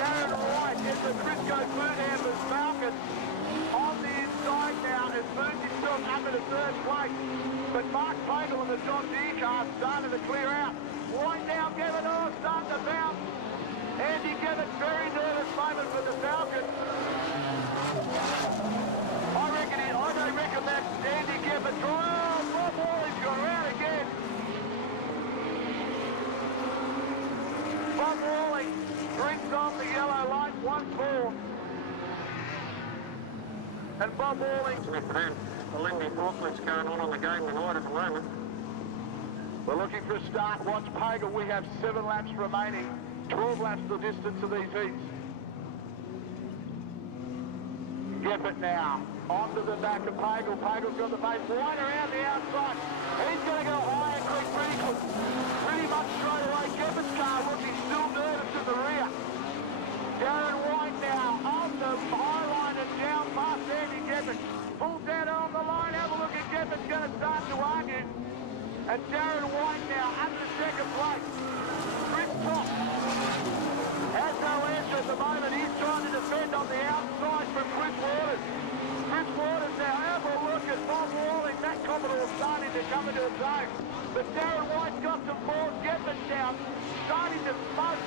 Darren White is the Briscoe Food Ambers Falcon. On the inside now has moved himself up into third place. But Mark Pagel and the John D car started to clear out. White now, Gebbett, starting to bounce. Andy Gebbett, very nervous moment for the Falcon. I don't reckon that's Andy Gebbett. Oh, Bob Wally's gone around again. Bob Wally drinks on the yellow light once more. And Bob Walling. The Lindy forklifts going on the game tonight at the moment. We're looking for a start. Watch Pagel. We have 7 laps remaining. 12 laps the distance of these heats. Gebbett now. Onto the back of Pagel. Pagel's got the base wide around the outside. He's going to go high and quick pretty much straight away. Gebbett's car looking still nervous in the rear. Darren White now on the high line and down past Andy Gebbett. Pulls out on the line. Have a look at Gebbett's going to start to argue. And Darren White now under second place. Chris Top has no answer at the moment. He's trying to defend on the outside from Chris Waters. Chris Waters now, have a look at Bob Walling. That Commodore starting to come into its own. But Darren White's got some balls. Gebbett's down, starting to smoke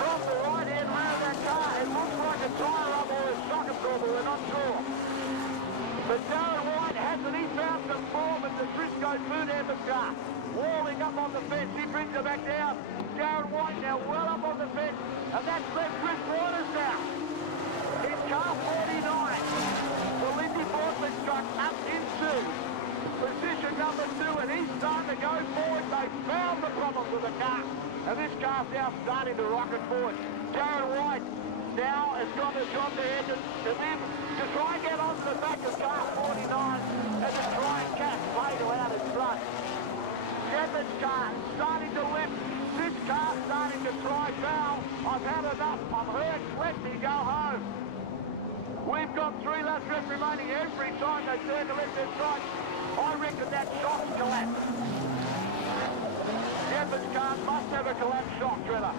from the right-hand rear of that car. It looks like a tyre rubber or a shock absorber, we're not sure. But Darren White hasn't. He found some form in the Briscoe Food Ambers car. Walling up on the fence, he brings it back down. Darren White now well up on the fence, and that's left Chris Waters now. In car 49, the Lindy Forklift truck up into position number 2, and he's starting to go forward. They found the problems with the car, and this car's now starting to rocket forward. Darren White now has gone to John DeHead to him to try and get onto the back of car 49 and to try and catch Pagel out in front. Gebbett's car starting to lift. This car starting to try foul. I've had enough. I'm hurt. Let me go home. We've got 3 laps remaining. Every time they turn to left and right, I reckon that shock's collapsed. Gebbett's car must have a collapsed shock, Trevor.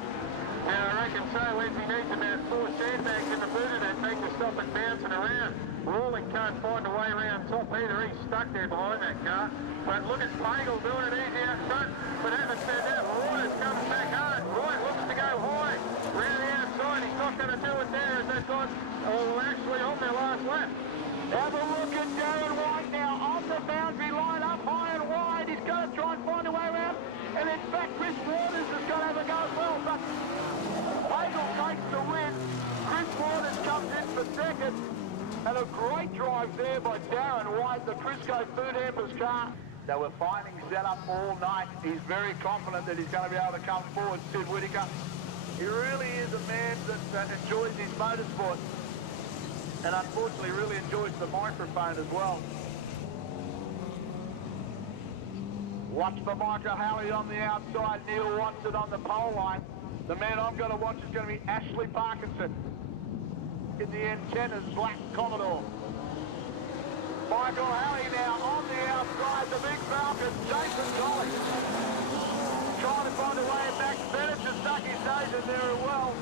Yeah, I reckon so. Lindsay needs about 4 sandbags in the boot of that thing to stop it bouncing around. Walling can't find a way around top either. He's stuck there behind that car. But look at Pagel doing it easy out front. But having said that, Waters comes back hard. Wright looks to go high. Round the outside, he's not going to do it there as they've got actually on their last lap. Have a look at Darren White now on the boundary line, up high and wide. He's going to try and find a way around. And in fact, Chris Waters has got to have a go as well. But Pagel takes the win. Chris Waters comes in for second. And a great drive there by Darren White, the Briscoe Food Ambers car. They were finding set up all night. He's very confident that he's going to be able to come forward, Sid Whittaker. He really is a man that enjoys his motorsport. And unfortunately really enjoys the microphone as well. Watch for Michael Halley on the outside. Neil Watson on the pole line. The man I'm going to watch is going to be Ashley Parkinson in the antennas black Commodore. Michael Halley now on the outside, the big Falcon, Jason Colley. Trying to find a way back. Bennett just stuck his nose in there as well.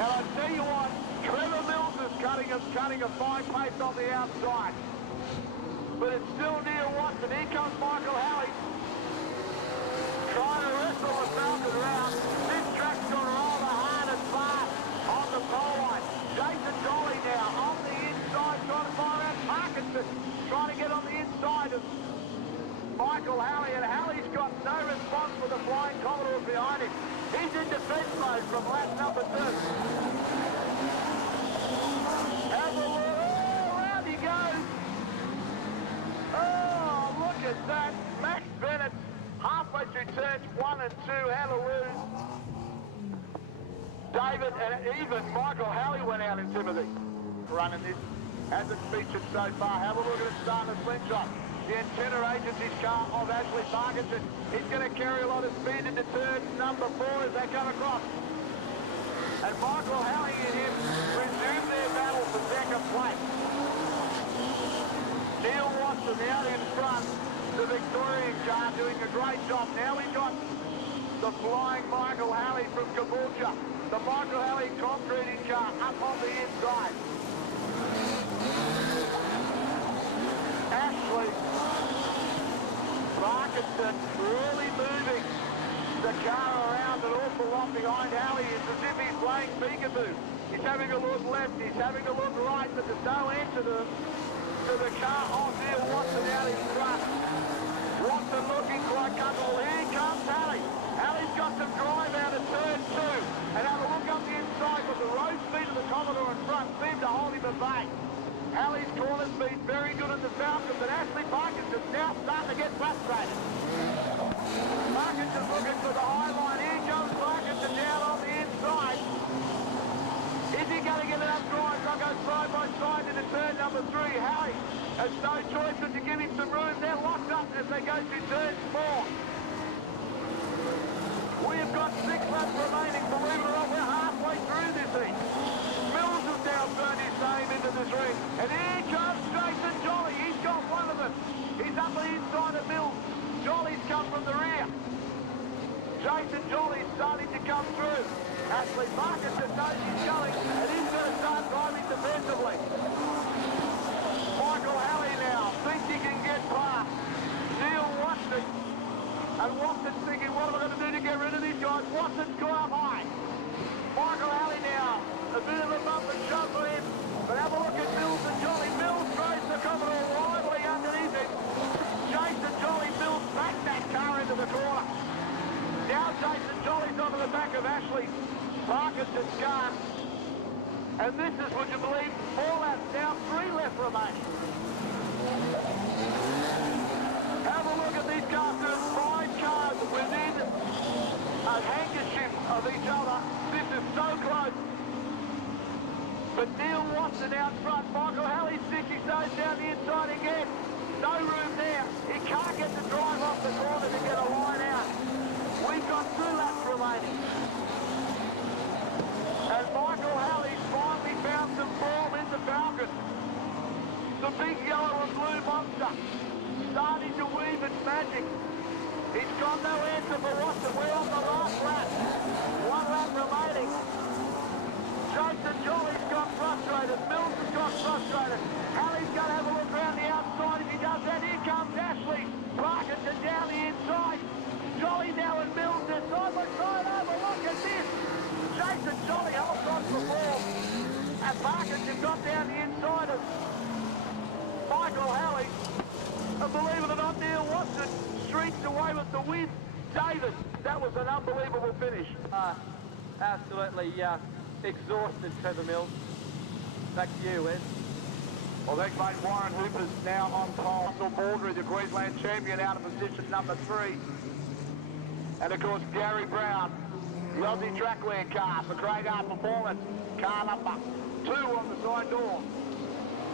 And I tell you what, Trevor Mills is cutting a fine pace on the outside. But it's still Neil Watson. Here comes Michael Halley. Trying to wrestle the Falcon around. This track's gone rather hard and fast on the pole line. Jason now on the inside, trying to fire out Parkinson, trying to get on the inside of Michael Halley, and Halley's got no response for the Flying Commodores behind him. He's in defence mode from lap number 2. Round he goes. Oh, look at that. Max Bennett halfway through turns 1 and 2 had a lose. David and even Michael Halley went out in Timothy. Running this hasn't featured so far. Have a look at it starting the slingshot. The antenna agency's car of Ashley Parkinson. He's going to carry a lot of speed into turn number 4 as they come across. And Michael Halley and him resume their battle for second place. Neil Watson out in front, the Victorian car doing a great job. Now we've got the flying Michael Halley from Caboolture. The Michael Halley concreting car up on the inside. Ashley Parkinson really moving the car around an awful lot behind Halley. It's as if he's playing peekaboo. He's having a look left, he's having a look right, but there's no end to the car. Oh, Neil Watson out in front. Watson looking quite comfortable. Here comes Halley. Halley's got some drive out of turn 2. And have a look up the inside, but the road speed of the Commodore in front seemed to hold him at bay. Halley's corner speed very good in the Falcon, but Ashley Parkinson's now starting to get frustrated. Parkinson's looking for the high line. Here comes Parkinson down on the inside. Is he going to get enough drive? They'll go side by side into turn number 3. Halley has no choice but to give him some room. They're locked up as they go through turn 4. We have got 6 laps remaining. Believe it or not, we're halfway through this heat. Mills has now turned his name into this ring. And here comes Jason Jolly. He's got one of them. He's up the inside of Mills. Jolly's come from the rear. Jason Jolly's starting to come through. Ashley Parkinson knows he's going, and he's going to start driving defensively. Michael Halley now thinks he can get past Neil Watson. And Watson's thinking, what am I going to do to get rid of these guys? Watson's gone up high. Michael Halley now, a bit of a bump and shove for him. But have a look at Mills and Jolly. Mills throws the Commodore widely underneath him. Jason Jolly Mills back that car into the corner. Now Jason Jolly's onto the back of Ashley Parkinson's car. And this is, would you believe, 4 laps now, 3 left remaining. Have a look at these cars. There's 5 cars within a handkerchief of each other. This is so close. But Neil Watson out front. Michael Halley sticking those down the inside again. No room there. He can't get the drive off the corner to get a line out. We've got 2 laps remaining. And Michael Halley's finally found some form in the Falcon. The big yellow and blue monster starting to weave its magic. He's got no answer for Watson. We're on the last lap. 1 lap remaining. Jason Jolly's got frustrated. Mills has got frustrated. Halley's going to have a look around the outside. If he does that, here comes Ashley Parkinson down the inside. Jolly now and Mills, they're side by side over. Look at this. Jason Jolly holds on for form. And Parkinson got down the inside of Michael Halley. And believe it or not, Neil Watson streaks away with the win. David, that was an unbelievable finish. Absolutely exhausted, Trevor Mills. Back to you, Wes. Well, thanks, mate. Warren Hooper's now on pole. Russell Baldry, the Queensland champion, out of position number 3. And, of course, Gary Brown, the Aussie Trackwear car for Craig Hart Performance, car number 2 on the side door.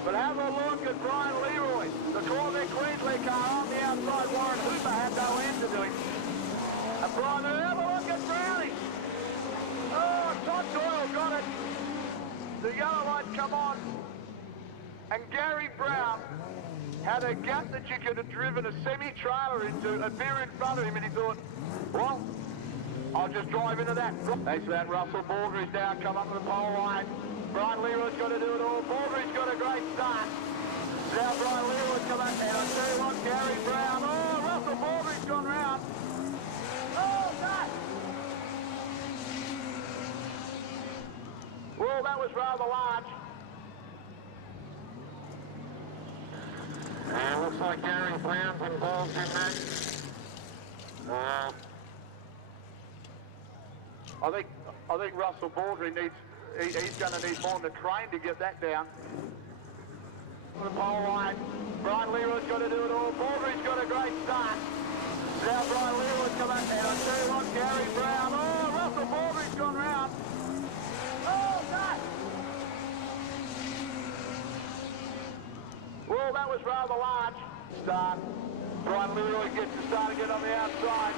But have a look at Brian Leroy, the Corvette Queensland car on the outside. Warren Hooper had no end to do it. And Brian, have a look at Brownie. Oh, Todd Doyle got it. The yellow light come on. And Gary Brown had a gap that you could have driven a semi-trailer into, a beer in front of him, and he thought, well, I'll just drive into that. Thanks for that. Russell Baldry's now come up to the pole line. Brian Leroy's got to do it all. Baldry's got a great start. Now Brian Leroy's come up, and I'll tell you what, Gary Brown. Oh, Russell Baldry's gone round. Oh, that! Well, that was rather large. like Gary Brown's involved in that. I think Russell Baldry needs. He's going to need more than a crane to get that down. The pole line. Brian Leroy's got to do it all. Baldry's got a great start. Now Brian Leroy's come up and I'll tell you what, Gary Brown. Oh, Russell Baldry's gone round. Oh, no! Well, that was rather large. Start. Brian Leroy gets to start again on the outside.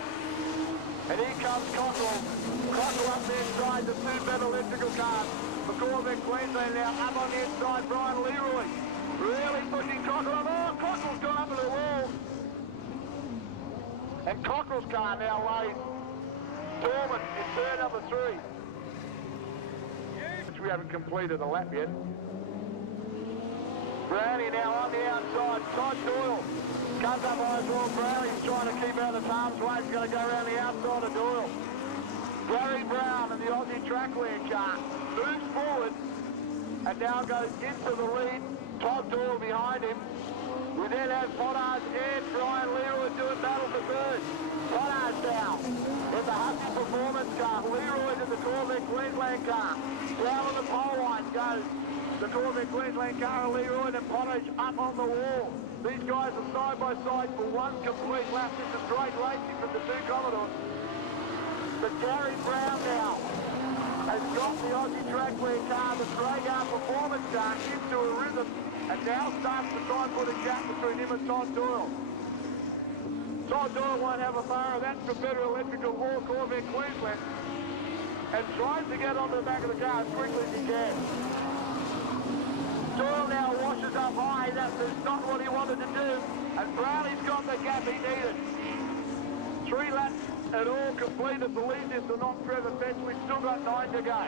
And here comes Cockrell. Cockrell up the inside, the two better electrical cars. For Corvette Queensland now up on the inside, Brian Leroy. Really pushing Cockrell. Oh, Cockrell's gone up to the wall. And Cockrell's car now lays dormant in turn number 3. Which we haven't completed a lap yet. Brownie now on the outside. Todd Doyle comes up high as well. Brownie's trying to keep out of harm's way. He's going to go around the outside of Doyle. Gary Brown and the Aussie Trackwear car moves forward and now goes into the lead. Todd Doyle behind him. We then have Potters and Brian Leroy doing battle for third. Potters now in the Hussey Performance car. Leroy's in the Corvette Queensland car. Down on the pole line goes the Corvette Queensland car of Leroy and Potters up on the wall. These guys are side by side for one complete lap. This is great racing from the two Commodores. But Gary Brown now has got the Aussie Trackwear car, the Traeger Performance car, into a rhythm and now starts to try and put a gap between him and Todd Doyle. Todd Doyle won't have a bar of that for Federal Electrical or Corvette Queensland and tries to get onto the back of the car as quickly as he can. Doyle now washes up high. That is not what he wanted to do. And Brownie's got the gap he needed. 3 laps at all completed. Believe this or not, Trevor Betts, we've still got 9 to go.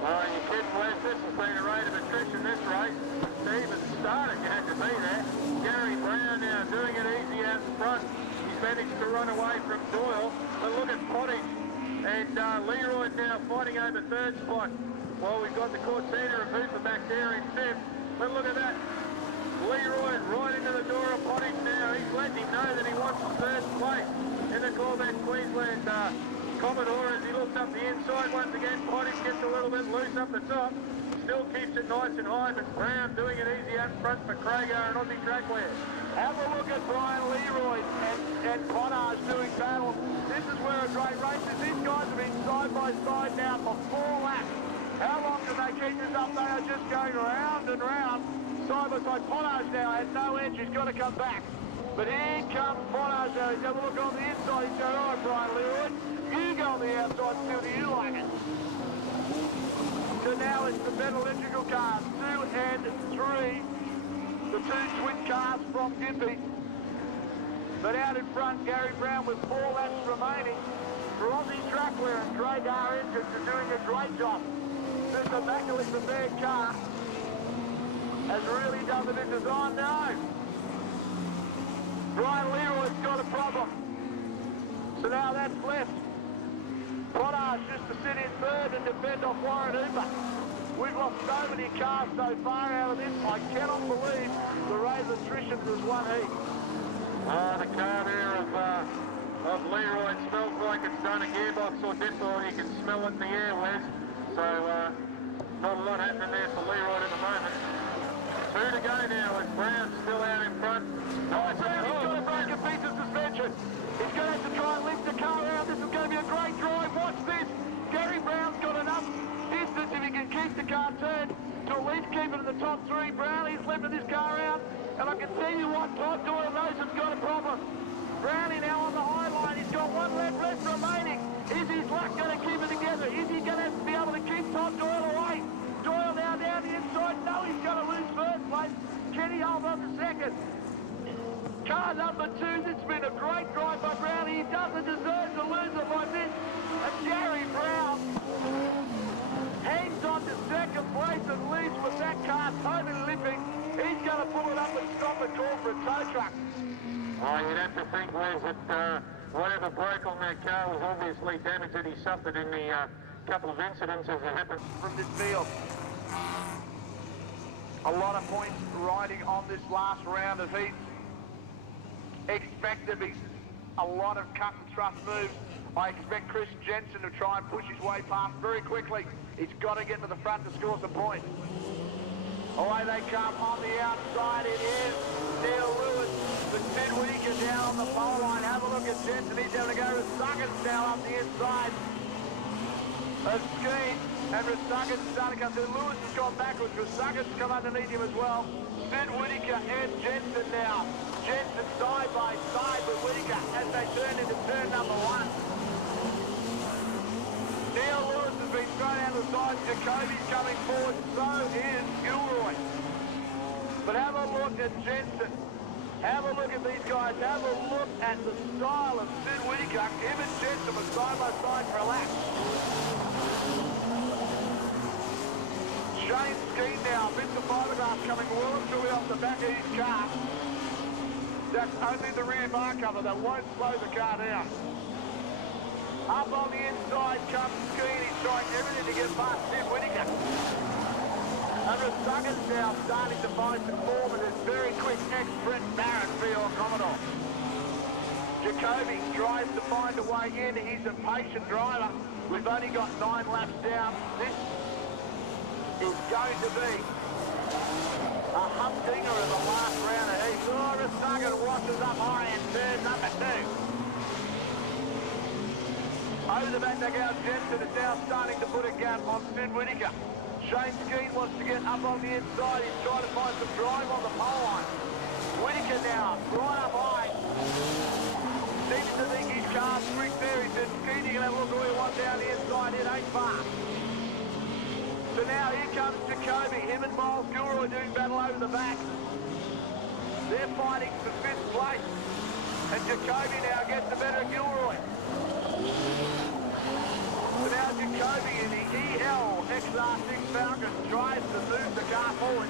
Well, you couldn't Wes, this has been a rate of attrition this race. Steve at the start, you had to be there. Gary Brown now doing it easy out in front. He's managed to run away from Doyle. But look at Pottage. And Leroy now fighting over third spot. Well, we've got the Cortina of Hooper back there in 5th. But look at that. Leroy right into the door of Pottage now. He's letting him know that he wants third place in the Corvette Queensland Commodore as he looks up the inside once again. Pottage gets a little bit loose up the top. Still keeps it nice and high, but Brown doing it easy out front for Traeger and Aussie Trackwear. Have a look at Brian Leroy and Potters doing battle. This is where a great race is. These guys have been side by side now for 4 laps. How long can they keep this up? They are just going round and round. Side by side. Potters now has no edge. He's got to come back. But here comes Potters now. He's having a look on the inside. He's going, all right, Brian Leroy, you go on the outside and see whether you like it. So now it's the Metal Electrical cars, 2 and 3. The 2 twin cars from Gympie. But out in front, Gary Brown with 4 laps remaining. For Aussie Trackwear and Traeger engines are doing a great job. This immaculate prepared car has really done the business. Oh no! Brian Leroy's got a problem. So now that's left. Potters just to sit in third and defend off Warren Hooper. We've lost so many cars so far out of this. I cannot believe the rate of attrition was 1 heat. The car there of Leroy smells like it's done a gearbox or diesel. You can smell it in the air, Wes. So not a lot happening there for Leroy at the moment. 2 to go now as Brown's still out in front. Nice round, he's got a broken piece of suspension. He's going to have to try and lift the car out. This is going to be a great drive. Watch this. Gary Brown's got enough distance if he can keep the car turned to at least keep it in the top 3. Brownie's lifting this car out. And I can tell you what, Todd Doyle knows he's got a problem. Brownie now on the high line. He's got 1 lap left remaining. Is his luck going to keep it together? Is he going to be able to keep Todd Doyle away? Doyle now down the inside. No, he's going to lose first place. Kenny hold on to second. Car number 2, it's been a great drive by Brownie. He doesn't deserve to lose it like this. And Gary Brown hangs on to second place at least with that car totally limping. He's going to pull it up and stop and call for a tow truck. Oh, you'd have to think, Wes, that whatever broke on that car was obviously damage that he suffered in the couple of incidents as it happened. From this field. A lot of points riding on this last round of heats. expect there to be a lot of cut and thrust moves. I expect Chris Jensen to try and push his way past very quickly. He's got to get to the front to score some points. Away they come on the outside. It is Neil Lewis. The Sid Whittaker down on the pole line. Have a look at Jensen. He's going to go with Suggins now up the inside of Skeen. And Suggins starting to come through. Lewis has gone backwards. Suggins come underneath him as well. Sid Whittaker and Jensen now. Jensen side by side with Whittaker as they turn into turn number 1. Neil Lewis has been thrown out of the side. Jacoby's coming forward. So is Gilroy. But have a look at Jensen. Have a look at these guys. Have a look at the style of Sid Whittaker. Him and Jensen were side by side for a lap. Shane Skeen now. Bits of fiberglass coming well and truly off the back of his car. That's only the rear bar cover that won't slow the car down. Up on the inside comes Skeen. He's trying everything to get past Sid Whittaker. And Suggins now starting to find some form with this very quick ex-Brett Barrett for your Commodore. Jacoby tries to find a way in. He's a patient driver. We've only got 9 laps down. This is going to be a humdinger in the last round of heat. Suggins washes up high in turn number 2. Over the back they go, Jensen is now starting to put a gap on Sid Whittaker. Shane Skeen wants to get up on the inside. He's trying to find some drive on the pole line. Whittaker now, right up high. Seems to think his car's strict there. He said, Skeen, you can have a look at where you want down the inside. It ain't far. So now here comes Jacoby. Him and Miles Gilroy doing battle over the back. They're fighting for 5th place. And Jacoby now gets the better of Gilroy. So now Jacoby in the EL XR6 Falcon tries to move the car forward.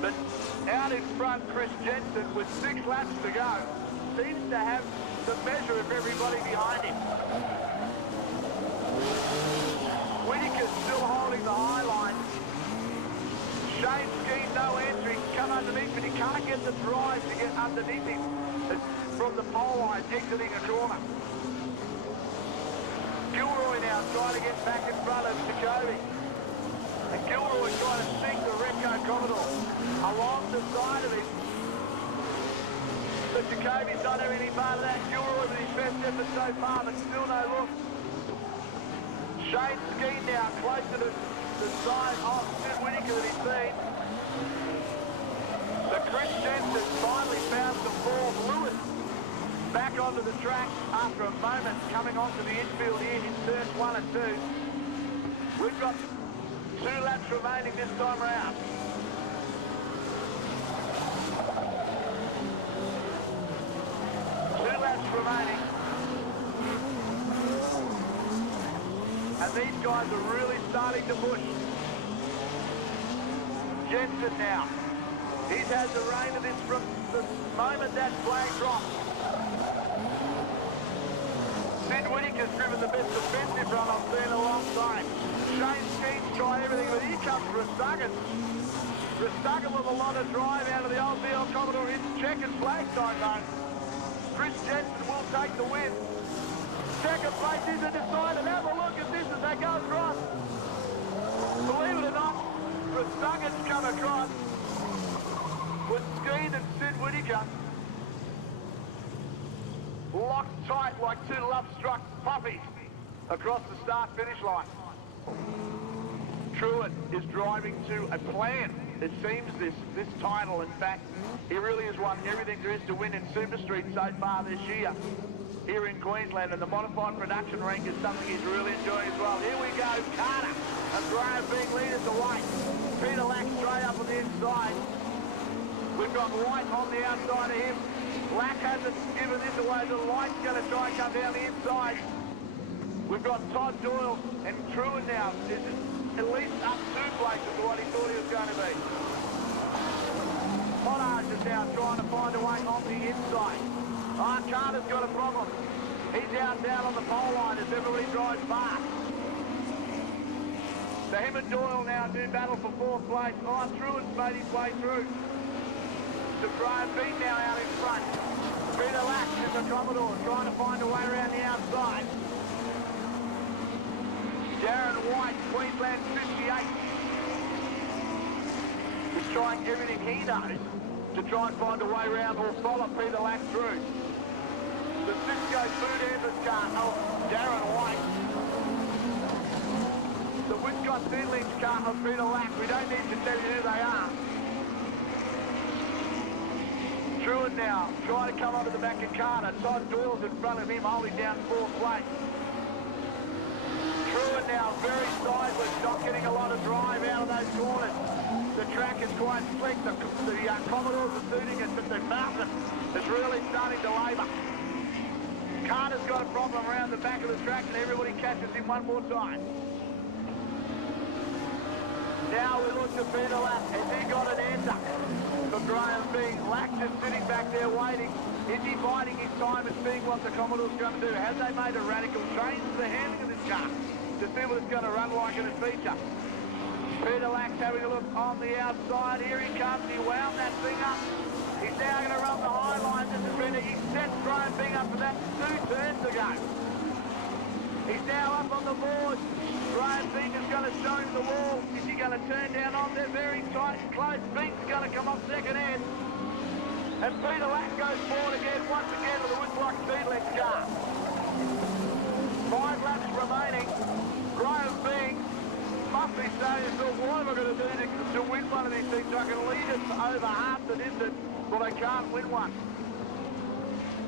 But out in front, Chris Jensen with 6 laps to go seems to have the measure of everybody behind him. Whittaker's still holding the high line. Shane Skeen, no entry, come underneath, but he can't get the drive to get underneath him from the pole line, exiting a corner. Gilroy now trying to get back in front of Jacoby. And Gilroy trying to sink the Recco Commodore along the side of him. But Jacoby's not having any part of that. Gilroy with his best effort so far, but still no look. Shane Skeen now close to the side of Sid Whittaker that he's seen. But Chris Jensen finally found some form. Lewis back onto the track after a moment coming onto the infield here in turns 1 and 2. We've got 2 laps remaining this time round. Remaining. And these guys are really starting to push. Jensen now. He's had the reign of this from the moment that flag dropped. Sid Whittaker's driven the best defensive run I've seen alongside. Shane Skeen's tried everything, but here comes Suggins. Suggins with a lot of drive out of the old BL Commodore in checkered flag side zone. Chris Jensen will take the win. Second place is a decider. Have a look at this as they go across. Believe it or not, Suggins come across with Skeen and Sid Whittaker locked tight like 2 love-struck puppies across the start-finish line. Truett is driving to a plan. It seems this title, in fact, he really has won everything there is to win in Super Street so far this year here in Queensland, and the modified production rank is something he's really enjoying as well. Here we go, Carter and Graham being leaders away. Peter Lack straight up on the inside. We've got White on the outside of him. Lack hasn't given this away. The Light's going to try and come down the inside. We've got Todd Doyle and Truett now. At least up 2 places to what he thought he was going to be. Pollard is now trying to find a way on the inside. Carter's got a problem. He's out down on the pole line as everybody drives fast. So him and Doyle now do battle for 4th place. Truett's made his way through. to Graham Beat now out in front. Peter Lack is the Commodore, trying to find a way around the outside. Darren White, Queensland 58. He's trying everything he knows to try and find a way around or follow Peter Lack through. The Cisco Food Ambers car of Darren White. The Wisconsin Lynch car of Peter Lack. We don't need to tell you who they are. Truett now, trying to come over the back of Carter. Todd Doyle's in front of him, holding down fourth place. Truett now, very sideways, not getting a lot of drive out of those corners. The track is quite slick. The Commodores are suiting it, but the Falcon is really starting to labour. Carter's got a problem around the back of the track, and everybody catches him one more time. Now we look to Peter Lack. Has he got an answer for Graham Bing? Lack just sitting back there waiting. Is he biding his time and seeing what the Commodore's going to do? Have they made a radical change to the handling of this car to see what it's going to run like in its feature? Peter Lack's having a look on the outside. Here he comes. He wound that thing up. He's now going to run the high line. He sets Graham Bing up for that 2 turns to go. He's now up on the board. Graham Bing is going to show him the wall. Is he going to turn down on there? Very tight and close. Bing's going to come off second end. And Peter Lack goes forward again, once again, with the Woodblock Speedlex car. 5 laps remaining. Graham Bing must be saying to himself, what am I going to do to win one of these things so I can lead it over half the distance? Well, they can't win one.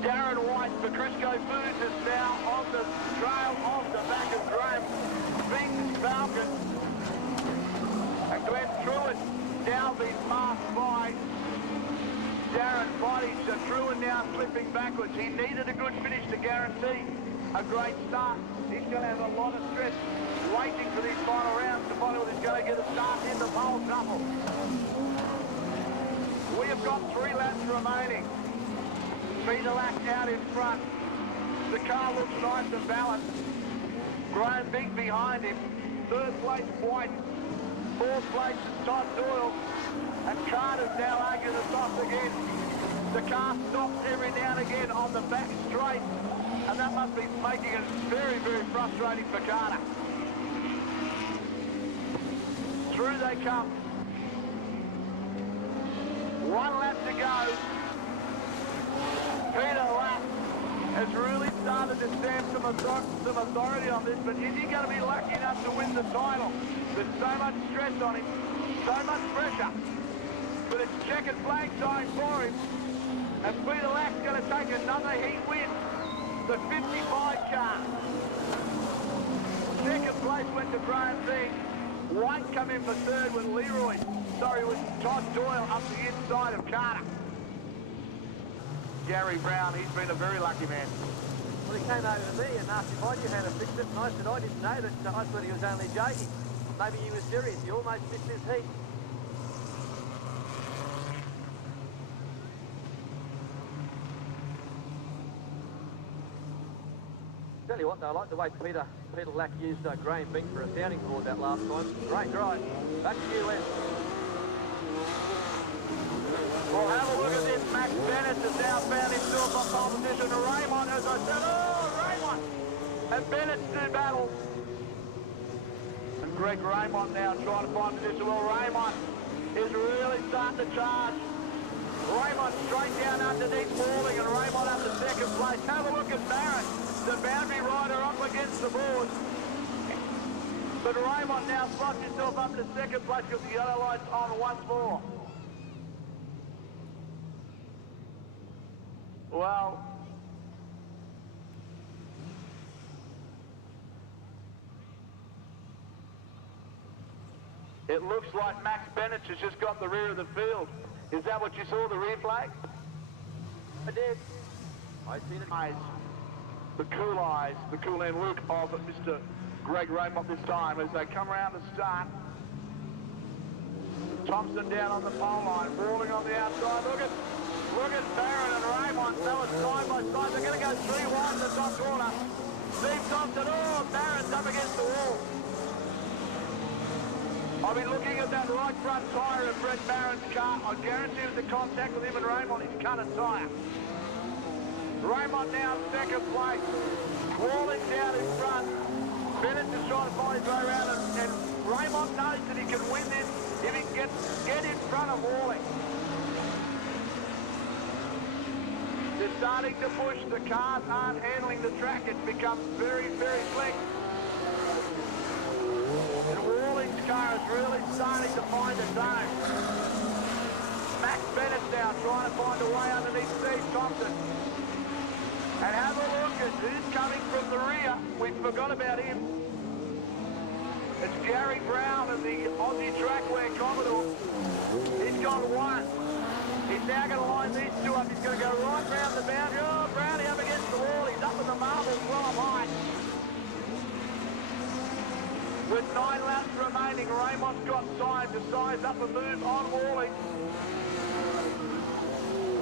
Darren White for Crisco Foods is now on the trail off the back of Graham Bing's Falcon. And Glenn Truett now been passed by Darren Bodies. So Truett now slipping backwards. He needed a good finish to guarantee a great start. He's going to have a lot of stress waiting for these final rounds to find out if he's going to get a start in the pole couple. We have got 3 laps remaining. Peter Lack out in front. The car looks nice and balanced. Graham Bing behind him. 3rd place White. 4th place Todd Doyle. And Carter's now arguing the toss again. The car stops every now and again on the back straight. And that must be making it very, very frustrating for Carter. Through they come. 1 lap to go. Peter Lack has really started to stamp some authority on this, but is he going to be lucky enough to win the title? There's so much stress on him, so much pressure, but it's checkered flag sign for him, and Peter Lack's going to take another heat win. The 55 car. 2nd place went to Graham Bing. White come in for 3rd with with Todd Doyle up the inside of Carter. Gary Brown, he's been a very lucky man. Well, he came over to me and asked if I knew how to fix it, and I said I didn't know that. I thought he was only joking. Maybe he was serious. He almost missed his heat. Tell you what, though, I like the way Peter Lack used Graham Bing for a sounding board that last time. Great drive. Back to you, Les. Well, have a look at this. Max Bennett has now found himself on pole position. Raymond, as I said, Raymond! And Bennett's do battle. And Greg Raymond now trying to find position. Well, Raymond is really starting to charge. Raymond straight down underneath Falling, and Raymond up to 2nd place. Have a look at Barrett, the boundary rider up against the board. But Raymond now slots himself up to 2nd place because the yellow light's on once more. Well, it looks like Max Bennett has just got the rear of the field. Is that what you saw, the rear flag? I did. I seen it. The cool end look of Mr. Greg Raymond this time as they come around the start. Thompson down on the pole line, Falling on the outside. Look at Barrett and Raymond. They were side by side. They're going to go 3 wide in the top corner. Steve Thompson, Barrett's up against the wall. I'll be looking at that right front tyre of Brett Barron's car. I guarantee with the contact with him and Raymond, he's cut a tyre. Raymond now second place. Walling down in front. Bennett just trying to find his way around, and Raymond knows that he can win this if he can get in front of Walling. They're starting to push. The cars aren't handling the track. It's become very, very slick. And Walling's car is really starting to find a zone. Max Bennett now trying to find a way underneath Steve Thompson. And have a look at who's coming from the rear. We forgot about him. It's Gary Brown of the Aussie Trackway Commodore. He's gone one. He's now going to line these two up. He's going to go right round the boundary. Oh, Brownie up against the wall. He's up in the marbles well up high. With 9 laps remaining, Raymond's got time to size up and move on Walling.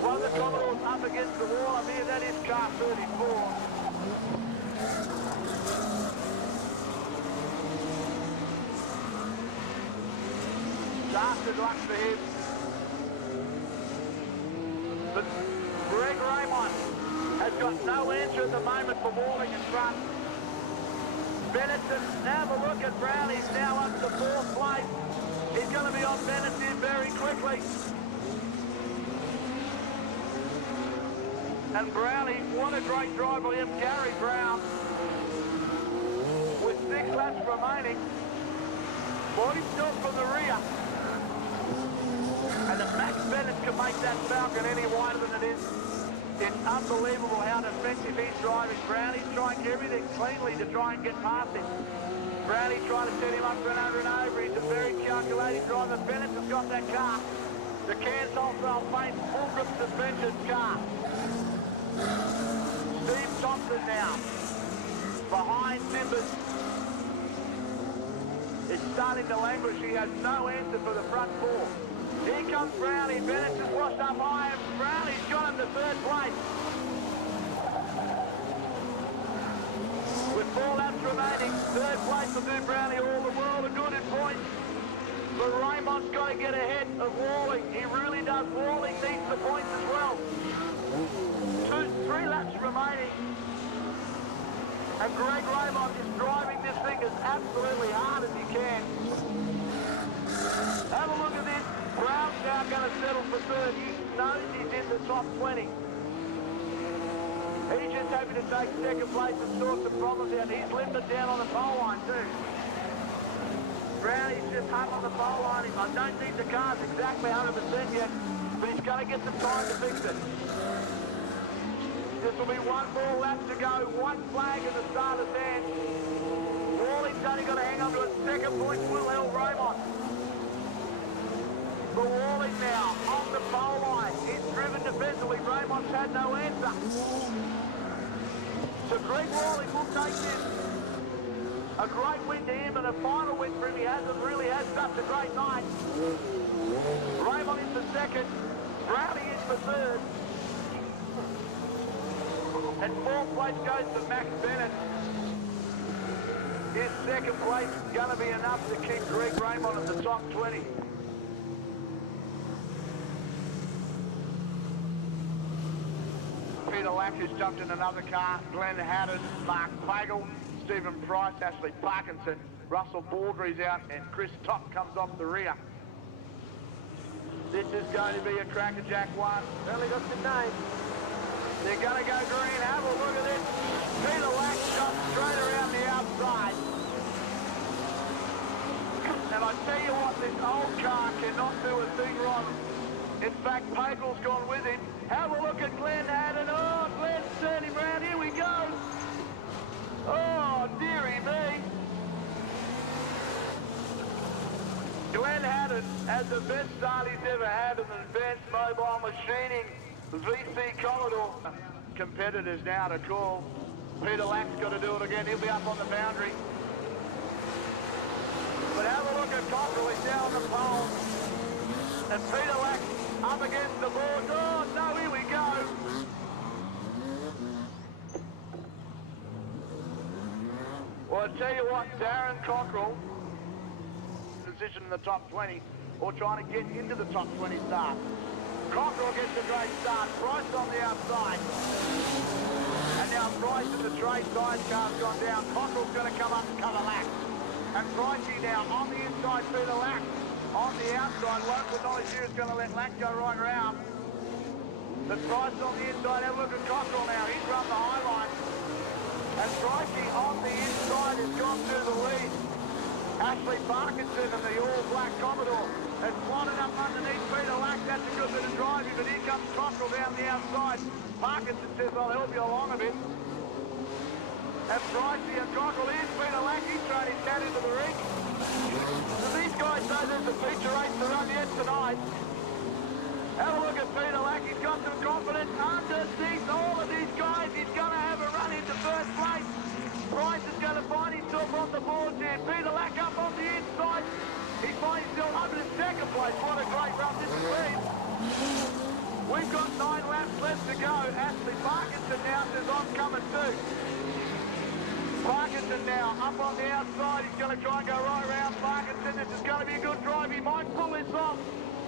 One of the Commodores up against the wall up here, that is car 34. Good luck for him. But Greg Raymond has got no answer at the moment for Walling in front. Benetton, have a look at Brown. He's now up to 4th place. He's going to be on Benetton very quickly. And Brownie, what a great drive by him, Gary Brown. With 6 laps remaining, body still from the rear. And if Max Bennett can make that Falcon any wider than it is, it's unbelievable how defensive he's driving. Brownie's trying everything cleanly to try and get past him. Brownie's trying to set him up for an under and over. He's a very calculating driver. Bennett has got that car. The Cairns Wholesale Paint full grip suspension car. Steve Thompson now, behind Timbers, is starting to languish. He has no answer for the front 4. Here comes Brownie. Bennett just washed up high, and Brownie's got him to 3rd place. With 4 laps remaining, 3rd place will do Brownie all the world of good in points. But Raymond's got to get ahead of Walling. He really does. Walling needs the points as well. 3 laps remaining. And Greg Raymond is driving this thing as absolutely hard as he can. Have a look at this. Brown's now going to settle for 3rd. He knows he's in the top 20. He's just happy to take 2nd place and sort some problems out. He's limited down on the pole line too. Brownie's just hung on the pole line. I don't think the car's exactly 100% yet, but he's going to get some time to fix it. This will be 1 more lap to go. 1 flag in the starter's hand. Walling's only got to hang on to it. 2nd point will help Raymond. But Walling now on the pole line. He's driven defensively. Raymond's had no answer. So Greg Walling will take this. A great win to him and a final win for him. He hasn't really had such a great night. Raymond is for 2nd. Brownie is for 3rd. And 4th place goes to Max Bennett. His 2nd place is going to be enough to keep Greg Raymond at the top 20. Peter Lack has jumped in another car. Glenn Haddon, Mark Fagel, Stephen Price, Ashley Parkinson, Russell Baldry's out, and Chris Top comes off the rear. This is going to be a crackerjack one. Only got some names. They're going to go green. Have a look at this. Peter Lack shot straight around the outside. And I tell you what, this old car cannot do a thing wrong. In fact, Pagel's gone with him. Have a look at Glenn Haddon. Oh, Glenn's turning around. Here we go. Oh, dearie me. Glenn Haddon has the best start he's ever had in the advanced mobile machining VC Commodore. Competitors now to call. Peter Lack's got to do it again. He'll be up on the boundary. But have a look at Cockrell. He's down on the pole. And Peter Lack up against the board. Oh, no, here we go. Well, I tell you what, Darren Cockrell has position in the top 20 or trying to get into the top 20 start. Cockerell gets a great start. Bryce on the outside. And now Bryce in the trade sidecar's gone down. Cockerell's going to come up and cover Lack. And Brycey now on the inside through the Lack. On the outside, local knowledge here is going to let Lack go right round. But Bryce on the inside, have a look at Cockerell now. He's run the high line. And Brycey on the inside has gone through the lead. Ashley Parkinson and the all-black Commodore has slotted up underneath Peter Lack. That's a good bit of driving, but here comes Cockerell down the outside. Parkinson says, I'll help you along a bit. And Brycey and Cockerell, here's Peter Lack. He's thrown his cat into the ring. So these guys know there's a feature race to run yet tonight. Have a look at Peter Lack. He's got some confidence underneath all of these guys. He's going to have a run into first place. Bryce is going to find himself on the boards here. Peter Lack up on the inside. He finds himself up in second place. What a great run this has been. We've got 9 laps left to go. Ashley Parkinson now says, I'm coming too. Parkinson now up on the outside. He's going to try and go right around Parkinson. This is going to be a good drive. He might pull this off.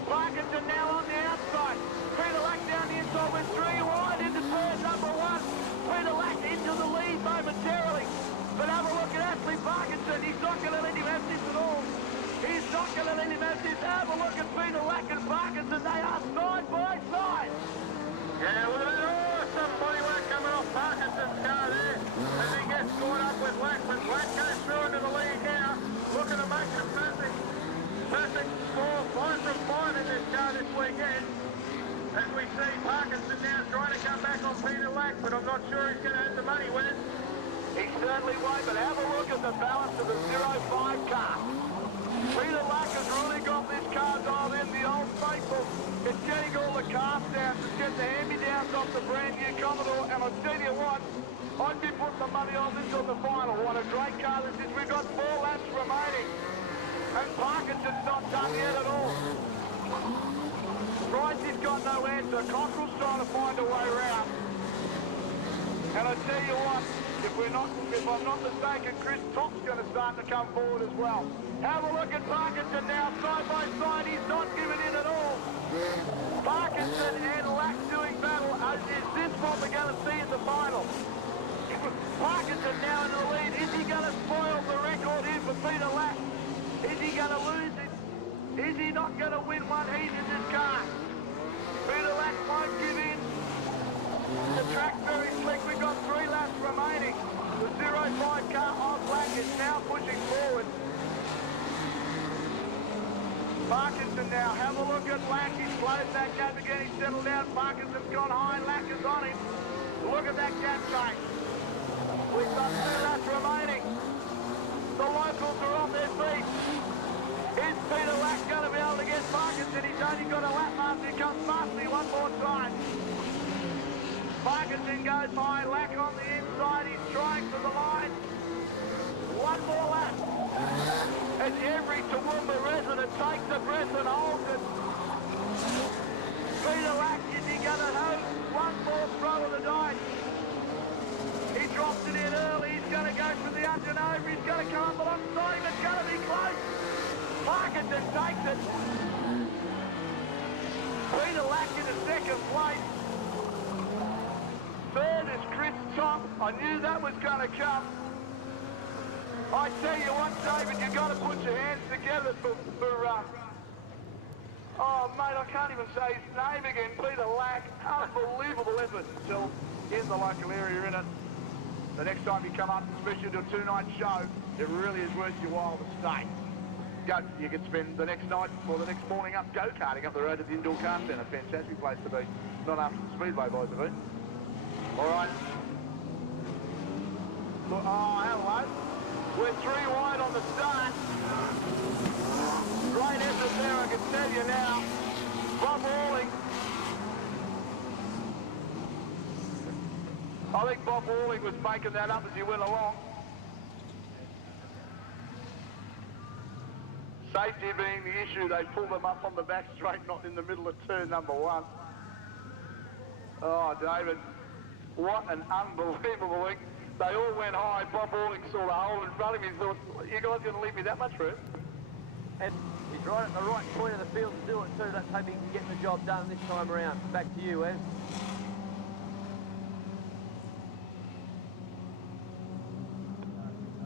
Parkinson now on the outside. Peter Lack down the inside with 3 wide into turn number 1. Peter Lack into the lead momentarily. But have a look at Ashley Parkinson. He's not going to let him have this at all. He's not going to let him have this. Have a look at Peter Lack and Parkinson. They are side by side. Yeah, look at that. Oh, some bodywork coming off Parkinson's car there as he gets caught up with Lack. But Lack goes through into the lead now. Looking to make a perfect score. 5 from 5 in this car this weekend. As we see Parkinson now trying to come back on Peter Lack, but I'm not sure he's going to have the money with it. He certainly won't, but have a look at the balance of the 05 car. Peter Lack has really got this car dialed in, the old faithful. It's getting all the cast downs, it's getting the hand-me-downs off the brand new Commodore, and I'll tell you what, I'd be putting the money on this on the final. What a great car this is. We've got 4 laps remaining, and Parkinson's not done yet at all. Brycey's got no answer. Cockerell's trying to find a way around. And I tell you what, if I'm not mistaken, Chris Topp's going to start to come forward as well. Have a look at Parkinson now, side by side. He's not giving in at all. Parkinson and Lack doing battle. Is this what we're going to see in the final? Parkinson now in the lead. Is he going to spoil the record here for Peter Lack? Is he going to lose it? Is he not going to win one heat in this car? Peter Lack won't give in. The track's very slick. We've got 3 laps remaining. The 05 car on Lack is now pushing forward. Parkinson now, have a look at Lack. He's closed that gap again. He's settled down. Parkinson's gone high. Lack is on him. Look at that gap change. We've got 2 laps remaining. The locals are on their feet. Is Peter Lack going to be able to get Parkinson? He's only got a lap after he comes past me one more time. Parkinson goes high, Lack on the inside, he's trying for the line. One more lap. As every Toowoomba resident takes a breath and holds it. Peter Lack, is he going to have one more throw of the dice? He drops it in early, he's going to go for the up and over, he's going to come up alongside him, it's going to be close. Parkinson takes it. Peter Lack in the 2nd place. 3rd is Chris Top. I knew that was going to come. I tell you what, David, you've got to put your hands together for oh, mate, I can't even say his name again. Peter Lack. Unbelievable effort still in the local area, in it. The next time you come up, especially to a 2-night show, it really is worth your while to stay. You can spend the next night or the next morning up go-karting up the road at the indoor car centre. Fantastic place to be. Not after the Speedway boys have been. All right. Look, oh, hello. We're 3 wide on the start. Great effort there, I can tell you now. Bob Walling. I think Bob Walling was making that up as he went along. Safety being the issue, they pulled them up on the back straight, not in the middle of turn number 1. Oh, David, what an unbelievable thing. They all went high. Bob Walling saw the hole in front of him and thought, you guys going to leave me that much room? And he's right at the right point of the field to do it too. Let's hope he can get the job done this time around. Back to you, Wes.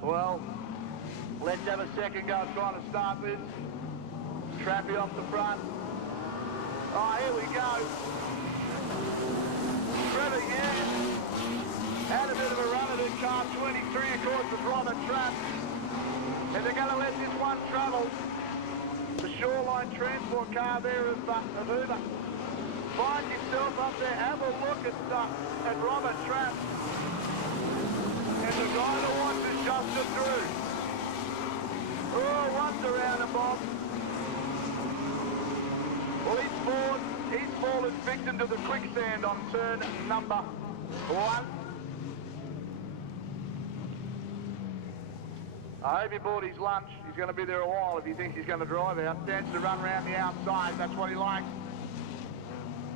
Well, let's have a second go trying to start this. Trappy off the front. Oh, here we go. Trevor, had a bit of a run at it. Car 23, of course, with Robert Trapp. And they're going to let this one travel. The shoreline transport car there of Uber. Find yourself up there, have a look at Robert Trapp. And the guy to watch is Justin Drew. Oh, one's around the box. Well, he's fallen victim to the quicksand on turn number 1. I hope he bought his lunch. He's going to be there a while if he thinks he's going to drive out. Stands to run around the outside. That's what he likes.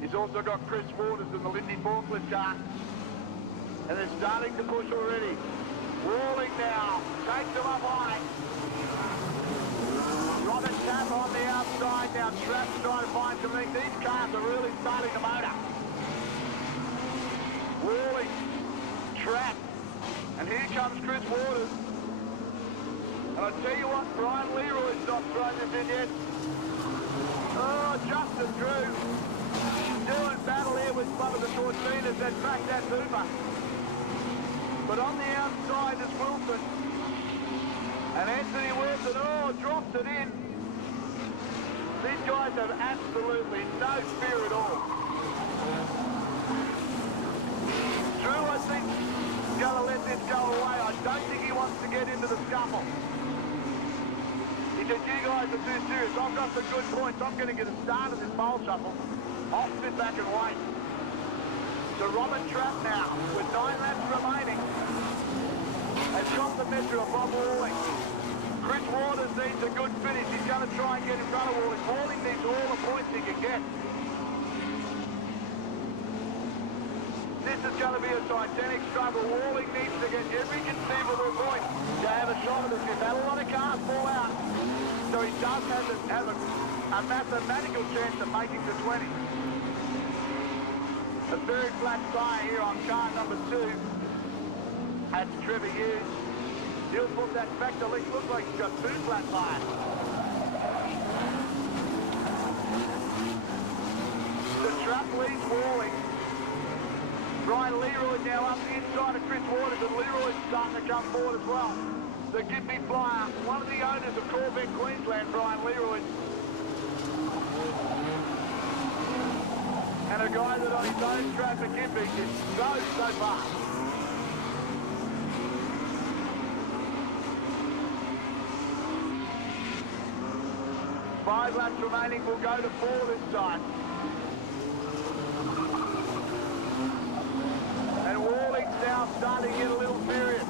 He's also got Chris Waters in the Lindy forklift car. And they're starting to push already. Walling now. Takes them up high. Robert Trapp on the outside now. Trapp's trying to find some length. These cars are really starting the motor. Walling. Trapp. And here comes Chris Waters. And I tell you what, Brian Leroy's not thrown this in yet. Oh, Justin Drew doing battle here with one of the Cortinas. In fact, that's Uber. But on the outside is Wilson. And Anthony Wilson, drops it in. These guys have absolutely no fear at all. Drew, I think, is going to let this go away. I don't think he wants to get into the scuffle. He said, you guys are too serious. I've got some good points. I'm going to get a start of this bowl shuffle. I'll sit back and wait. So Robert Trapp now, with 9 laps remaining, has got the measure of Bob Walling. Chris Waters needs a good finish. He's going to try and get in front of Walling. Walling needs all the points he can get. This is going to be a titanic struggle. Walling needs to get every conceivable point to have a shot at this. He's had a lot of cars fall out, so he does have a mathematical chance of making the 20. A very flat tyre here on car number 2. That's Trevor Hughes. He'll put that back to leak. Looks like he's got 2 flat tyres. The Trapp leads Walling. Brian Leroy now up the inside of Chris Waters, and Leroy's starting to come forward as well. The Gimpy Flyer, one of the owners of Corvette Queensland, Brian Leroy. And a guy that on his own track at Gimpy is so fast. Five laps remaining, will go to 4 this time. And Walling's now starting to get a little serious.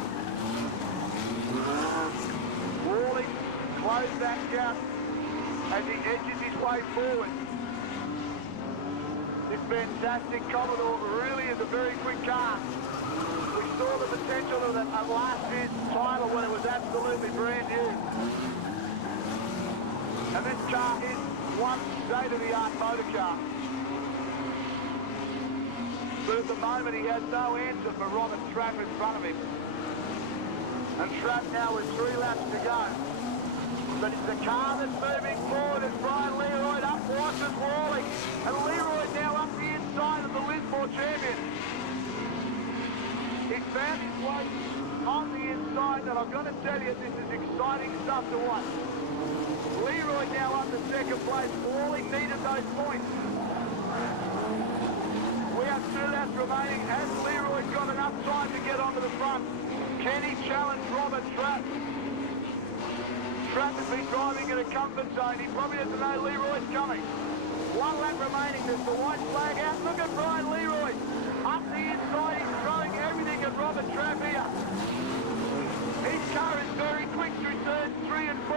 Walling closed that gap as he edges his way forward. This fantastic Commodore really is a very quick car. We saw the potential of last year's title when it was absolutely brand new. And this car is one state-of-the-art motor car. But at the moment he has no answer for Robert Trapp in front of him. And Trapp now with 3 laps to go. But it's the car that's moving forward as Brian Leroy up watches Walling. And Leroy now up the inside of the Lismore champion. He's found his way on the inside, and I've got to tell you, this is exciting stuff to watch. Leroy now up to 2nd place. Walling needed those points. We have 2 laps remaining. Has Leroy got enough time to get onto the front? Can he challenge Robert Trapp? Trapp has been driving in a comfort zone. He probably doesn't know Leroy's coming. 1 lap remaining. There's the white flag out. Look at Brian Leroy. Up the inside. He's throwing everything at Robert Trapp here. His car is very quick through turns 3 and 4.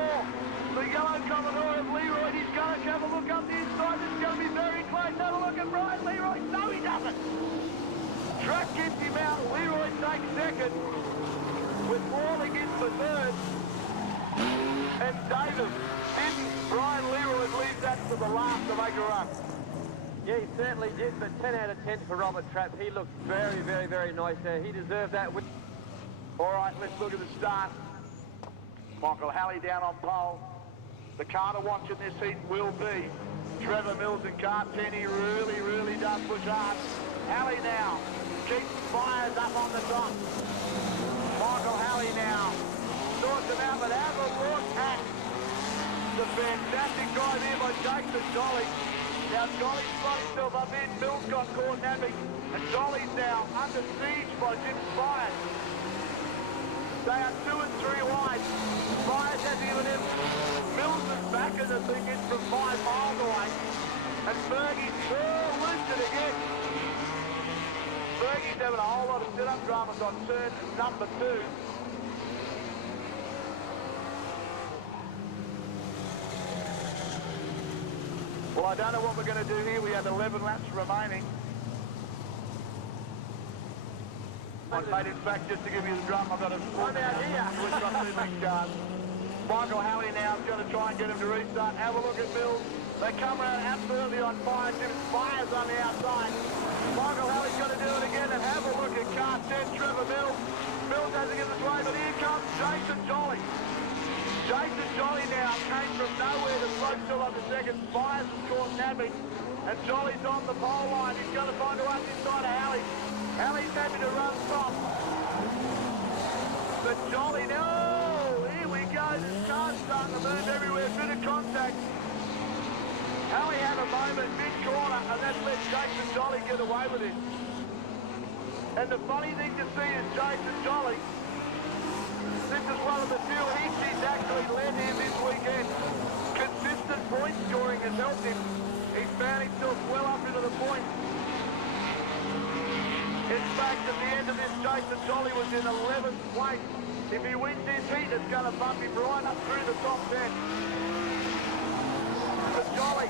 The yellow Commodore of Leroy. He's going to have a look up the inside. This is going to be very close. Have a look at Brian Leroy. No, he doesn't. Trapp keeps him out. Leroy takes 2nd. With Walling in for 3rd. And Davis Didn't Brian Leroy leave that to the last to make a run? Yeah, he certainly did, but 10 out of 10 for Robert Trapp. He looked very, very, very nice there. He deserved that. All right, let's look at the start. Michael Halley down on pole. The car to watch in this heat will be Trevor Mills and car 10. He really, really does push hard. Halley now keeps Fires up on the top. Michael Halley now sorts him out, but have a look at the fantastic drive here by Jason Jolly. Now Jolly's spot himself up in. Mills got caught napping, and Jolly's now under siege by Jim Fires. They are 2 and 3 wide. Fires has given him. Mills is back in the thing in from 5 miles away. And Fergie's loosed it again. Fergie's having a whole lot of sit-up dramas on turn number 2. Well, I don't know what we're going to do here. We have 11 laps remaining. Mate, in fact, just to give you the drum, I've got a switch on 2 big cars. Michael Halley now is going to try and get him to restart. Have a look at Mills. They come around absolutely on fire. Jim Fires on the outside. Michael Halley's going to do it again, and have a look at car 10, Trevor Mills. Mills hasn't given his way, but here comes Jason Jolly. Jason Jolly now came from nowhere to float still on the second. Fires is caught napping, and Jolly's on the pole line. He's going to find a run inside of Halley. Halley's happy to run soft. But Jolly, no! Here we go. This car's starting to move everywhere. Bit of contact. Halley had a moment mid-corner, and that's let Jason Jolly get away with it. And the funny thing to see is Jason Jolly, this is one of the few he's actually led here this weekend. Consistent point scoring has helped him. He's found himself well up into the points. In fact, at the end of this, Jason Jolly was in 11th place. If he wins this heat, it's going to bump him right up through the top 10. But Jolly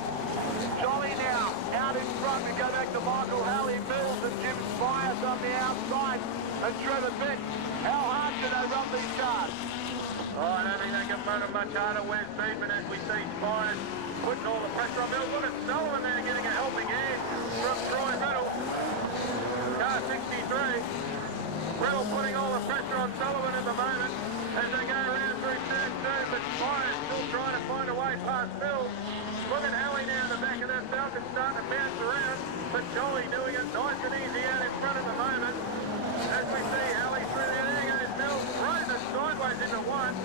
now out in front. We go back to Michael Halley, Mills and Jim Fires on the outside. And Trevor Beck. How hard can they run these cars? Oh, I don't think they can run them much harder. Where's Speedman as we see Spires putting all the pressure on Mills? Look at Sullivan there getting a helping hand from Troy Riddle. Car 63. Riddle putting all the pressure on Sullivan at the moment as they go around through turn 2, but Spires still trying to find a way past Mills. Look at Halley now in the back of that Falcon starting to bounce around, but Jolly doing it nice and easy out in front at the moment. As we see Halley through there, there goes Mills, throws it sideways into one.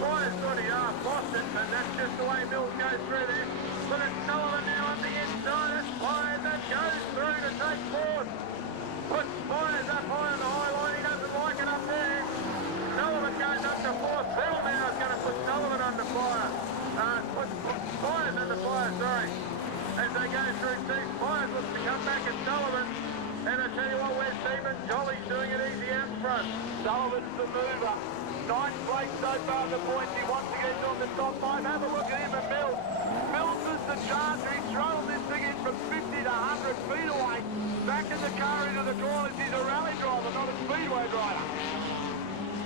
Spires thought he lost it, but that's just the way Mills goes through there. Look at Sullivan now on the inside of Spires, that goes through to take fourth. Puts Spires up high on the high line, he doesn't like it up there. Sullivan goes up to fourth. Bill now is going to put Sullivan under fire. Put Spires under fire, sorry. As they go through 2, Spires looks to come back at Sullivan. And I tell you what, where's Seaman? Jolly's doing it easy out in front. Sullivan's the mover. 9th place so far in the points. He wants to get on the top 5. Have a look at him and Mills. Mills is the charger. He's thrown this thing in from 50 to 100 feet away. Back in the car into the corners. He's a rally driver, not a speedway driver.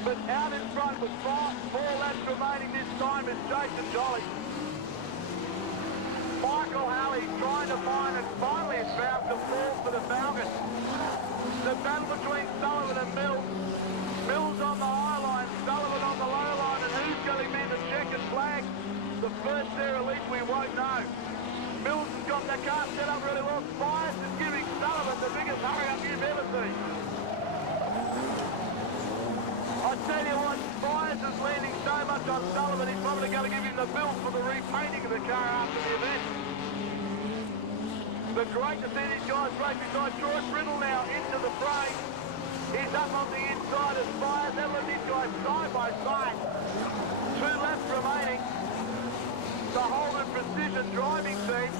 But out in front with 4 laps remaining this time is Jason Jolly. Michael Halley trying to find and finally has found the fall for the Falcon. The battle between Sullivan and Mills. Mills on the high line, Sullivan on the low line, and who's going to be the checkered flag? The first there, at least we won't know. Mills has got the car set up really well. Spires is giving Sullivan the biggest hurry-up you've ever seen. I tell you what, Spires is landing so much on Sullivan, he's probably going to give him the bill for the repainting of the car after the event. But great to see these guys race beside George Riddle now into the frame. He's up on the inside of Spires. Have a look at these guys side by side. 2 laps remaining. The Holden Precision driving team.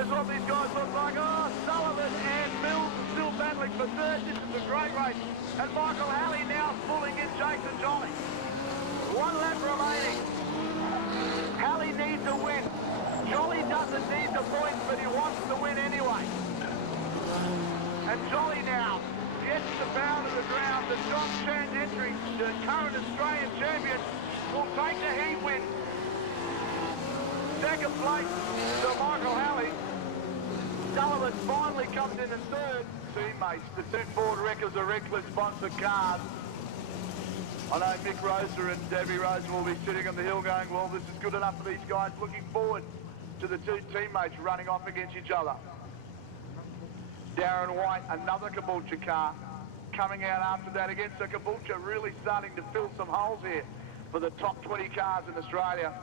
This is what these guys look like. Oh, Sullivan and Mills are still battling for third. This is a great race. And Michael Halley now pulling in Jason Jolly. 1 lap remaining. Halley needs a win. Jolly doesn't need the points, but he wants to win anyway. And Jolly now gets the bow to the ground. The John Chan entry, the current Australian champion, will take the heat win. second place to Michael Halley. Sullivan finally comes in third. Teammates, the two Ford Wreckers are Reckless sponsored cars. I know Mick Rosa and Debbie Rosa will be sitting on the hill going, well, this is good enough for these guys. Looking forward to the two teammates running off against each other. Darren White, another Caboolture car, coming out after that again. So Caboolture really starting to fill some holes here for the top 20 cars in Australia.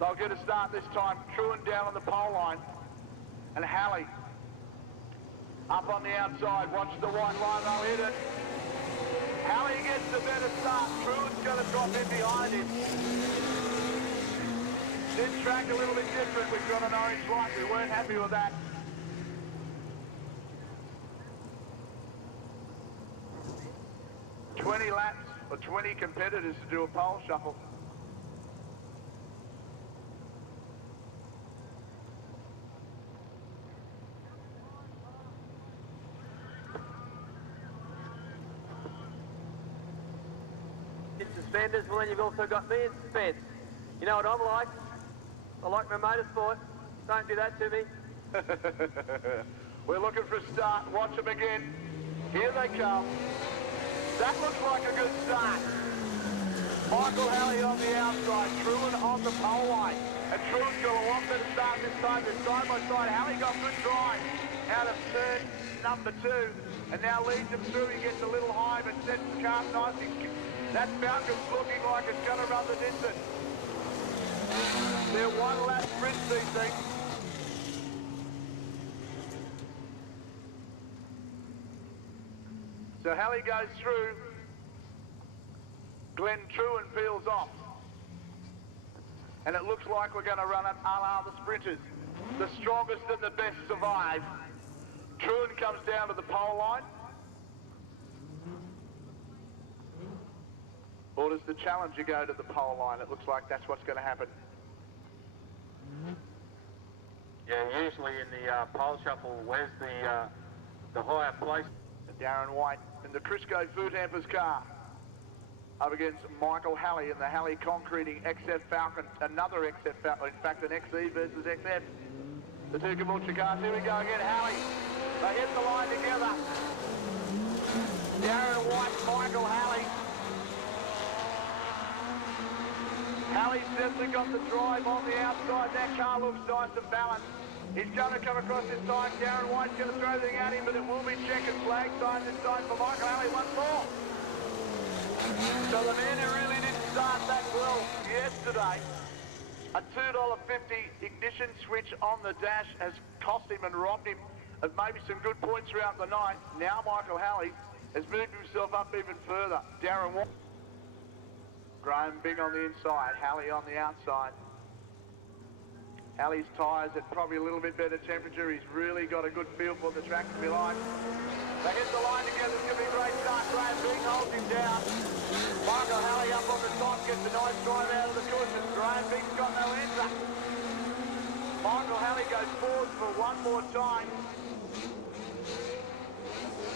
They'll get a start this time. Truan down on the pole line. And Halley up on the outside. Watch the white line, they'll hit it. Halley gets the better start. Truan's going to drop in behind him. This track a little bit different. We've got an orange light. We weren't happy with that. $20 laps for 20 competitors to do a pole shuffle. In suspenders, well then you've also got me in suspense. You know what I'm like? I like my motorsport. Don't do that to me. We're looking for a start. Watch them again. Here they come. That looks like a good start. Michael Halley on the outside, Truan on the pole line. And Truan's got a lot better start this time. They're side by side. Halley got good drive out of turn number 2. And now leads him through. He gets a little high but sets the car nicely. That Falcon's looking like it's going to run the distance. They're one lap sprints, these things. So Halley goes through. Glenn Truan peels off. And it looks like we're going to run it a la the sprinters. The strongest and the best survive. Truan comes down to the pole line. Or does the challenger go to the pole line? It looks like that's what's going to happen. Yeah, usually in the pole shuffle, where's the higher place? Darren White in the Crisco Food Hampers car up against Michael Halley in the Halley Concreting XF Falcon, another XF Falcon, in fact an XE versus XF. The two Caboolture cars, here we go again, Halley. They hit the line together. Darren White, Michael Halley. Halley's definitely got the drive on the outside. That car looks nice and balanced. He's going to come across this time. Darren White's going to throw everything at him, but it will be checkered flag sign this time for Michael Halley once more. So the man who really didn't start that well yesterday, a $2.50 ignition switch on the dash has cost him and robbed him of maybe some good points throughout the night. Now Michael Halley has moved himself up even further. Darren White. Graham Bing on the inside, Halley on the outside. Halley's tyres at probably a little bit better temperature. He's really got a good feel for the track to be like. They hit the line together. It's going to be a great start. Graham Bing holds him down. Michael Halley up on the top, gets a nice drive out of the cushion. Graham Bing's got no answer. Michael Halley goes forward for one more time.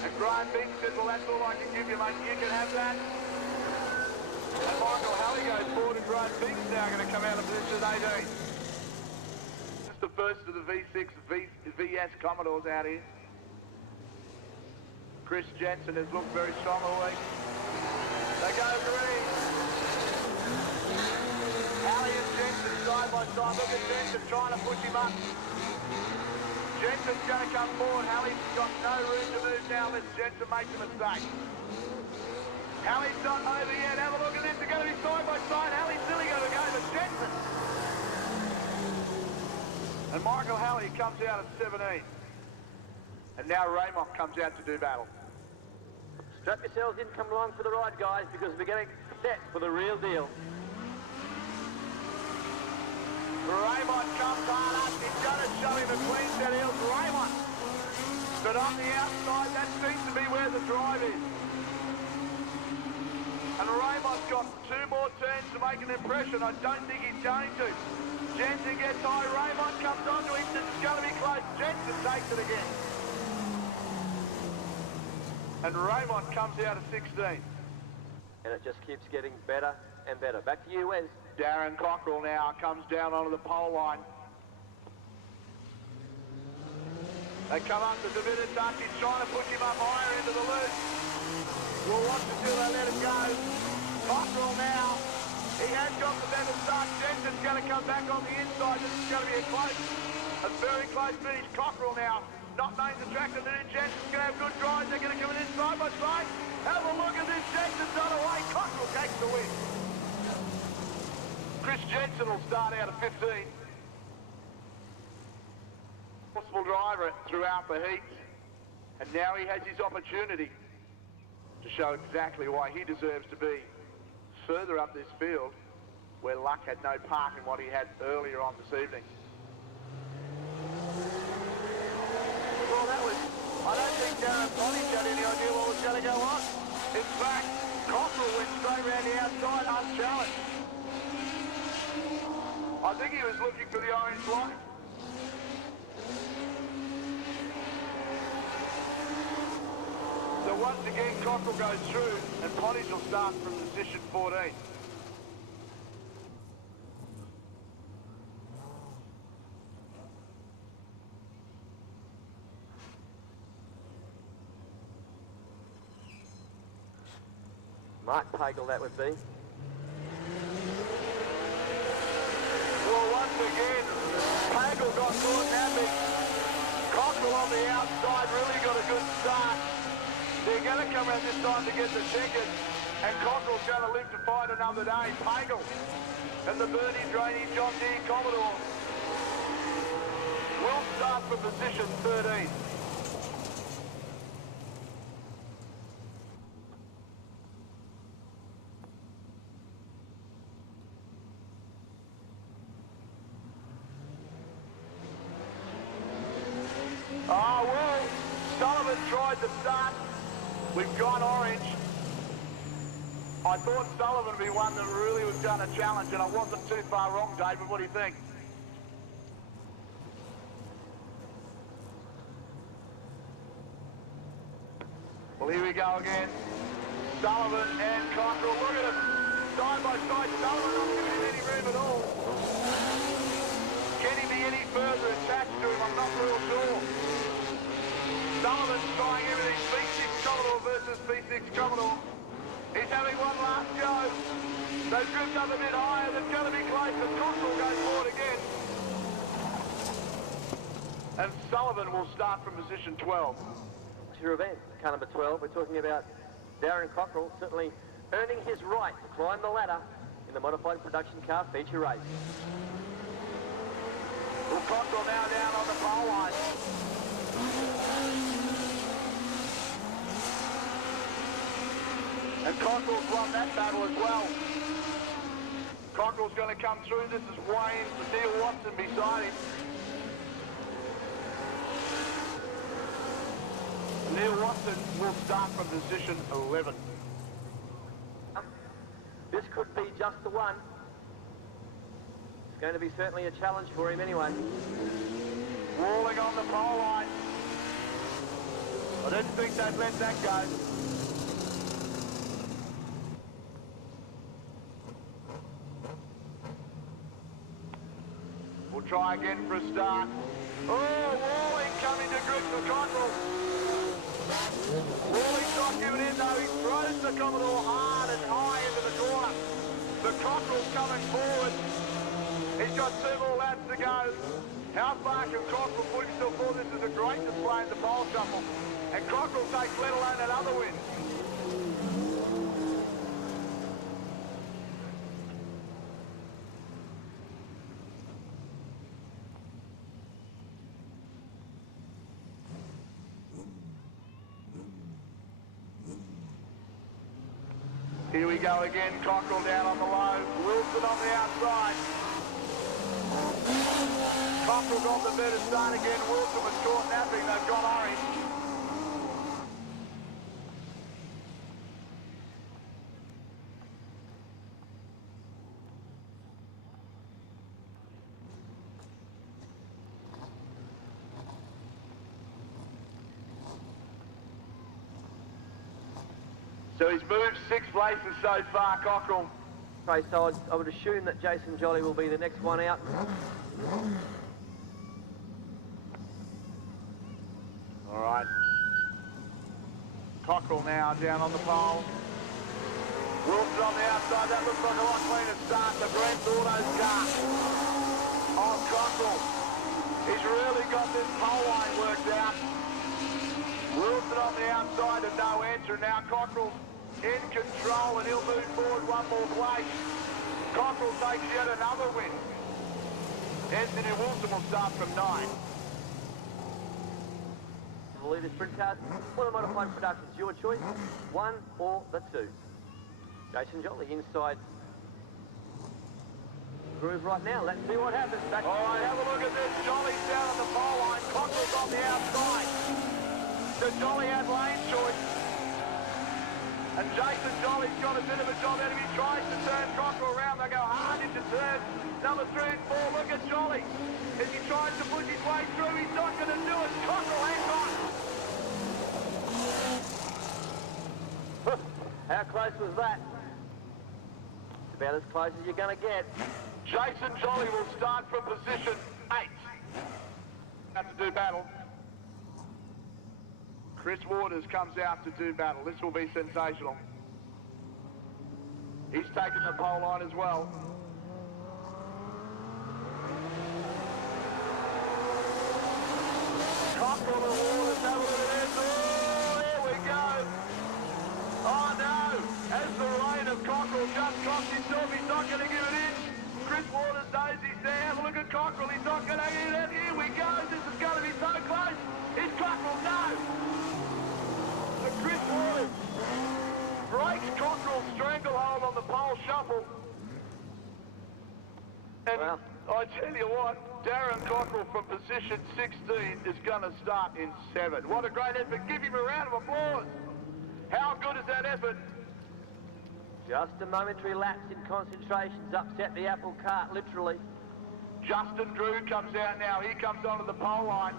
And Graham Bing says, well, that's all I can give you, mate. You can have that. And Michael Halley goes forward, and Graham Bing's now going to come out of position 18. Just the first of the V6 VS Commodores out here. Chris Jensen has looked very strong all week. They go green. Halley and Jensen side by side. Look at Jensen trying to push him up. Jensen's going to come forward. Halley's got no room to move now unless Jensen makes a mistake. Halley's not over yet. Have a look at this. They're going to be side by side. Halley's still going to go to Jensen. And Michael Halley comes out at 17. And now Raymond comes out to do battle. Strap yourselves in, come along for the ride, guys, because we're getting set for the real deal. Raymond comes hard up. He's going to show him a clean set heels. Raymond. But on the outside, that seems to be where the drive is. And Raymond's got 2 more turns to make an impression. I don't think he's going to. Jensen gets high. Raymond comes onto him. This is going to be close. Jensen takes it again. And Raymond comes out at 16. And it just keeps getting better and better. Back to you, Wes. Darren Cockrell now comes down onto the pole line. They come up to David Dutch. He's trying to push him up higher into the loop. We'll watch until they let it go. Cockrell now. He has got the better start. Jensen's going to come back on the inside. This is going to be a very close finish. Cockrell now, not knowing the track that they're in. Jensen's going to have good drives. They're going to come in side by side. Have a look at this. Jensen's on away. Cockrell takes the win. Chris Jensen will start out at 15. Possible driver throughout the heat. And now he has his opportunity to show exactly why he deserves to be further up this field, where luck had no part in what he had earlier on this evening. Well, that was, I don't think Darren Pottage had any idea what was going to go on. In fact, Cockrell went straight around the outside unchallenged. I think he was looking for the orange light. So once again, Cockrell goes through, and Pottage will start from position 14. Mark Pagel, that would be. Well, once again, Pagel got caught napping. Cockrell on the outside really got a good start. They're going to come around this time to get the checkers, and Cockrell's going to live to fight another day. Pagel and the Bernie Drainey John Deere Commodore will start from position 13. Oh, well, Sullivan tried to start. We've gone orange. I thought Sullivan would be one that really was going to challenge, and I wasn't too far wrong, David. What do you think? Well, here we go again. Sullivan and Cockrell. Look at them. Side by side. Sullivan not giving him any room at all. Can he be any further attached to him? I'm not real sure. Sullivan's trying everything. V6 Commodore versus V6 Commodore. He's having one last go. They drift up a bit higher. They're going to be close, but Cockrell goes forward again. And Sullivan will start from position 12. It's your event, car number 12. We're talking about Darren Cockrell certainly earning his right to climb the ladder in the modified production car feature race. Well, Cockrell now down on the pole line. And Cockrell's won that battle as well. Cockrell's going to come through. This is Wayne, Neil Watson beside him. Neil Watson will start from position 11. This could be just the one. It's going to be certainly a challenge for him anyway. Walling on the pole line. I didn't think they'd let that go. We'll try again for a start. Oh, Walling coming to grips with Cockrell. Walling's not giving in though. He throws the Commodore hard and high into the corner. The Cockrell's coming forward. He's got 2 more laps to go. How far can Cockrell put himself forward? This is a great display in the pole shuffle. And Cockrell takes let alone another win. Here we go again, Cockrell down on the low, Wilson on the outside. Cockrell got the better start again, Wilson was caught napping, they've gone orange. So he's moved 6 places so far, Cockrell. Okay, so I would assume that Jason Jolly will be the next one out. All right. Cockrell now down on the pole. Wilson on the outside. That looks like a lot cleaner start. The Brent Auto's car. On Cockrell. He's really got this pole line worked out. Wilson on the outside and no answer. Now Cockrell's in control and he'll move forward one more place. Cockrell takes yet another win. Anthony Wilson will start from 9. The leader sprint cars, what a modified productions, your choice, 1 or the 2. Jason Jolly inside groove right now. Let's see what happens. Back all right, have a look at this. Jolly's down on the pole line. Cockrell's on the outside. So Jolly had lane choice. And Jason Jolly's got a bit of a job out of him. He tries to turn Cockrell around. They go hard into turn number 3 and 4. Look at Jolly. As he tries to push his way through, he's not going to do it. Cockrell hangs on. How close was that? It's about as close as you're going to get. Jason Jolly will start from position 8. Have to do battle. Chris Waters comes out to do battle. This will be sensational. He's taken the pole line as well. Cockrell and Waters have a look at this. Oh, here we go. Oh no! As the reign of Cockrell just drops himself, he's not going to give it in. Chris Waters knows he's there. Have a look at Cockrell. He's not going to get it. Here we go. This is going to be so close. Is Cockrell? No! But Chris Waters breaks Cockrell's stranglehold on the pole shuffle. And I tell you what, Darren Cockrell from position 16 is going to start in 7. What a great effort. Give him a round of applause. How good is that effort? Just a momentary lapse in concentration's upset the apple cart, literally. Justin Drew comes out now. He comes onto the pole line.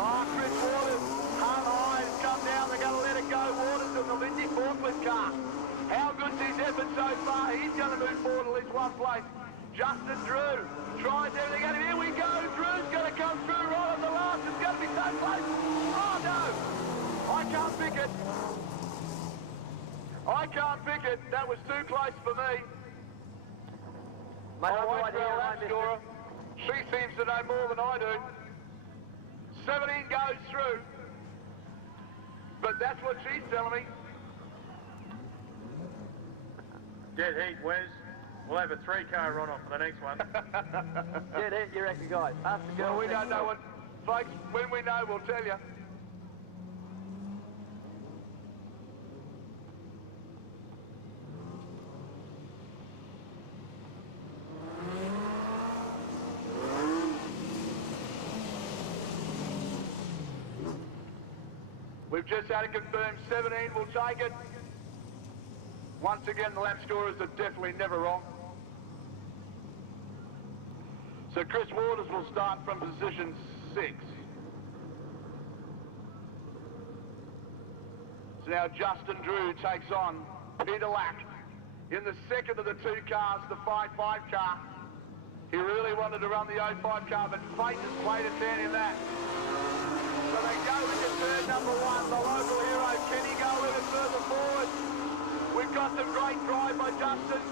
Oh, Chris Waters, hard eyes come down. They're going to let it go. Waters in the Lindsay forklift car. How good's his effort so far? He's going to move forward at least one place. Justin Drew tries everything at him. Here we go. Drew's going to come through right on the last. It's going to be so close. Oh, no. I can't pick it. I can't pick it. That was too close for me. Mate, I'll wait for our lap scorer. She seems to know more than I do. 17 goes through. But that's what she's telling me. Dead heat, Wes. We'll have a 3-car run-off for the next one. Dead heat, you reckon, guys? Ask the girls. Well, we don't know what... Folks, when we know, we'll tell you. We've just had it confirmed. 17 will take it. Once again, the lap scorers are definitely never wrong. So Chris Waters will start from position 6. So now Justin Drew takes on Peter Lack in the second of the 2 cars, the 5-5 car. He really wanted to run the 05 car, but fate has played its hand in that. So they go into turn number 1. The local hero, can he go a little further forward? We've got some great drive by Justin.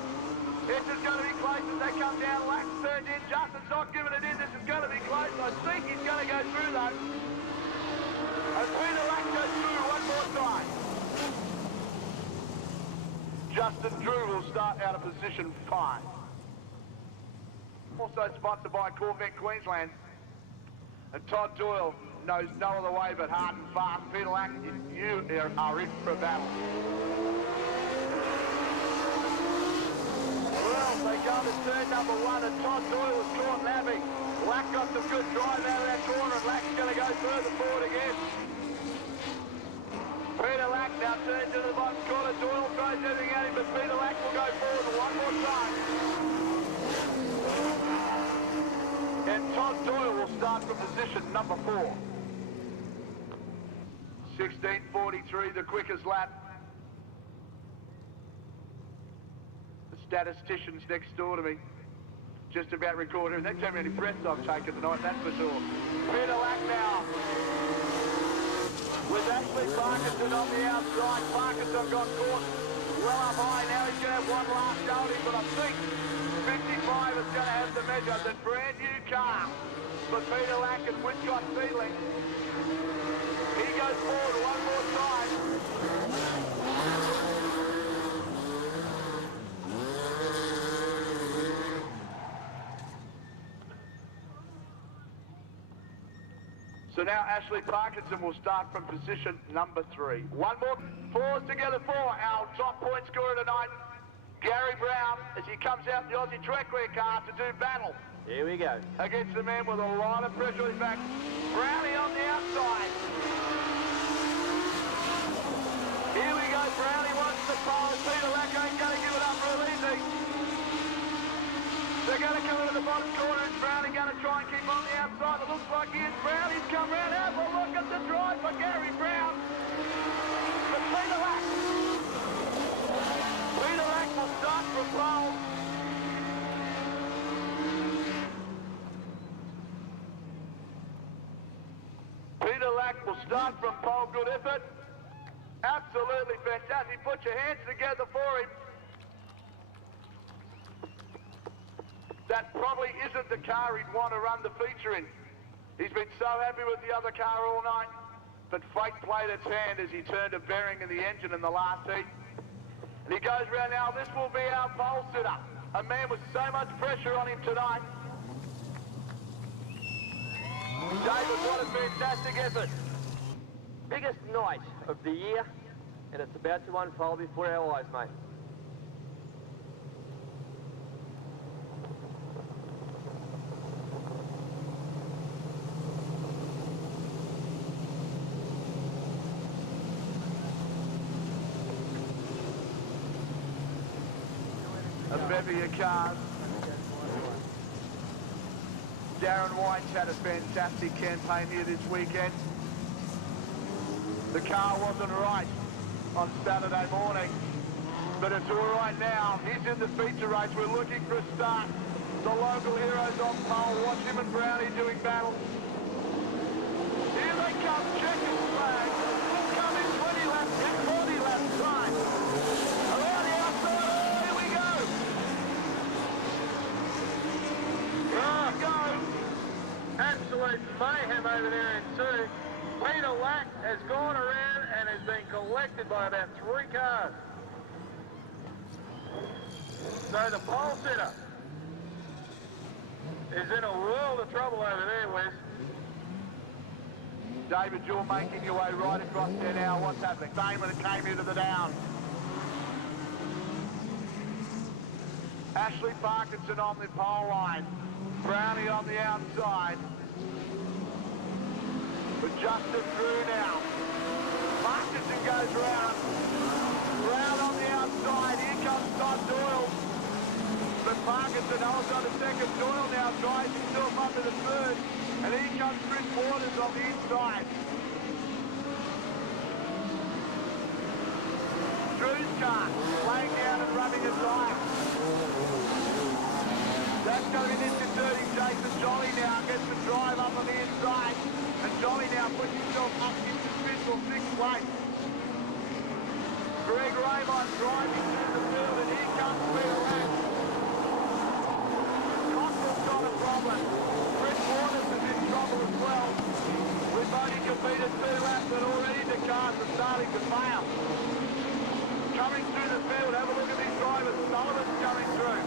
This is going to be close as they come down. Lack's turned in. Justin's not giving it in. This is going to be close. I think he's going to go through though. And Peter Lack goes through one more time. Justin Drew will start out of position 5. Also sponsored by Corvette Queensland. And Todd Doyle knows no other way but hard and fast. Peter Lack, you are in for a battle. Well, they go to turn number 1 and Todd Doyle was caught napping. Lack got some good drive out of that corner and Lack's going to go further forward again. Peter Lack now turns into the bottom corner. Doyle throws everything at him, but Peter Lack will go forward one more time. And Todd Doyle will start from position number 4. 16:43, the quickest lap. The statistician's next door to me. just about recorded. That's how many breaths I've taken tonight, that's for sure. Peter Lack now. With Ashley Parkinson on the outside. Parkinson got caught well up high. Now he's going to have one last go at him, but I think 55 is going to have the measure. The brand new car for Peter Lack and Whitcott Seedling. He goes forward one more time. So now Ashley Parkinson will start from position number 3. One more. Fours together for our top point scorer tonight, Gary Brown, as he comes out in the Aussie Trekwear car to do battle. Here we go. Against the man with a lot of pressure on his back. Brownie on the outside. Here we go. Brownie wants the pole. Peter Lack ain't going to give it up real easy. They're going to come into the bottom corner and Brownie going to try and keep on the outside. It looks like he is. Brownie's come round. Have a look at the drive for Gary Brown. But Peter Lack. Peter Lack will start from pole. Peter Lack will start from pole. Good effort. Absolutely fantastic. Put your hands together for him. That probably isn't the car he'd want to run the feature in. He's been so happy with the other car all night, but fate played its hand as he turned a bearing in the engine in the last heat. And he goes round now. This will be our pole sitter, a man with so much pressure on him tonight. David, what a fantastic effort. Biggest night of the year, and it's about to unfold before our eyes, mate. A bevy of cars. Darren White's had a fantastic campaign here this weekend. The car wasn't right on Saturday morning, but it's all right now. He's in the feature race. We're looking for a start. The local heroes on pole. Watch him and Brownie doing battle. Here they come, checkered flag. Will come in 20 laps, in 40 laps time. Around the outside, oh, here we go. Here we go. Absolute mayhem over there in 2. Peter Lack has gone around and has been collected by about 3 cars. So the pole sitter is in a world of trouble over there, Wes. David, you're making your way right across there now. What's happening? Same when it came into the down. Ashley Parkinson on the pole line. Brownie on the outside. But Justin through now. Parkinson goes round. Round on the outside. Here comes Todd Doyle. But Parkinson holds on a second. Doyle now drives himself up to the third. And here comes Chris Waters on the inside. Drew's car laying down and rubbing a tyre. That's going to be disconcerting. Jason Jolly now gets the drive up on the inside. And Jolly now puts himself up into 5th or 6th place. Greg Raymond driving through the field, and here comes Peter Lack. Cockrell's got a problem. Chris Waters is in trouble as well. We've only completed 2 laps, and already the cars are starting to fail. Coming through the field, have a look at these drivers. Sullivan's coming through.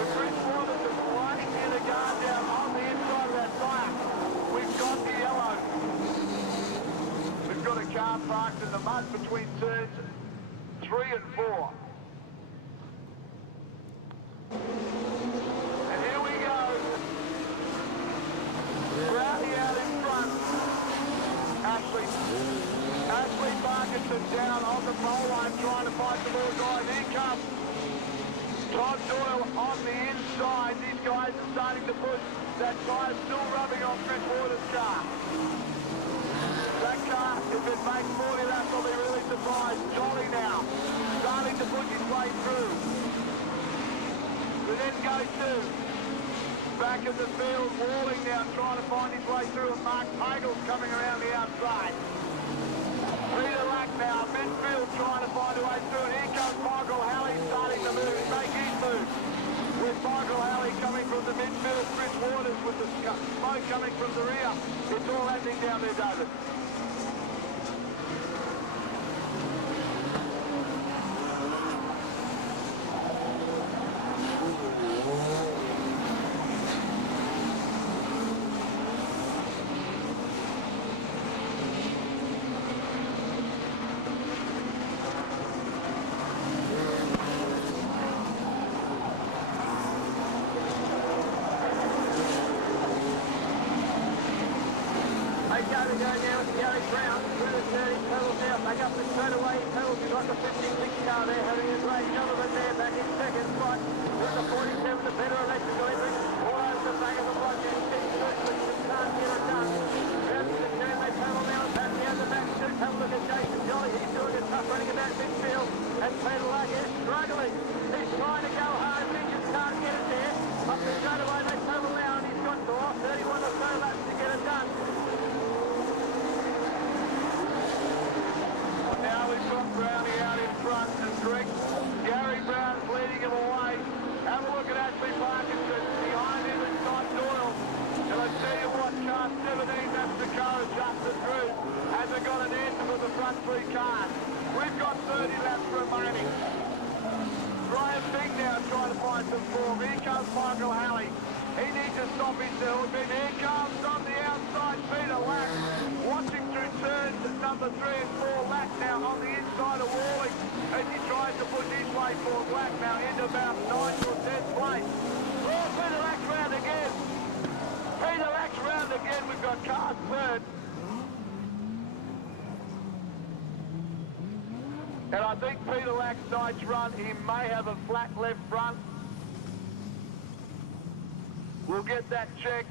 But Chris Waters is flying near the guard down on the inside of that tyre. We've got the yellow. We've got a car parked in the mud between turns 3 and 4. And here we go. Brownie out in front. Ashley Parkinson down on the pole line trying to fight the more guys. Here comes Todd Doyle on the inside. These guys are starting to push. That tyre still rubbing on Chris Waters' car. That car, if it makes 40 laps, I'll be really surprised. Jolly now, starting to push his way through. We then go to Back in the field, Walling now trying to find his way through, and Mark Pagel's coming around the outside. Peter Lack now, midfield trying to find a way through, and here comes Michael Halley starting to move, make his move. With Michael Halley coming from the midfield, Chris Waters with the smoke coming from the rear. It's all happening down there, David. And I think Peter Lack's night's run, he may have a flat left front. We'll get that checked.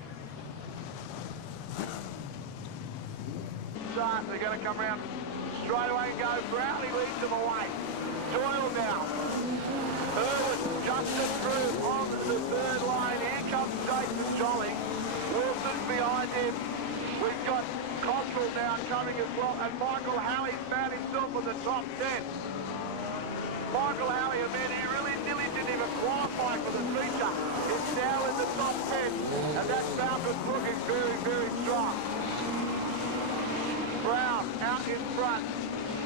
Start, they're going to come round straight away and go. Brownlee leads them away. Doyle now. Irwin, Justin through on the third line. Here comes Jason Jolly. Wilson's behind him. We've got Cottrell now coming as well, and Michael Halley's found himself in the top 10. Michael Halley, a man who really nearly didn't even qualify for the feature, is now in the top 10, and that Falcon's looking very, very strong. Brown out in front.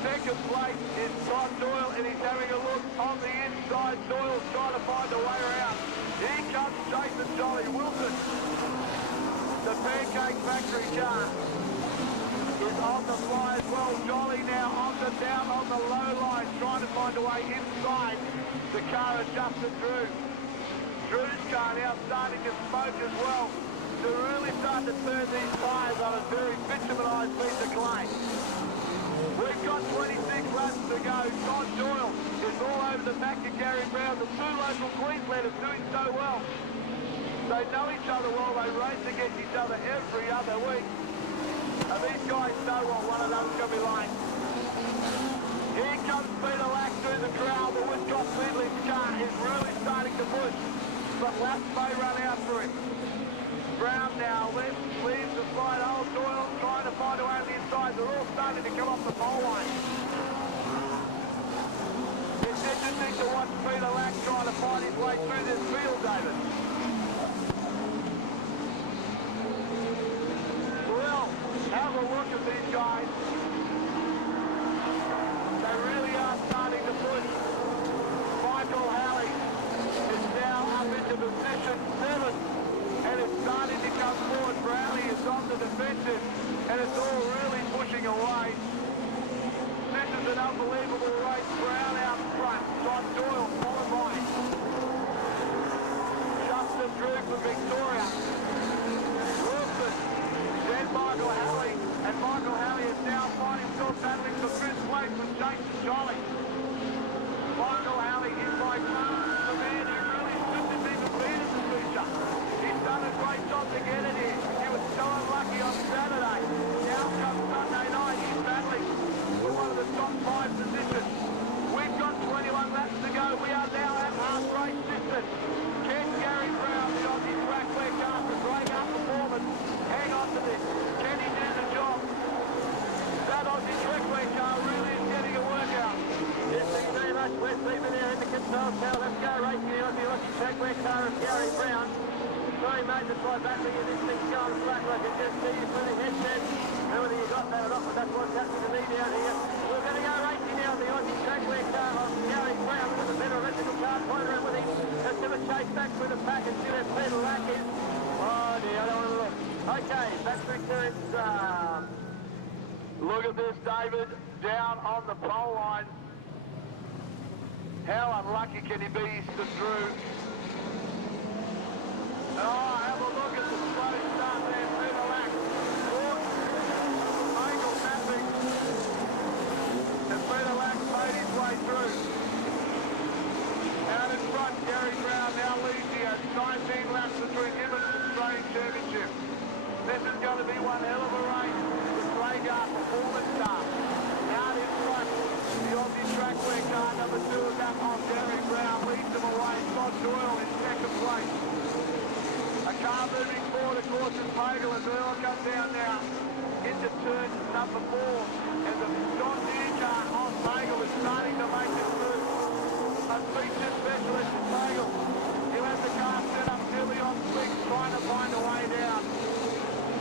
Second place is Todd Doyle, and he's having a look on the inside. Doyle's trying to find a way around. Here comes Jason Jolly. Wilson, the Pancake Factory car, is on the fly as well. Jolly now down on the low line, trying to find a way inside the car of Justin Drew. Drew's car now starting to smoke as well. To really start to turn these tyres on a very bitumenized piece of clay. We've got 26 laps to go. Todd Doyle is all over the back of Gary Brown. The two local Queenslanders doing so well. They know each other well. They race against each other every other week. And these guys know what one of them's going to be like. Here comes Peter Lack through the crowd. The Woodcock Fiddling's car is really starting to push. But laps may run out for him. Brown now left, leaves the slide. Old Doyle trying to find a way on the inside. They're all starting to come off the pole line. It's interesting to watch Peter Lack trying to find his way through this field, David. Well, have a look at these guys. They really are starting to push. Michael Halley is now up into position 7. And it's starting to come forward. Brownlee is on the defensive, and it's all really pushing away. This is an unbelievable race. Brown out front. Todd Doyle followed by Justin Drew for Victoria. Wilson, then Michael Halley, and Michael Halley is now finding himself battling for fifth place with Jason Jolly. Michael Halley is by far the man who really shouldn't even be in the feature. He's done a great job to get it here. He was so unlucky on Saturday. Now comes Sunday night, he's battling for one of the top 5 positions. We've got 21 laps to go. We are now at half race distance. Can Gary Brown, the Aussie track where well, Cal. Let's go racing here on the Aussie Trackway car of Gary Brown. Sorry, mate, that's why battery and this thing's going flat. I can just see you through the headset. Know whether you got that or not, but that's what's happening to me down here. We're going to go racing now on the Aussie Trackway car of Gary Brown. With a better electrical car point around with him. Let's give a chase back through the pack and see where Peter Lack is. Oh dear, I don't want to look. Okay, battery turns. Look at this, David, down on the pole line. How unlucky can he be? He's stood through. Oh, have a look at the slow start there, Peter Lack. Michael mapping. And Peter Lack made his way through. Out in front, Gary Brown now leads. He has 19 laps between him and the Australian Championship. This is going to be one hell of a race. The Slagar Performance Car. Out in front, the Aussie Trackway car, number 2 of that on Gary Brown, leads them away. Scott Doyle in second place. A car moving forward, of course, is Pagel as Earl comes down now into turn number 4. And the John Deere car on Pagel is starting to make it through. A feature specialist is Pagel. He has the car set up nearly on slicks, trying to find a way down.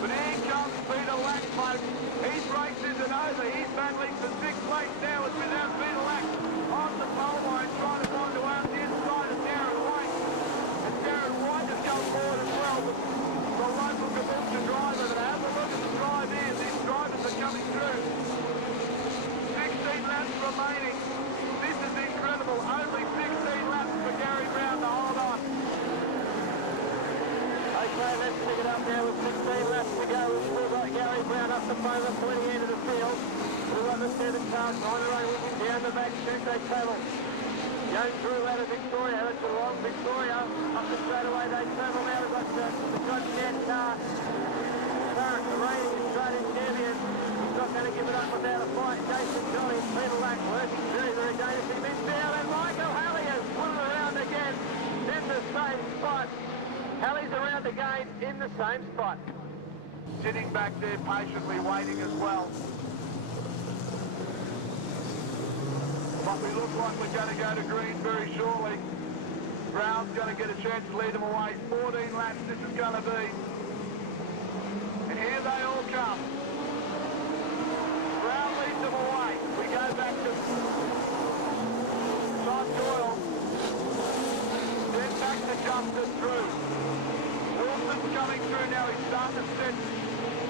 But here comes Peter Lack, folks. His race isn't over. He's battling for 6th place now. It's without Peter Lack on the pole line, trying to find a way out the inside of Darren White. And Darren White has come forward as well. The local Caboolture driver. But have a look at the drive here. These drivers are coming through. 16 laps remaining. This is incredible. Only 16 laps for Gary Brown to hold on. Okay, let's pick it up now with 16 laps to go. We've still got Gary Brown up the front, pointing end of the field. We've got the 7 cars on the road with him down the back stretch. They travel. Young Drew out of Victoria, out of Geelong, Victoria. Up the straightaway they travel now. We've got the John Deere car. Current, the reigning Australian champion. He's not going to give it up without a fight. Jason Jolly and Peter Lack working very, very dangerously. Midfield and Michael Halley has put it around again in the same spot. Halley's around again in the same spot. Sitting back there patiently waiting as well. But we look like we're going to go to green very shortly. Brown's going to get a chance to lead them away. 14 laps this is going to be. And here they all come. Brown leads them away. We go back to Todd Doyle. Then back to Justin Drew. Wilson's coming through now. He's starting to set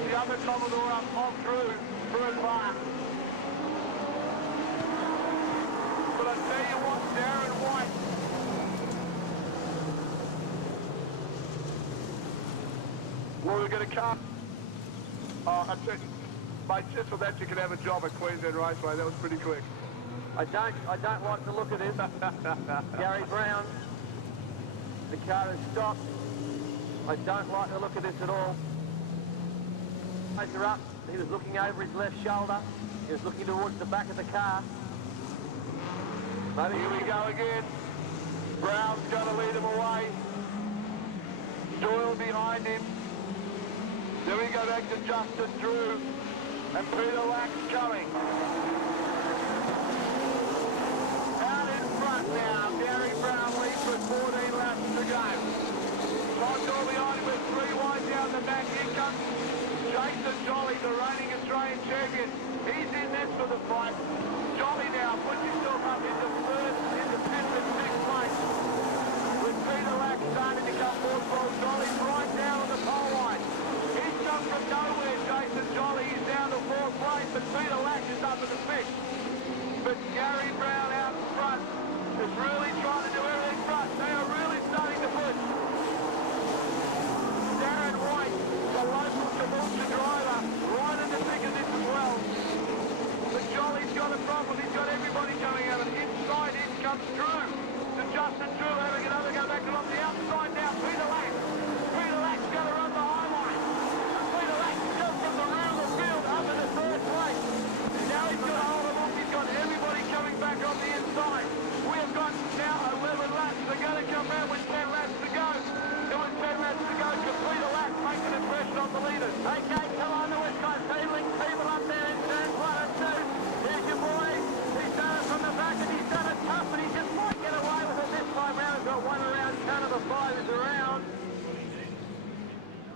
the other Commodore up on Drew for a fire. But I tell you what, Darren White. Well, we're going to come. Oh, I tell you, mate, just for that you can have a job at Queensland Raceway. That was pretty quick. I don't like the look of this. Gary Brown. The car has stopped. I don't like the look of this at all. Racer up. He was looking over his left shoulder. He was looking towards the back of the car. But here we go again. Brown's going to lead him away. Doyle behind him. Then we go back to Justin Drew. And Peter Lack's coming. Out in front now. Gary Brown leads with 14 laps to go. Todd Doyle behind him with 3 wide down the back. Here comes Jason Jolly, the reigning Australian champion. He's in this for the fight. Jolly now puts himself up into 5th and 6th place. With Peter Lack starting to come forward for Jolly's right now on the pole line. He's come from nowhere, Jason Jolly. He's down to 4th place, but Peter Lack is up at the 5th. But Gary Brown out in front is really trying to do everything front. They are really starting to push. Darren White, the local Caboolture driver, right in the thick of this as well. But Jolly's got a problem. He's got everybody coming out. And inside in comes Drew. To Justin Drew having another go back along the outside now. Peter Lack. Peter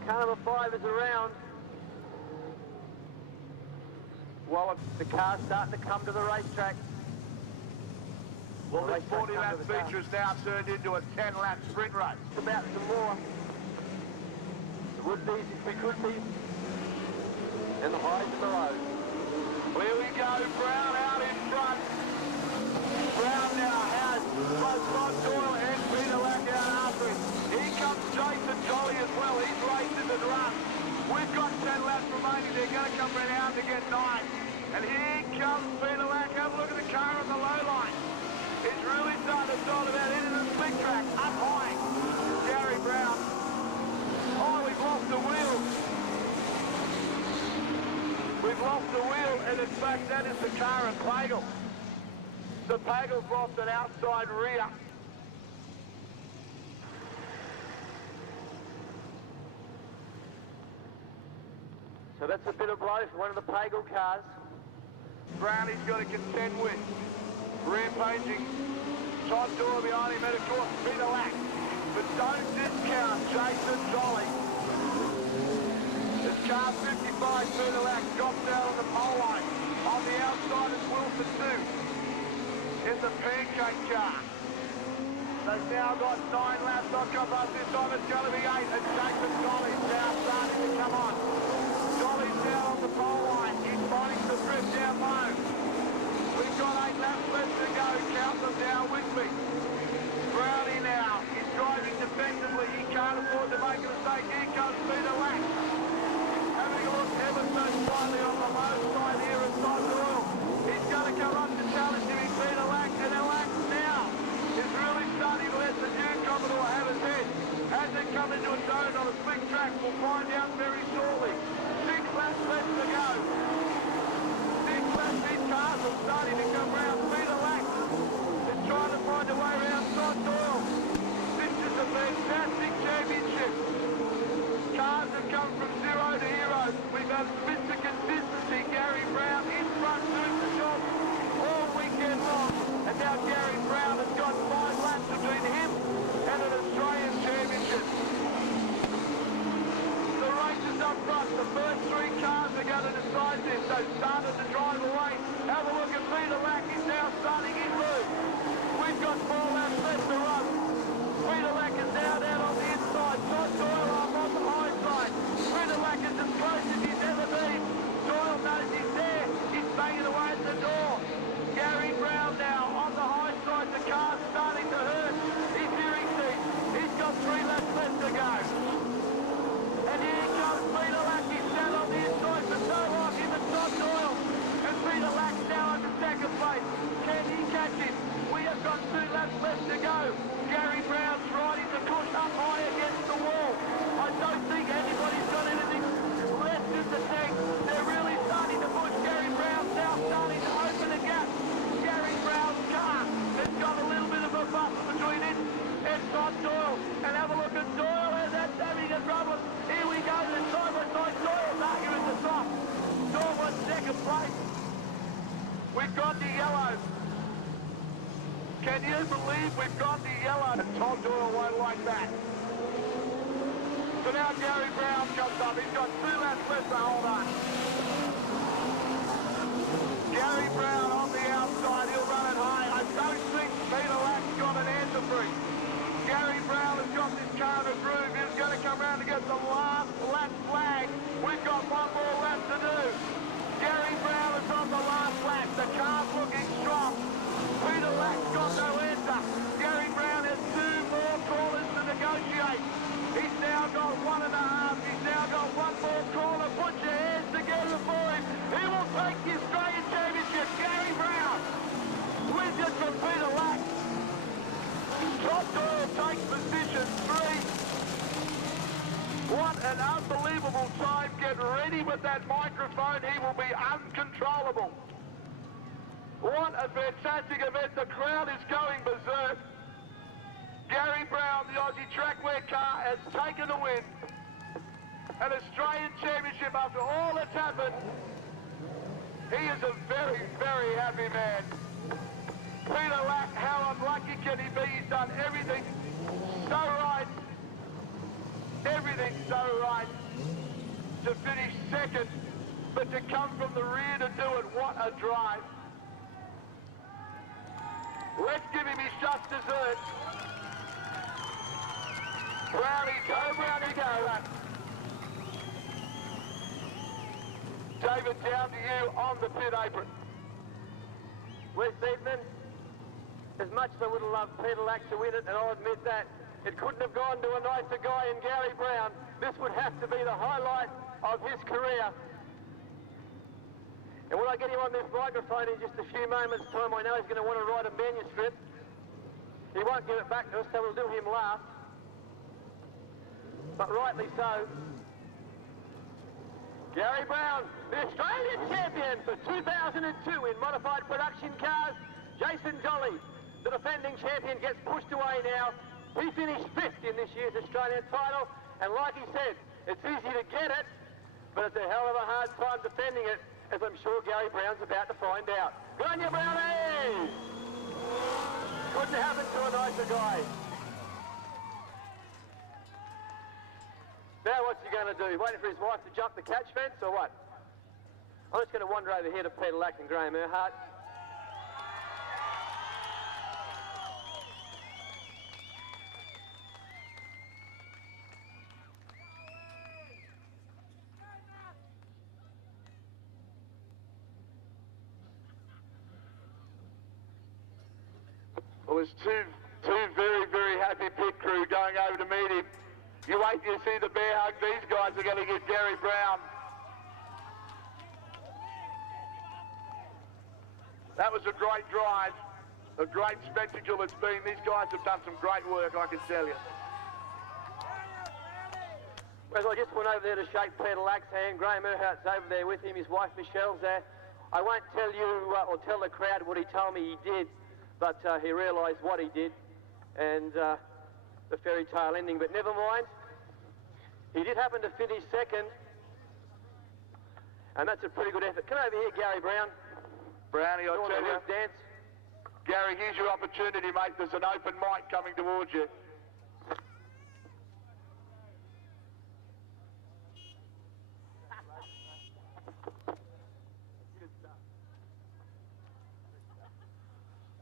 car number 5 is around. Well, the car's starting to come to the racetrack. Well, this 40-lap feature has now turned into a 10-lap sprint race. It's about some more. It would be if we could be. And the highs and the lows. Here we go, Brown out in front. Brown now has both Rod Doyle and Peter Lack out after him. Here comes Jason Jolly as well. He's racing and run. We've got 10 laps remaining. They're going to come around to get 9. And here comes Peter Lack. Have a look at the car on the low line. It's really starting to start about into the slick track. Up high. Gary Brown. Oh, we've lost the wheel. We've lost the wheel, and in fact, that is the car at Pagel. So Pagel's lost an outside rear. So that's a bit of blow for one of the Pagel cars. Brownie's got to contend with. Rampaging. Todd Doyle behind him, and of course, Peter Lack. But don't discount Jason Jolly. This car 55, Peter Lack, drops down on the pole line. On the outside is Wilson too. In the pancake car. They've now got 9 laps on come up. This time it's going to be 8. And Jason Jolly's now starting to come on. Jolly's now on the pole line. He's fighting the drift down low. We've got 8 laps left to go. Count them down with me. Brownie now. He's driving defensively. He can't afford to make a mistake. Here comes Peter Lack. Having a look ever so slightly on the low side here at Todd Doyle. He's going to come up to challenge him. Peter Lack, and Lack now is really starting to let the new Commodore have his head. As they come into a zone on a slick track, we'll find out very shortly. 6 laps left to go. 6 laps, these cars are starting to come round. Peter Lack is trying to find a way around Todd Doyle. This is a fantastic championship. Cars have come from 0 to hero. We've had Mr. Consistency, Gary Brown in front, doing the job all weekend long. And now Gary Brown has got 5 laps between him and an Australian championship. The race is up front. The first 3 cars are going to decide this. They started to drive away. Have a look at Peter Lack. He's now starting in blue. We've got 4 laps left to run. Peter Lack is now down on the inside. Todd Doyle up on the high side. Peter Lack is as close as he's ever been. Doyle knows he's there. He's banging away at the door. Gary Brown now on the high side. The car's starting to hurt. He's hearing seat. He's got 3 laps left to go. And here comes Peter Lack. He's down on the inside for so long. Him and Todd Doyle. And Peter Lack now in the second place. Can he catch him? We have got 2 laps left to go. Gary Brown's riding the push up high against the wall. I don't think anybody's got anything left in the tank. They're really starting to push. Gary Brown's now starting to open a gap. Gary Brown's car has got a little bit of a buffer between it and Todd Doyle. And have a look at Doyle, and that's having a problem. Here we go, the side by side. Doyle's arguing the top. Doyle was second place. We've got the yellow. Can you believe we've got the yellow? And Todd Doyle won't like that. So now Gary Brown comes up. He's got 2 laps left to hold on. Gary Brown on the outside. He'll run it high. I don't think Peter Lack's got an answer for him. Gary Brown has got this car in a groove. He's going to come round to get the last lap flag. We've got 1 more lap to do. Gary Brown is on the last lap. The car's looking strong. Peter Lack's got no answer. Gary Brown has 2 more corners to negotiate. He's now got 1.5. He's now got 1 more corner. Put your hands together for him. He will take the Australian Championship. Gary Brown wins it from Peter Lack. Todd Doyle takes position 3. What an unbelievable time. Get ready with that microphone. He will be uncontrollable. What a fantastic event. The crowd is going berserk. Gary Brown, the Aussie Trackware car, has taken the win. An Australian Championship after all that's happened. He is a very, very happy man. Peter Lack, how unlucky can he be? He's done everything so right. Everything so right. second, but to come from the rear to do it, what a drive. Let's give him his just dessert. Brownie, go Brownie, go. David, down to you on the pit apron. Wes Beedman, as much as I would have loved Peter Lack to win it, and I'll admit that, it couldn't have gone to a nicer guy in Gary Brown. This would have to be the highlight of his career. And when I get him on this microphone in just a few moments' time, I know he's going to want to write a manuscript. He won't give it back to us, so we'll do him last. But rightly so. Gary Brown, the Australian champion for 2002 in modified production cars. Jason Jolly, the defending champion, gets pushed away now. He finished 5th in this year's Australian title, and like he said, it's easy to get it, but it's a hell of a hard time defending it, as I'm sure Gary Brown's about to find out. Good on you, Brownies! Couldn't happen to a nicer guy. Now what's he going to do? Waiting for his wife to jump the catch fence, or what? I'm just going to wander over here to Peter Lack and Graham Earhart. Well, there's two very, very happy pit crew going over to meet him. You wait till you see the bear hug these guys are going to get Gary Brown. That was a great drive, a great spectacle it's been. These guys have done some great work, I can tell you. Well, I just went over there to shake Peter Lack's hand. Graham Earhart's over there with him. His wife Michelle's there. I won't tell you or tell the crowd what he told me he did, but he realised what he did and the fairy tale ending. But never mind. He did happen to finish 2nd, and that's a pretty good effort. Come over here, Gary Brown. Brownie, I tell you, dance. Gary, here's your opportunity, mate. There's an open mic coming towards you.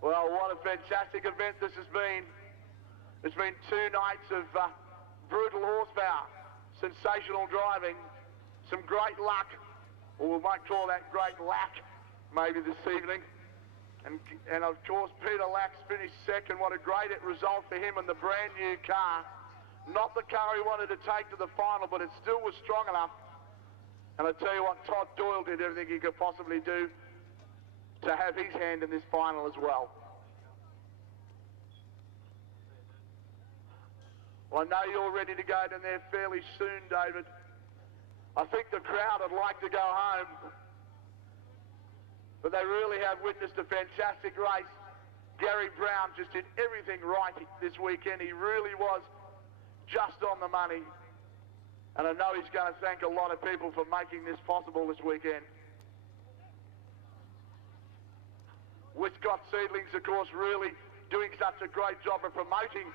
Well, what a fantastic event this has been. It's been 2 nights of brutal horsepower, sensational driving, some great luck, or we might call that great lack, maybe this evening. And of course, Peter Lack's finished 2nd. What a great result for him in the brand new car. Not the car he wanted to take to the final, but it still was strong enough. And I tell you what, Todd Doyle did everything he could possibly do to have his hand in this final as well. Well, I know you're ready to go down there fairly soon, David. I think the crowd would like to go home, but they really have witnessed a fantastic race. Gary Brown just did everything right this weekend. He really was just on the money. And I know he's going to thank a lot of people for making this possible this weekend. Wiscott Seedlings, of course, really doing such a great job of promoting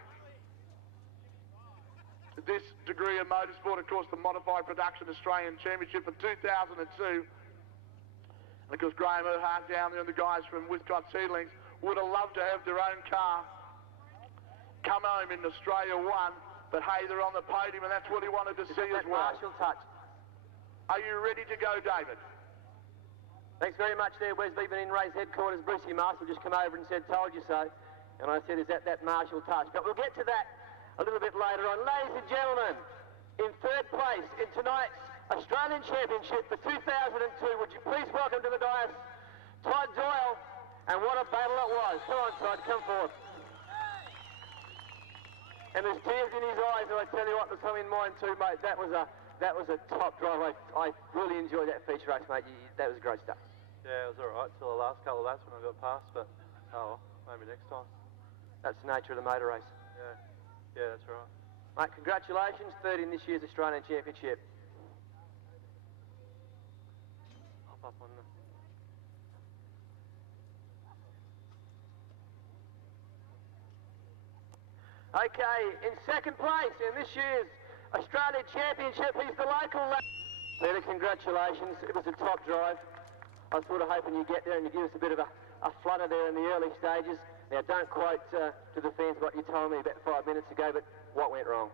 this degree of motorsport. Of course, the Modified Production Australian Championship in 2002. And of course, Graham Earhart down there and the guys from Wiscott Seedlings would have loved to have their own car come home in Australia 1. But hey, they're on the podium, and that's what he wanted to see as well. Marshall touch. Are you ready to go, David? Thanks very much there, Wes Beedman in Ray's headquarters. Brucey Marshall just come over and said, told you so. And I said, is that Marshall touch? But we'll get to that a little bit later on. Ladies and gentlemen, in 3rd place in tonight's Australian Championship for 2002, would you please welcome to the dais Todd Doyle, and what a battle it was. Come on, Todd, come forth. And there's tears in his eyes, and I tell you what, there's some in mine too, mate. That was a top drive. I really enjoyed that feature race, mate. That was great stuff. Yeah, it was all right till the last couple of laps when I got past, but oh, maybe next time. That's the nature of the motor race. Yeah, that's right. Mate, congratulations, 3rd in this year's Australian Championship. Hop up on the... Okay, in 2nd place in this year's Australian Championship, he's the local lad. Peter, congratulations. It was a top drive. I was sort of hoping you'd get there and you give us a bit of a flutter there in the early stages. Now, don't quote to the fans what you told me about 5 minutes ago, but what went wrong?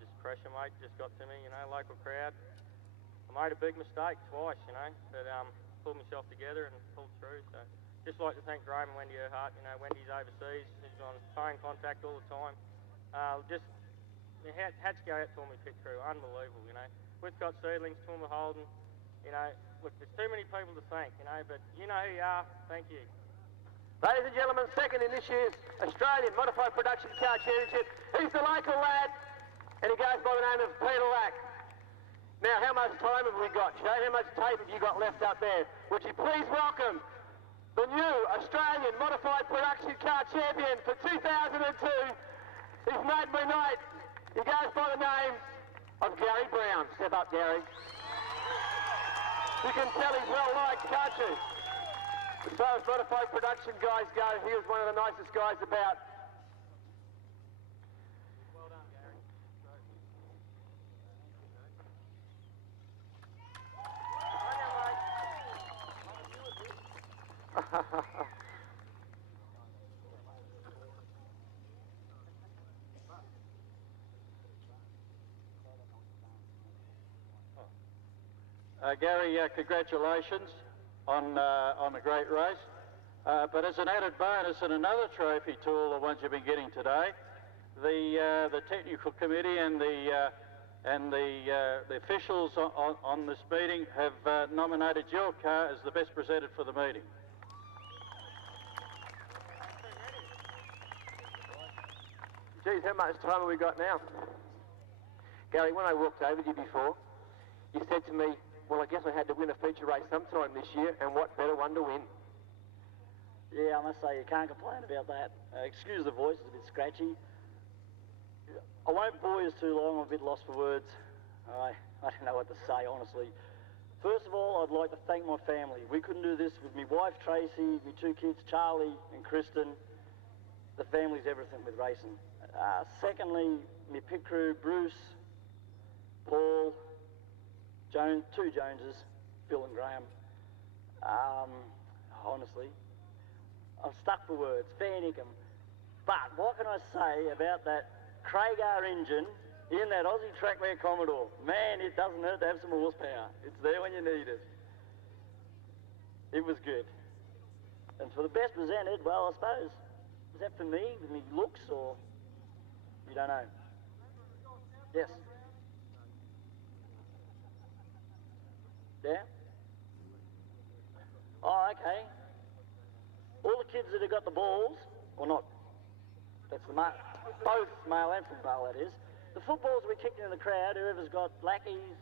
Just pressure, mate. Just got to me, you know, local crowd. I made a big mistake twice, you know, but pulled myself together and pulled through. So, just like to thank Graham and Wendy Earhart. You know, Wendy's overseas. She's on phone contact all the time. Had to go out Toowoomba pit crew. Unbelievable, you know. We've got Seedlings, Toowoomba Holden. You know, look, there's too many people to thank, you know, but you know who you are. Thank you. Ladies and gentlemen, second in this year's Australian Modified Production Car Championship. He's the local lad, and he goes by the name of Peter Lack. Now, how much time have we got, Joe? How much tape have you got left up there? Would you please welcome the new Australian Modified Production Car Champion for 2002. He's made by night. He goes by the name of Gary Brown. Step up, Gary. You can tell he's well liked, can't you? As far as modified production guys go, he was one of the nicest guys about. Well done, Gary. Gary, congratulations on a great race. But as an added bonus and another trophy to all the ones you've been getting today, the technical committee and the officials on this meeting have nominated your car as the best presented for the meeting. Geez, how much time have we got now? Gary, when I walked over to you before, you said to me, well, I guess I had to win a feature race sometime this year, and what better one to win? Yeah, I must say, you can't complain about that. Excuse the voice, it's a bit scratchy. I won't bore you too long, I'm a bit lost for words. I don't know what to say, honestly. First of all, I'd like to thank my family. We couldn't do this with my wife, Tracy, my two kids, Charlie and Kristen. The family's everything with racing. Secondly, my pit crew, Bruce, Paul, Jones, two Joneses, Phil and Graham. Honestly, I'm stuck for words, fair dinkum. But what can I say about that Craigar engine in that Aussie Trackwear Commodore? Man, it doesn't hurt to have some horsepower. It's there when you need it. It was good. And for the best presented, well, I suppose, is that for me, with me looks, or you don't know? Yes. Yeah? Oh, okay. All the kids that have got the balls, or not, that's the both male and female, that is. The footballs we kicked in the crowd, whoever's got Blackies,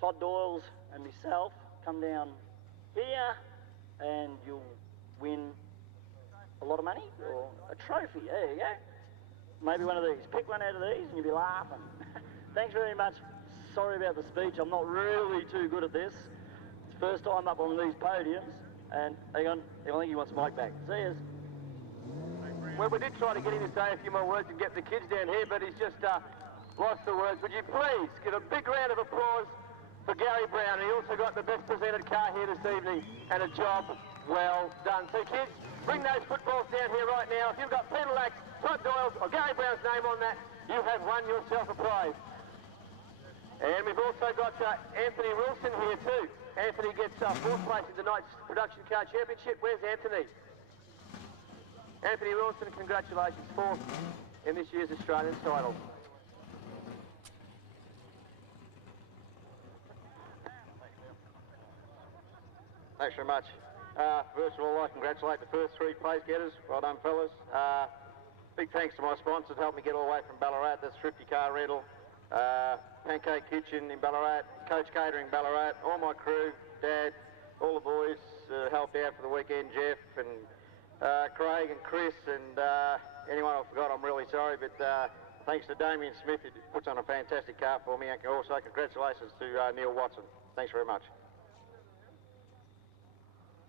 Todd Doyles and myself, come down here and you'll win a lot of money or a trophy. There you go. Maybe one of these. Pick one out of these and you'll be laughing. Thanks very much. Sorry about the speech. I'm not really too good at this. It's first time up on these podiums. And hang on, I think he wants Mike back. See yous. Well, we did try to get him to say a few more words and get the kids down here, but he's just lost the words. Would you please give a big round of applause for Gary Brown? He also got the best presented car here this evening, and a job well done. So kids, bring those footballs down here right now. If you've got Peter Lack, Todd Doyle's or Gary Brown's name on that, you have won yourself a prize. And we've also got Anthony Wilson here too. Anthony gets fourth place in tonight's Production Car Championship. Where's Anthony? Anthony Wilson, congratulations, fourth in this year's Australian title. Thanks very much. First of all, I'd like to congratulate the first three place getters. Well done, fellas. Big thanks to my sponsors, helped me get all the way from Ballarat. That's Thrifty Car Rental, Pancake Kitchen in Ballarat, Coach Catering in Ballarat, all my crew, Dad, all the boys helped out for the weekend, Jeff and Craig and Chris and anyone I forgot, I'm really sorry, but thanks to Damien Smith, who puts on a fantastic car for me, and also congratulations to Neil Watson. Thanks very much.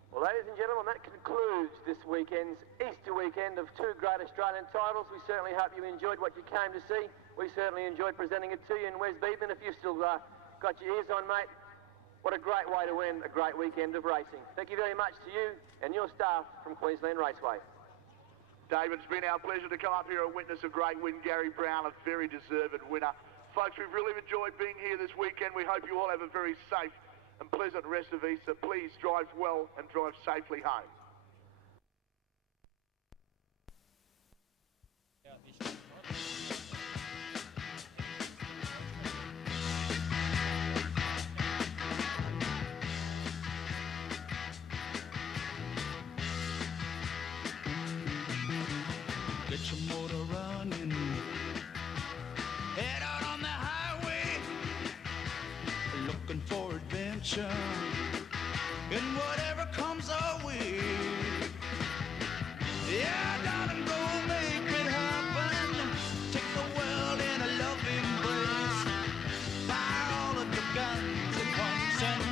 Well, ladies and gentlemen, that concludes this weekend's Easter weekend of two great Australian titles. We certainly hope you enjoyed what you came to see. We certainly enjoyed presenting it to you. And Wes Beedman, if you've still got your ears on, mate. What a great way to win a great weekend of racing. Thank you very much to you and your staff from Queensland Raceway. David, it's been our pleasure to come up here and witness a great win. Gary Brown, a very deserved winner. Folks, we've really enjoyed being here this weekend. We hope you all have a very safe and pleasant rest of Easter. Please drive well and drive safely home. Get your motor running, head out on the highway, looking for adventure, and whatever comes our way. Yeah, darling, go make it happen. Take the world in a loving embrace. Fire all of your guns at once and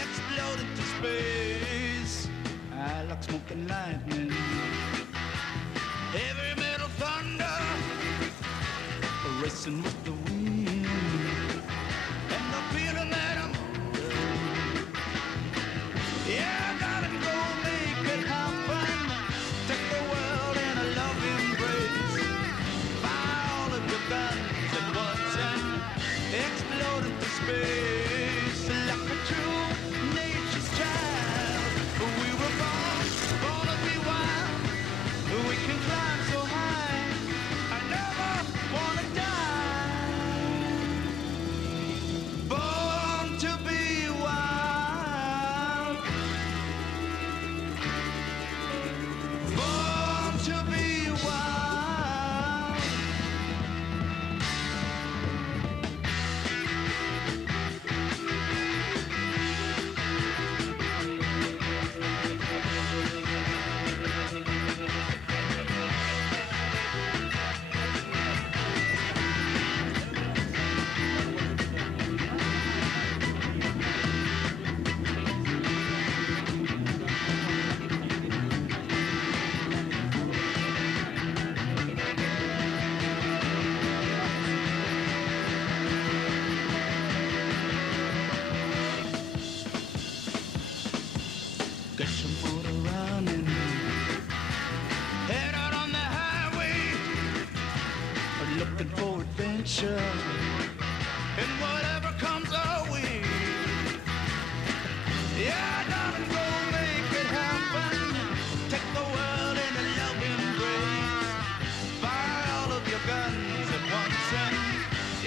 explode into space. I like smoking lightning, heavy metal thunder, racing with the wind, and the feeling that I'm under. Yeah, darling, go make it happen. Take the world in a loving embrace. Fire all of your guns at once and explode into space. Like a true nature's child, we were born to be wild. We can climb so high, I never wanna die. Born to be wild. Born to be wild. Get your motor running, head out on the highway, looking for adventure, and whatever comes our way. Yeah, darling, go make it happen. Take the world in a loving embrace. Fire all of your guns at once and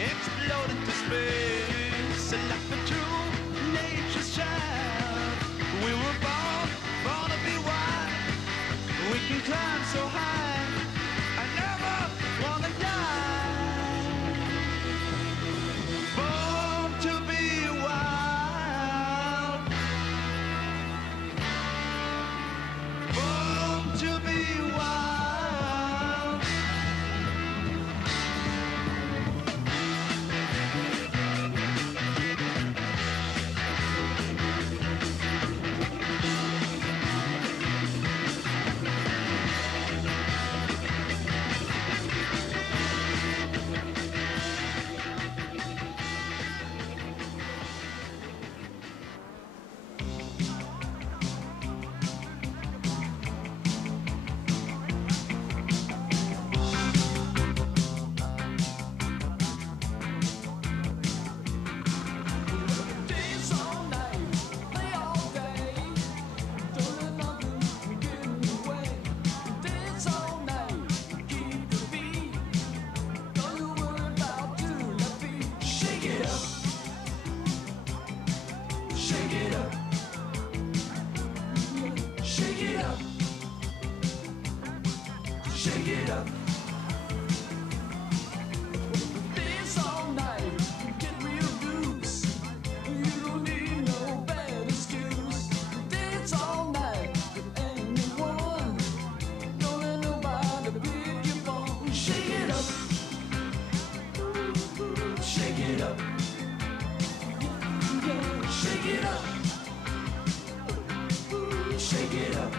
explode into space. Like the true nature's child, we were born to be wild. We can climb so high, I never wanna die. Born to be wild. Born to be wild. Shake it up. Dance all night, get real loose. You don't need no bad excuse. Dance all night with anyone. Don't let nobody pick your phone. Shake it up. Shake it up. Yeah, shake it up. Shake it up.